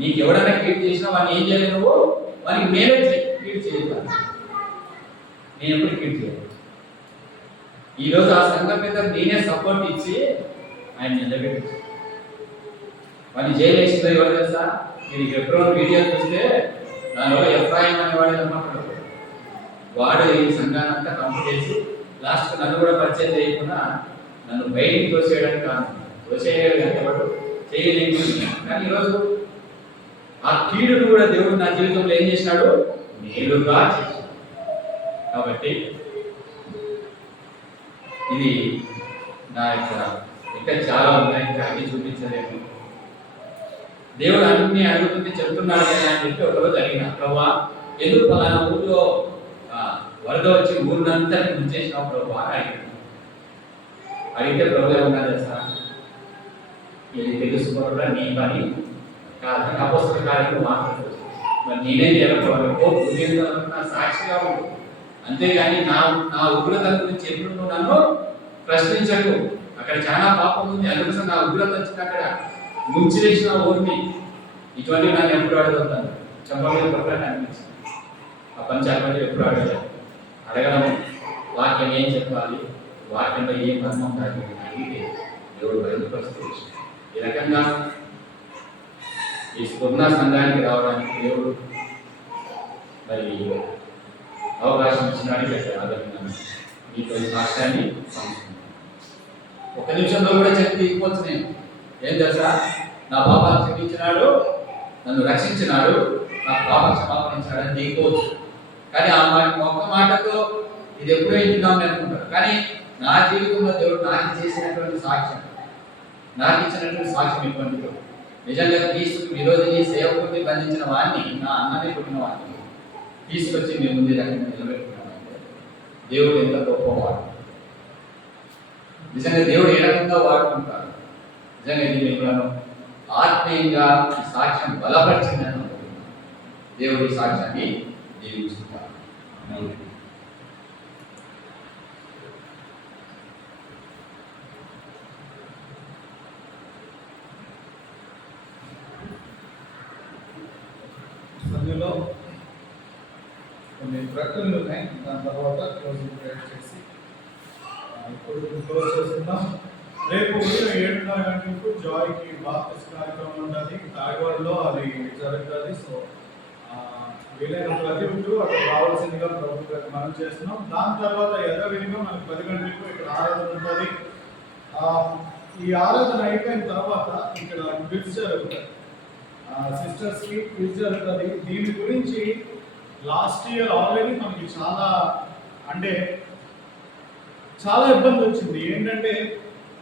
నీకు ఎవడైనా కీడు చేసినా వాడిని ఏం చేయలేదు, నువ్వు వానికి మేలే చేయి, కీడు చేయలేదు. నేను ఎప్పుడు కీడు చేయలేదు. ఈరోజు ఆ సంఘం మీద నేనే సపోర్ట్ ఇచ్చి ఆయన నిలబెట్టి వాడిని జైలు వేసిందో ఎవరు తెలుసా? మీరు ఎప్పుడో వీడియో చూస్తే దానిలో ఎఫ్రాయిం అనేవాడు అనమాట. వాడు ఈ సంఘాన్ని అంతా కంప్లీట్ చేసి లాస్ట్కి నన్ను కూడా పరిచయం చేయకుండా నన్ను బయటికి తోసేయడానికి కాదు, తోసేయలేదు అంటే వాడు చేయలేదు. కానీ ఈరోజు ఆ కీడును కూడా దేవుడు నా జీవితంలో ఏం చేసినాడు? మేలుగా చేశాడు. కాబట్టి ఇది నా యొక్క ఇంకా చాలా ఉన్నాయి, ఇంకా అన్ని చూపించలేము. దేవుడు అన్ని అడుగుతుంది చెప్తున్నాడు కదా అని చెప్పి ఒకరోజు అడిగిన, ప్రభా ఎందుకు పలానా ఊళ్ళో వరద వచ్చి ఊరినంతటి ముంచేసినావు ప్రభా అని అడిగితే ప్రభు ఏమన్నారు తెలుసా? ఇది తెలుసుకోవడం నీ పని కాదు, అపోస్తల కార్యంలో మాట్లాడుతుంది. మరి నేనే నా సాక్షిగా ఉంది, అంతేగాని నా ఉగ్రత గురించి ఎప్పుడు నువ్వు నన్ను ప్రశ్నించకు. అక్కడ చాలా పాపం ఉంది, అందుకోసం నా ఉగ్రత వచ్చింది. అక్కడ ముంచి వేసిన ఊరిని ఇటువంటివి నన్ను ఎప్పుడు అడగలుగుతాను? చంపలేదు పక్కన అనిపించింది. ఆ పంచాయతీ ఎప్పుడు అడగలేదు. అడగడము వాక్యం ఏం చెప్పాలి, వాక్యంలో ఏం మర్మం దాగి అడిగితే దేవుడు బయలుపరుస్తూ ఈ రకంగా ఈ స్ఫురణ సంఘానికి రావడానికి దేవుడు మరి అవకాశం ఇచ్చినాడు. ఆదరణను మీతో సాక్ష్యాన్ని పంచుకున్నాను. ఒక నిమిషంలో కూడా చెప్పి ఇవ్వచ్చు. నేను ఏం తెలుసా? నా పాపాలు క్షమించినాడు, నన్ను రక్షించినాడు, నా పాప క్షమాపణించాడు అని నీకోవచ్చు. కానీ ఆ ఒక్క మాటతో ఇది ఎప్పుడో ఇంటున్నామని అనుకుంటారు. కానీ నా జీవితంలో దేవుడు నాకు చేసినటువంటి సాక్ష్యం, నాకు ఇచ్చినటువంటి సాక్ష్యం ఇటువంటిదో. నిజంగా క్రీస్తుకు విరోధిని సేవకుడిని బంధించిన వాడిని, నా అన్నని పుట్టిన వాడిని తీసుకొచ్చి మీ ముందు రకంగా నిలబెట్టుకున్నామంటే దేవుడు ఎంత గొప్పవాడు. నిజంగా దేవుడు ఏ రకంగా వాడుకుంటారు. నిజంగా ఇది నేను ఆత్మీయంగా ఈ సాక్ష్యం బలపరిచిందని దేవుడు ఈ సాక్ష్యాన్ని దీవించుకుంటారు. అందులో కొన్ని ప్రకటనలు ఉన్నాయి. దాని తర్వాత క్లోజింగ్ ప్రేయర్ చేసి ఇప్పుడు క్లోజ్ చేస్తున్నాం. రేపు ఉదయం 7:30 గంటలకు జాయ్కి బాప్టిస్ట్ కార్యక్రమం ఉంటుంది తాడివాడలో, అది జరుగుతుంది. సో వీలైన ప్రతి ఒక్కరు అక్కడ రావాల్సిందిగా ప్రభుత్వం మనం చేస్తున్నాం. దాని తర్వాత యథావిధిగా మనకు 10 గంటలకు ఇక్కడ ఆరాధన ఉంటుంది. ఈ ఆరాధన అయిపోయిన తర్వాత ఇక్కడ క్విజ్ జరుగుతుంది, సిస్టర్స్కి క్విజ్ జరుగుతుంది. దీని గురించి లాస్ట్ ఇయర్ ఆల్రెడీ మనకి చాలా ఇబ్బంది వచ్చింది. ఏంటంటే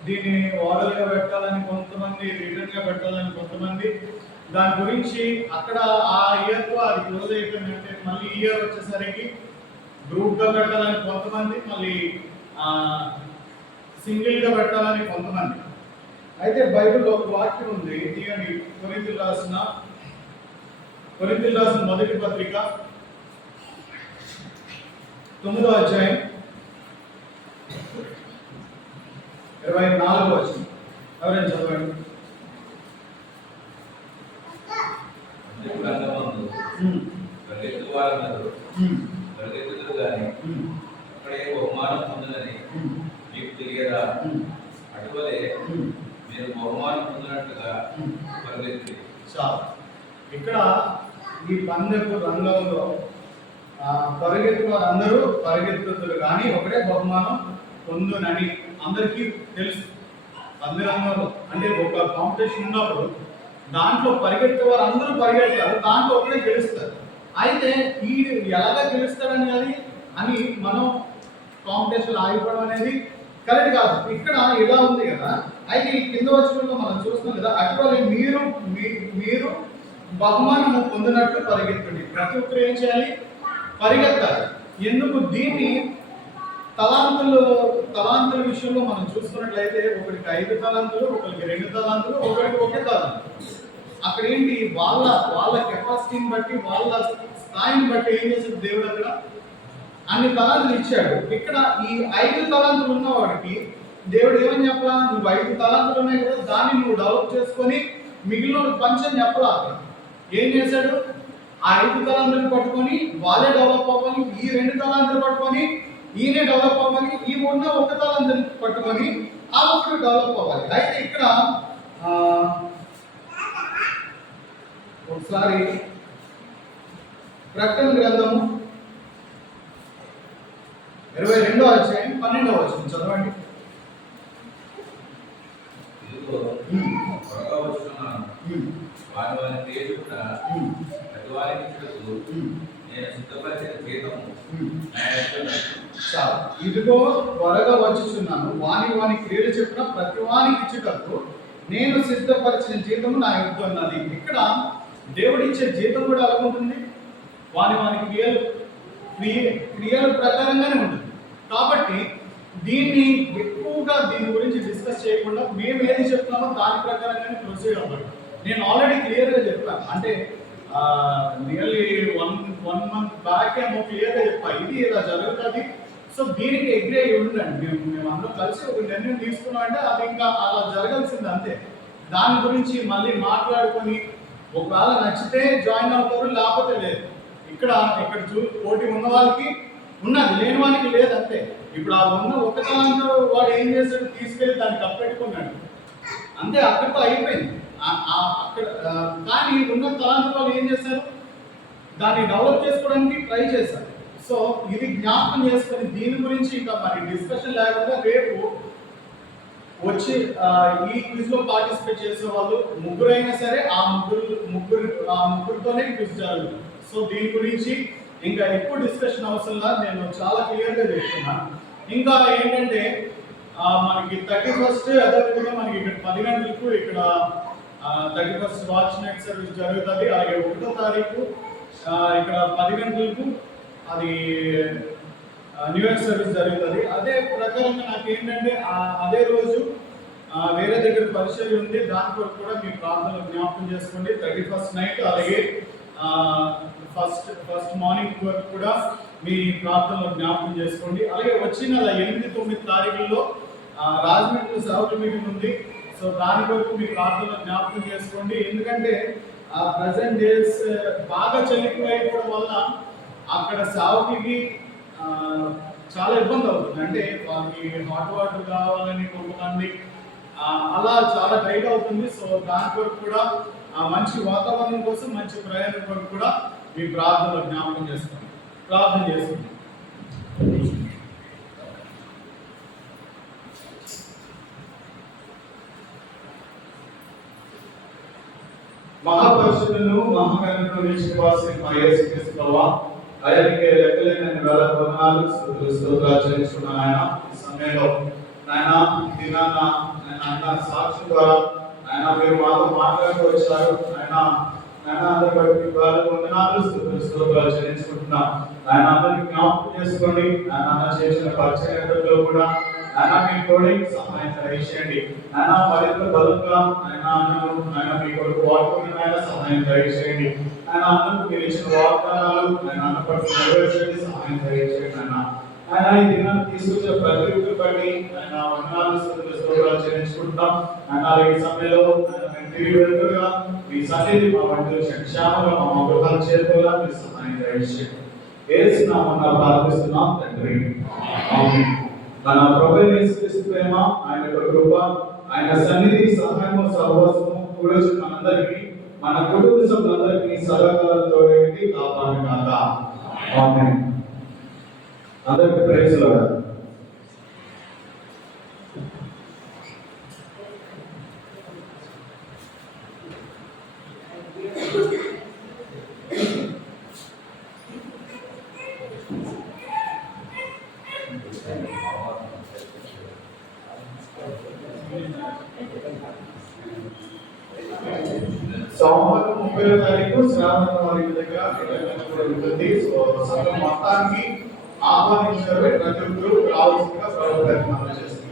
దీన్ని ఓరల్గా పెట్టాలని కొంతమంది, రిటర్న్గా పెట్టాలని కొంతమంది. దాని గురించి అక్కడ ఆ ఇయర్తో అది క్లోజ్ అయిపోయిందంటే మళ్ళీ ఈ ఇయర్ వచ్చేసరికి గ్రూప్గా పెట్టాలని కొంతమంది, మళ్ళీ సింగిల్గా పెట్టాలని కొంతమంది. అయితే బైబిల్లో ఒక వాక్యం ఉంది, తీయండి. కొరింథీయులకు రాసిన మొదటి పత్రిక 9వ అధ్యాయం 24వ వచనం. ఎవరైనా చదవండి. అక్కడే బహుమానం పొందునని మీకు తెలియదా? అటువలే మీరు బహుమానం పొందినట్టుగా పరిగెత్తి. ఇక్కడ ఈ పందెపు రంగంలో పరిగెత్తు వారందరూ పరిగెత్తుతారు కానీ ఒకటే బహుమానం పొందునని అందరికీ తెలుసు. పందె రంగంలో అంటే ఒక కాంపిటీషన్ ఉన్నప్పుడు దాంట్లో పరిగెత్తే వారు అందరూ పరిగెడతారు, దాంట్లో ఒకటే గెలుస్తారు. అయితే ఈ ఎలాగా గెలుస్తాడని అది అని మనం కాంపిటీషన్ ఆగిపోవడం అనేది కరెక్ట్ కాదు. ఇక్కడ ఇలా ఉంది కదా, అయితే ఈ కింద వచ్చినలో మనం చూస్తున్నాం కదా, అటువలే మీరు బహుమానము పొందినట్లు పరిగెత్తండి. ప్రతి ఒక్కరు ఏం చేయాలి? పరిగెత్తాలి. ఎందుకు? దీన్ని తలాంతుల విషయంలో మనం చూసుకున్నట్లయితే ఒకరికి 5 తలాంతులు, ఒకరికి 2 తలాంతులు, ఒకరికి 1 తలాంతు. అక్కడ ఏంటి? వాళ్ళ కెపాసిటీని బట్టి, వాళ్ళ స్థాయిని బట్టి ఏం చేశాడు దేవుడు? అక్కడ అన్ని తలాంతులు ఇచ్చాడు. ఇక్కడ ఈ 5 తలాంతులు ఉన్నవాడికి దేవుడు ఏమని చెప్పలా? నువ్వు 5 తలాంతులు ఉన్నాయి కదా, దాన్ని నువ్వు డెవలప్ చేసుకొని మిగిలిన పంచని చెప్పలా. అక్కడ ఏం చేశాడు? ఆ 5 తలాంతులు పట్టుకొని వాళ్ళే డెవలప్ అవ్వాలి, ఈ 2 తలాంతులు పట్టుకొని ఈయనే డెవలప్ అవ్వాలి, ఈ ఉన్న 1 తలాంతులు పట్టుకొని ఆ ఒక్కడు డెవలప్ అవ్వాలి. అయితే ఇక్కడ ఒకసారి ప్రకటన గ్రంథము 22వ అధ్యాయం 12వ వచనం చదవండి. ఇదిగో త్వరగా వస్తున్నాను, వారి వారి తేజుట ప్రతివారికి ఇచ్చుటకు నేను సిద్ధపరిచిన జీతము చాలు. ఇదిగో త్వరగా వచ్చుచున్నాను, వాని క్రియలు చెప్పిన ప్రతి వానికి ఇచ్చుటకు నేను సిద్ధపరిచిన జీతము నా యొద్ద ఉన్నది. ఇక్కడ దేవుడు ఇచ్చే జీతం కూడా ఎలా ఉంటుంది? వాని క్రియల ప్రకారంగానే ఉంటుంది. కాబట్టి దీన్ని ఎక్కువగా దీని గురించి డిస్కస్ చేయకుండా మేము ఏది చెప్తున్నామో దాని ప్రకారంగానే ప్రొసీడ్ అవ్వండి. నేను ఆల్రెడీ క్లియర్గా చెప్పాను, అంటే నియర్లీ వన్ మంత్ బ్యాక్ ఏమో క్లియర్గా చెప్పా, ఇది ఇలా జరుగుతుంది. సో దీనికి అగ్రీ అయ్యి ఉండండి. మేము అందరూ కలిసి ఒక నిర్ణయం తీసుకున్నాం అంటే అది ఇంకా అలా జరగాల్సింది అంతే. దాని గురించి మళ్ళీ మాట్లాడుకొని ఒకవేళ నచ్చితే జాయిన్ అవుతారు, లేకపోతే లేదు. ఇక్కడ పోటీ ఉన్న వాళ్ళకి ఉన్నది, లేని వానికి లేదు అంతే. ఇప్పుడు ఆ ఉన్న 1 తలాంతు వాడు ఏం చేశాడు? తీసుకెళ్ళి దాన్ని కప్పెట్టుకున్నాడు అంతే, అక్కడితో అయిపోయింది. అక్కడ కానీ ఉన్న తలాంతు వాళ్ళు ఏం చేశారు? దాన్ని డెవలప్ చేసుకోవడానికి ట్రై చేశారు. సో ఇది జ్ఞాపకం చేసుకొని దీని గురించి ఇంకా మరి డిస్కషన్ లేకుండా రేపు వచ్చి ఈ క్విజ్ లో పార్టిసిపేట్ చేసే వాళ్ళు ముగ్గురైనా సరే ఆ ముగ్గురితోనే క్విజ్ జరుగుతుంది. సో దీని గురించి ఇంకా ఎక్కువ డిస్కషన్ అవసరంలా, నేను చాలా క్లియర్గా చెప్తున్నాను. ఇంకా ఏంటంటే మనకి 31st అదేవిధంగా మనకి ఇక్కడ 10 గంటలకు ఇక్కడ 31st వాచ్ నైట్ సర్వీస్ జరుగుతుంది. అలాగే 1వ తారీఖు ఇక్కడ 10 గంటలకు అది న్యూ ఇయర్ సర్వీస్ జరుగుతుంది. అదే ప్రకారంగా నాకు ఏంటంటే అదే రోజు వేరే దగ్గర పరిచయం ఉంది, దాని కొరకు కూడా మీ ప్రార్థనలు జ్ఞాపకం చేసుకోండి. 31st నైట్ అలాగే ఫస్ట్ మార్నింగ్ వరకు కూడా మీ ప్రార్థనలు జ్ఞాపకం చేసుకోండి. అలాగే వచ్చిన 8-9 తారీఖుల్లో రాజమండ్రి సేవకుల మీటింగ్ ఉంది. సో దాని కొరకు మీ ప్రార్థనలు జ్ఞాపకం చేసుకోండి. ఎందుకంటే ప్రజెంట్ డేస్ బాగా చలికి అయిపోవడం వల్ల అక్కడ సేవకులకి చాలా ఇబ్బంది అవుతుంది. అంటే వాళ్ళకి హాట్ వాటర్ కావాలని కొంతమంది అలా చాలా టైట్ అవుతుంది. సో దాని కొరకు కూడా మంచి వాతావరణం కోసం, మంచి ప్రయాణం కొరకు కూడా మీ ప్రార్థనలో జ్ఞాపకం చేసుకోండి. ప్రార్థన చేసుకోండి. మహాపరిశుద్ధులను మహాగణులను నిశ్వాసి మా యేసుక్రీస్తు ప్రభువా, ఆయనకే లెక్కలేని వేల వందనాలు స్తోత్రాలు చెల్లిస్తున్నాను. ఆయన ఈ సమయంలో నాయన దినాన్న ఆయన సాక్షి ద్వారా ఆయన మీరు మాతో మాట్లాడుతూ వచ్చారు. ఆయన అందరి బట్టి వేల వందనాలు స్తోత్రాలు చెల్లించుకుంటున్నాం. ఆయన అందరినీ జ్ఞాపకం చేసుకోండి. ఆయన చేసిన పరిచయంలో కూడా ఆయన మీ తోడికి సహాయం దయచేయండి. ఆయన మరింత బలంగా ఆయన మీ కొరకు వాడుకుని ఆయన సహాయం దయచేయండి. ఆయన అందరికి మీరు ఇచ్చిన వాగ్దానాలు ఆయన అన్నపడి నెరవేర్చండి, సహాయం దయచేయండి. ఆయన ఈ దినాన్ని తీసుకొచ్చే ప్రతి ఒక్కరి బట్టి ఆయన వందనాలు స్తోత్రాలు చెల్లించుకుంటాం. ఆయన ఈ సమయంలో మేము తిరిగి వెళ్తుగా మీ సన్నిధి మా వంటి క్షేమంగా మా గృహాలు చేరుకోగా మీరు సహాయం దయచేయండి. యేసు నామమున ప్రార్థిస్తున్నాం తండ్రి, ఆమేన్. మన ప్రభువైన యేసుక్రీస్తు ప్రేమ, ఆయన కృప, ఆయన సన్నిధి, సహాయము, సహవాసము కూడా మనందరికీ, మన కుటుంబ సభ్యులందరికీ సదాకాలంతో కాపాడుగాక. ఆమేన్. అందరికీ ప్రైజ్ లార్డ్. 30వ తారీఖు శ్రావణ వారి దగ్గర కూడా ఉంటుంది. సో సంఘం మొత్తానికి ఆహ్వానించారు. ప్రతి ఒక్కరు రావాల్సిందిగా ప్రభువు గారికి మనం చేస్తున్నాం.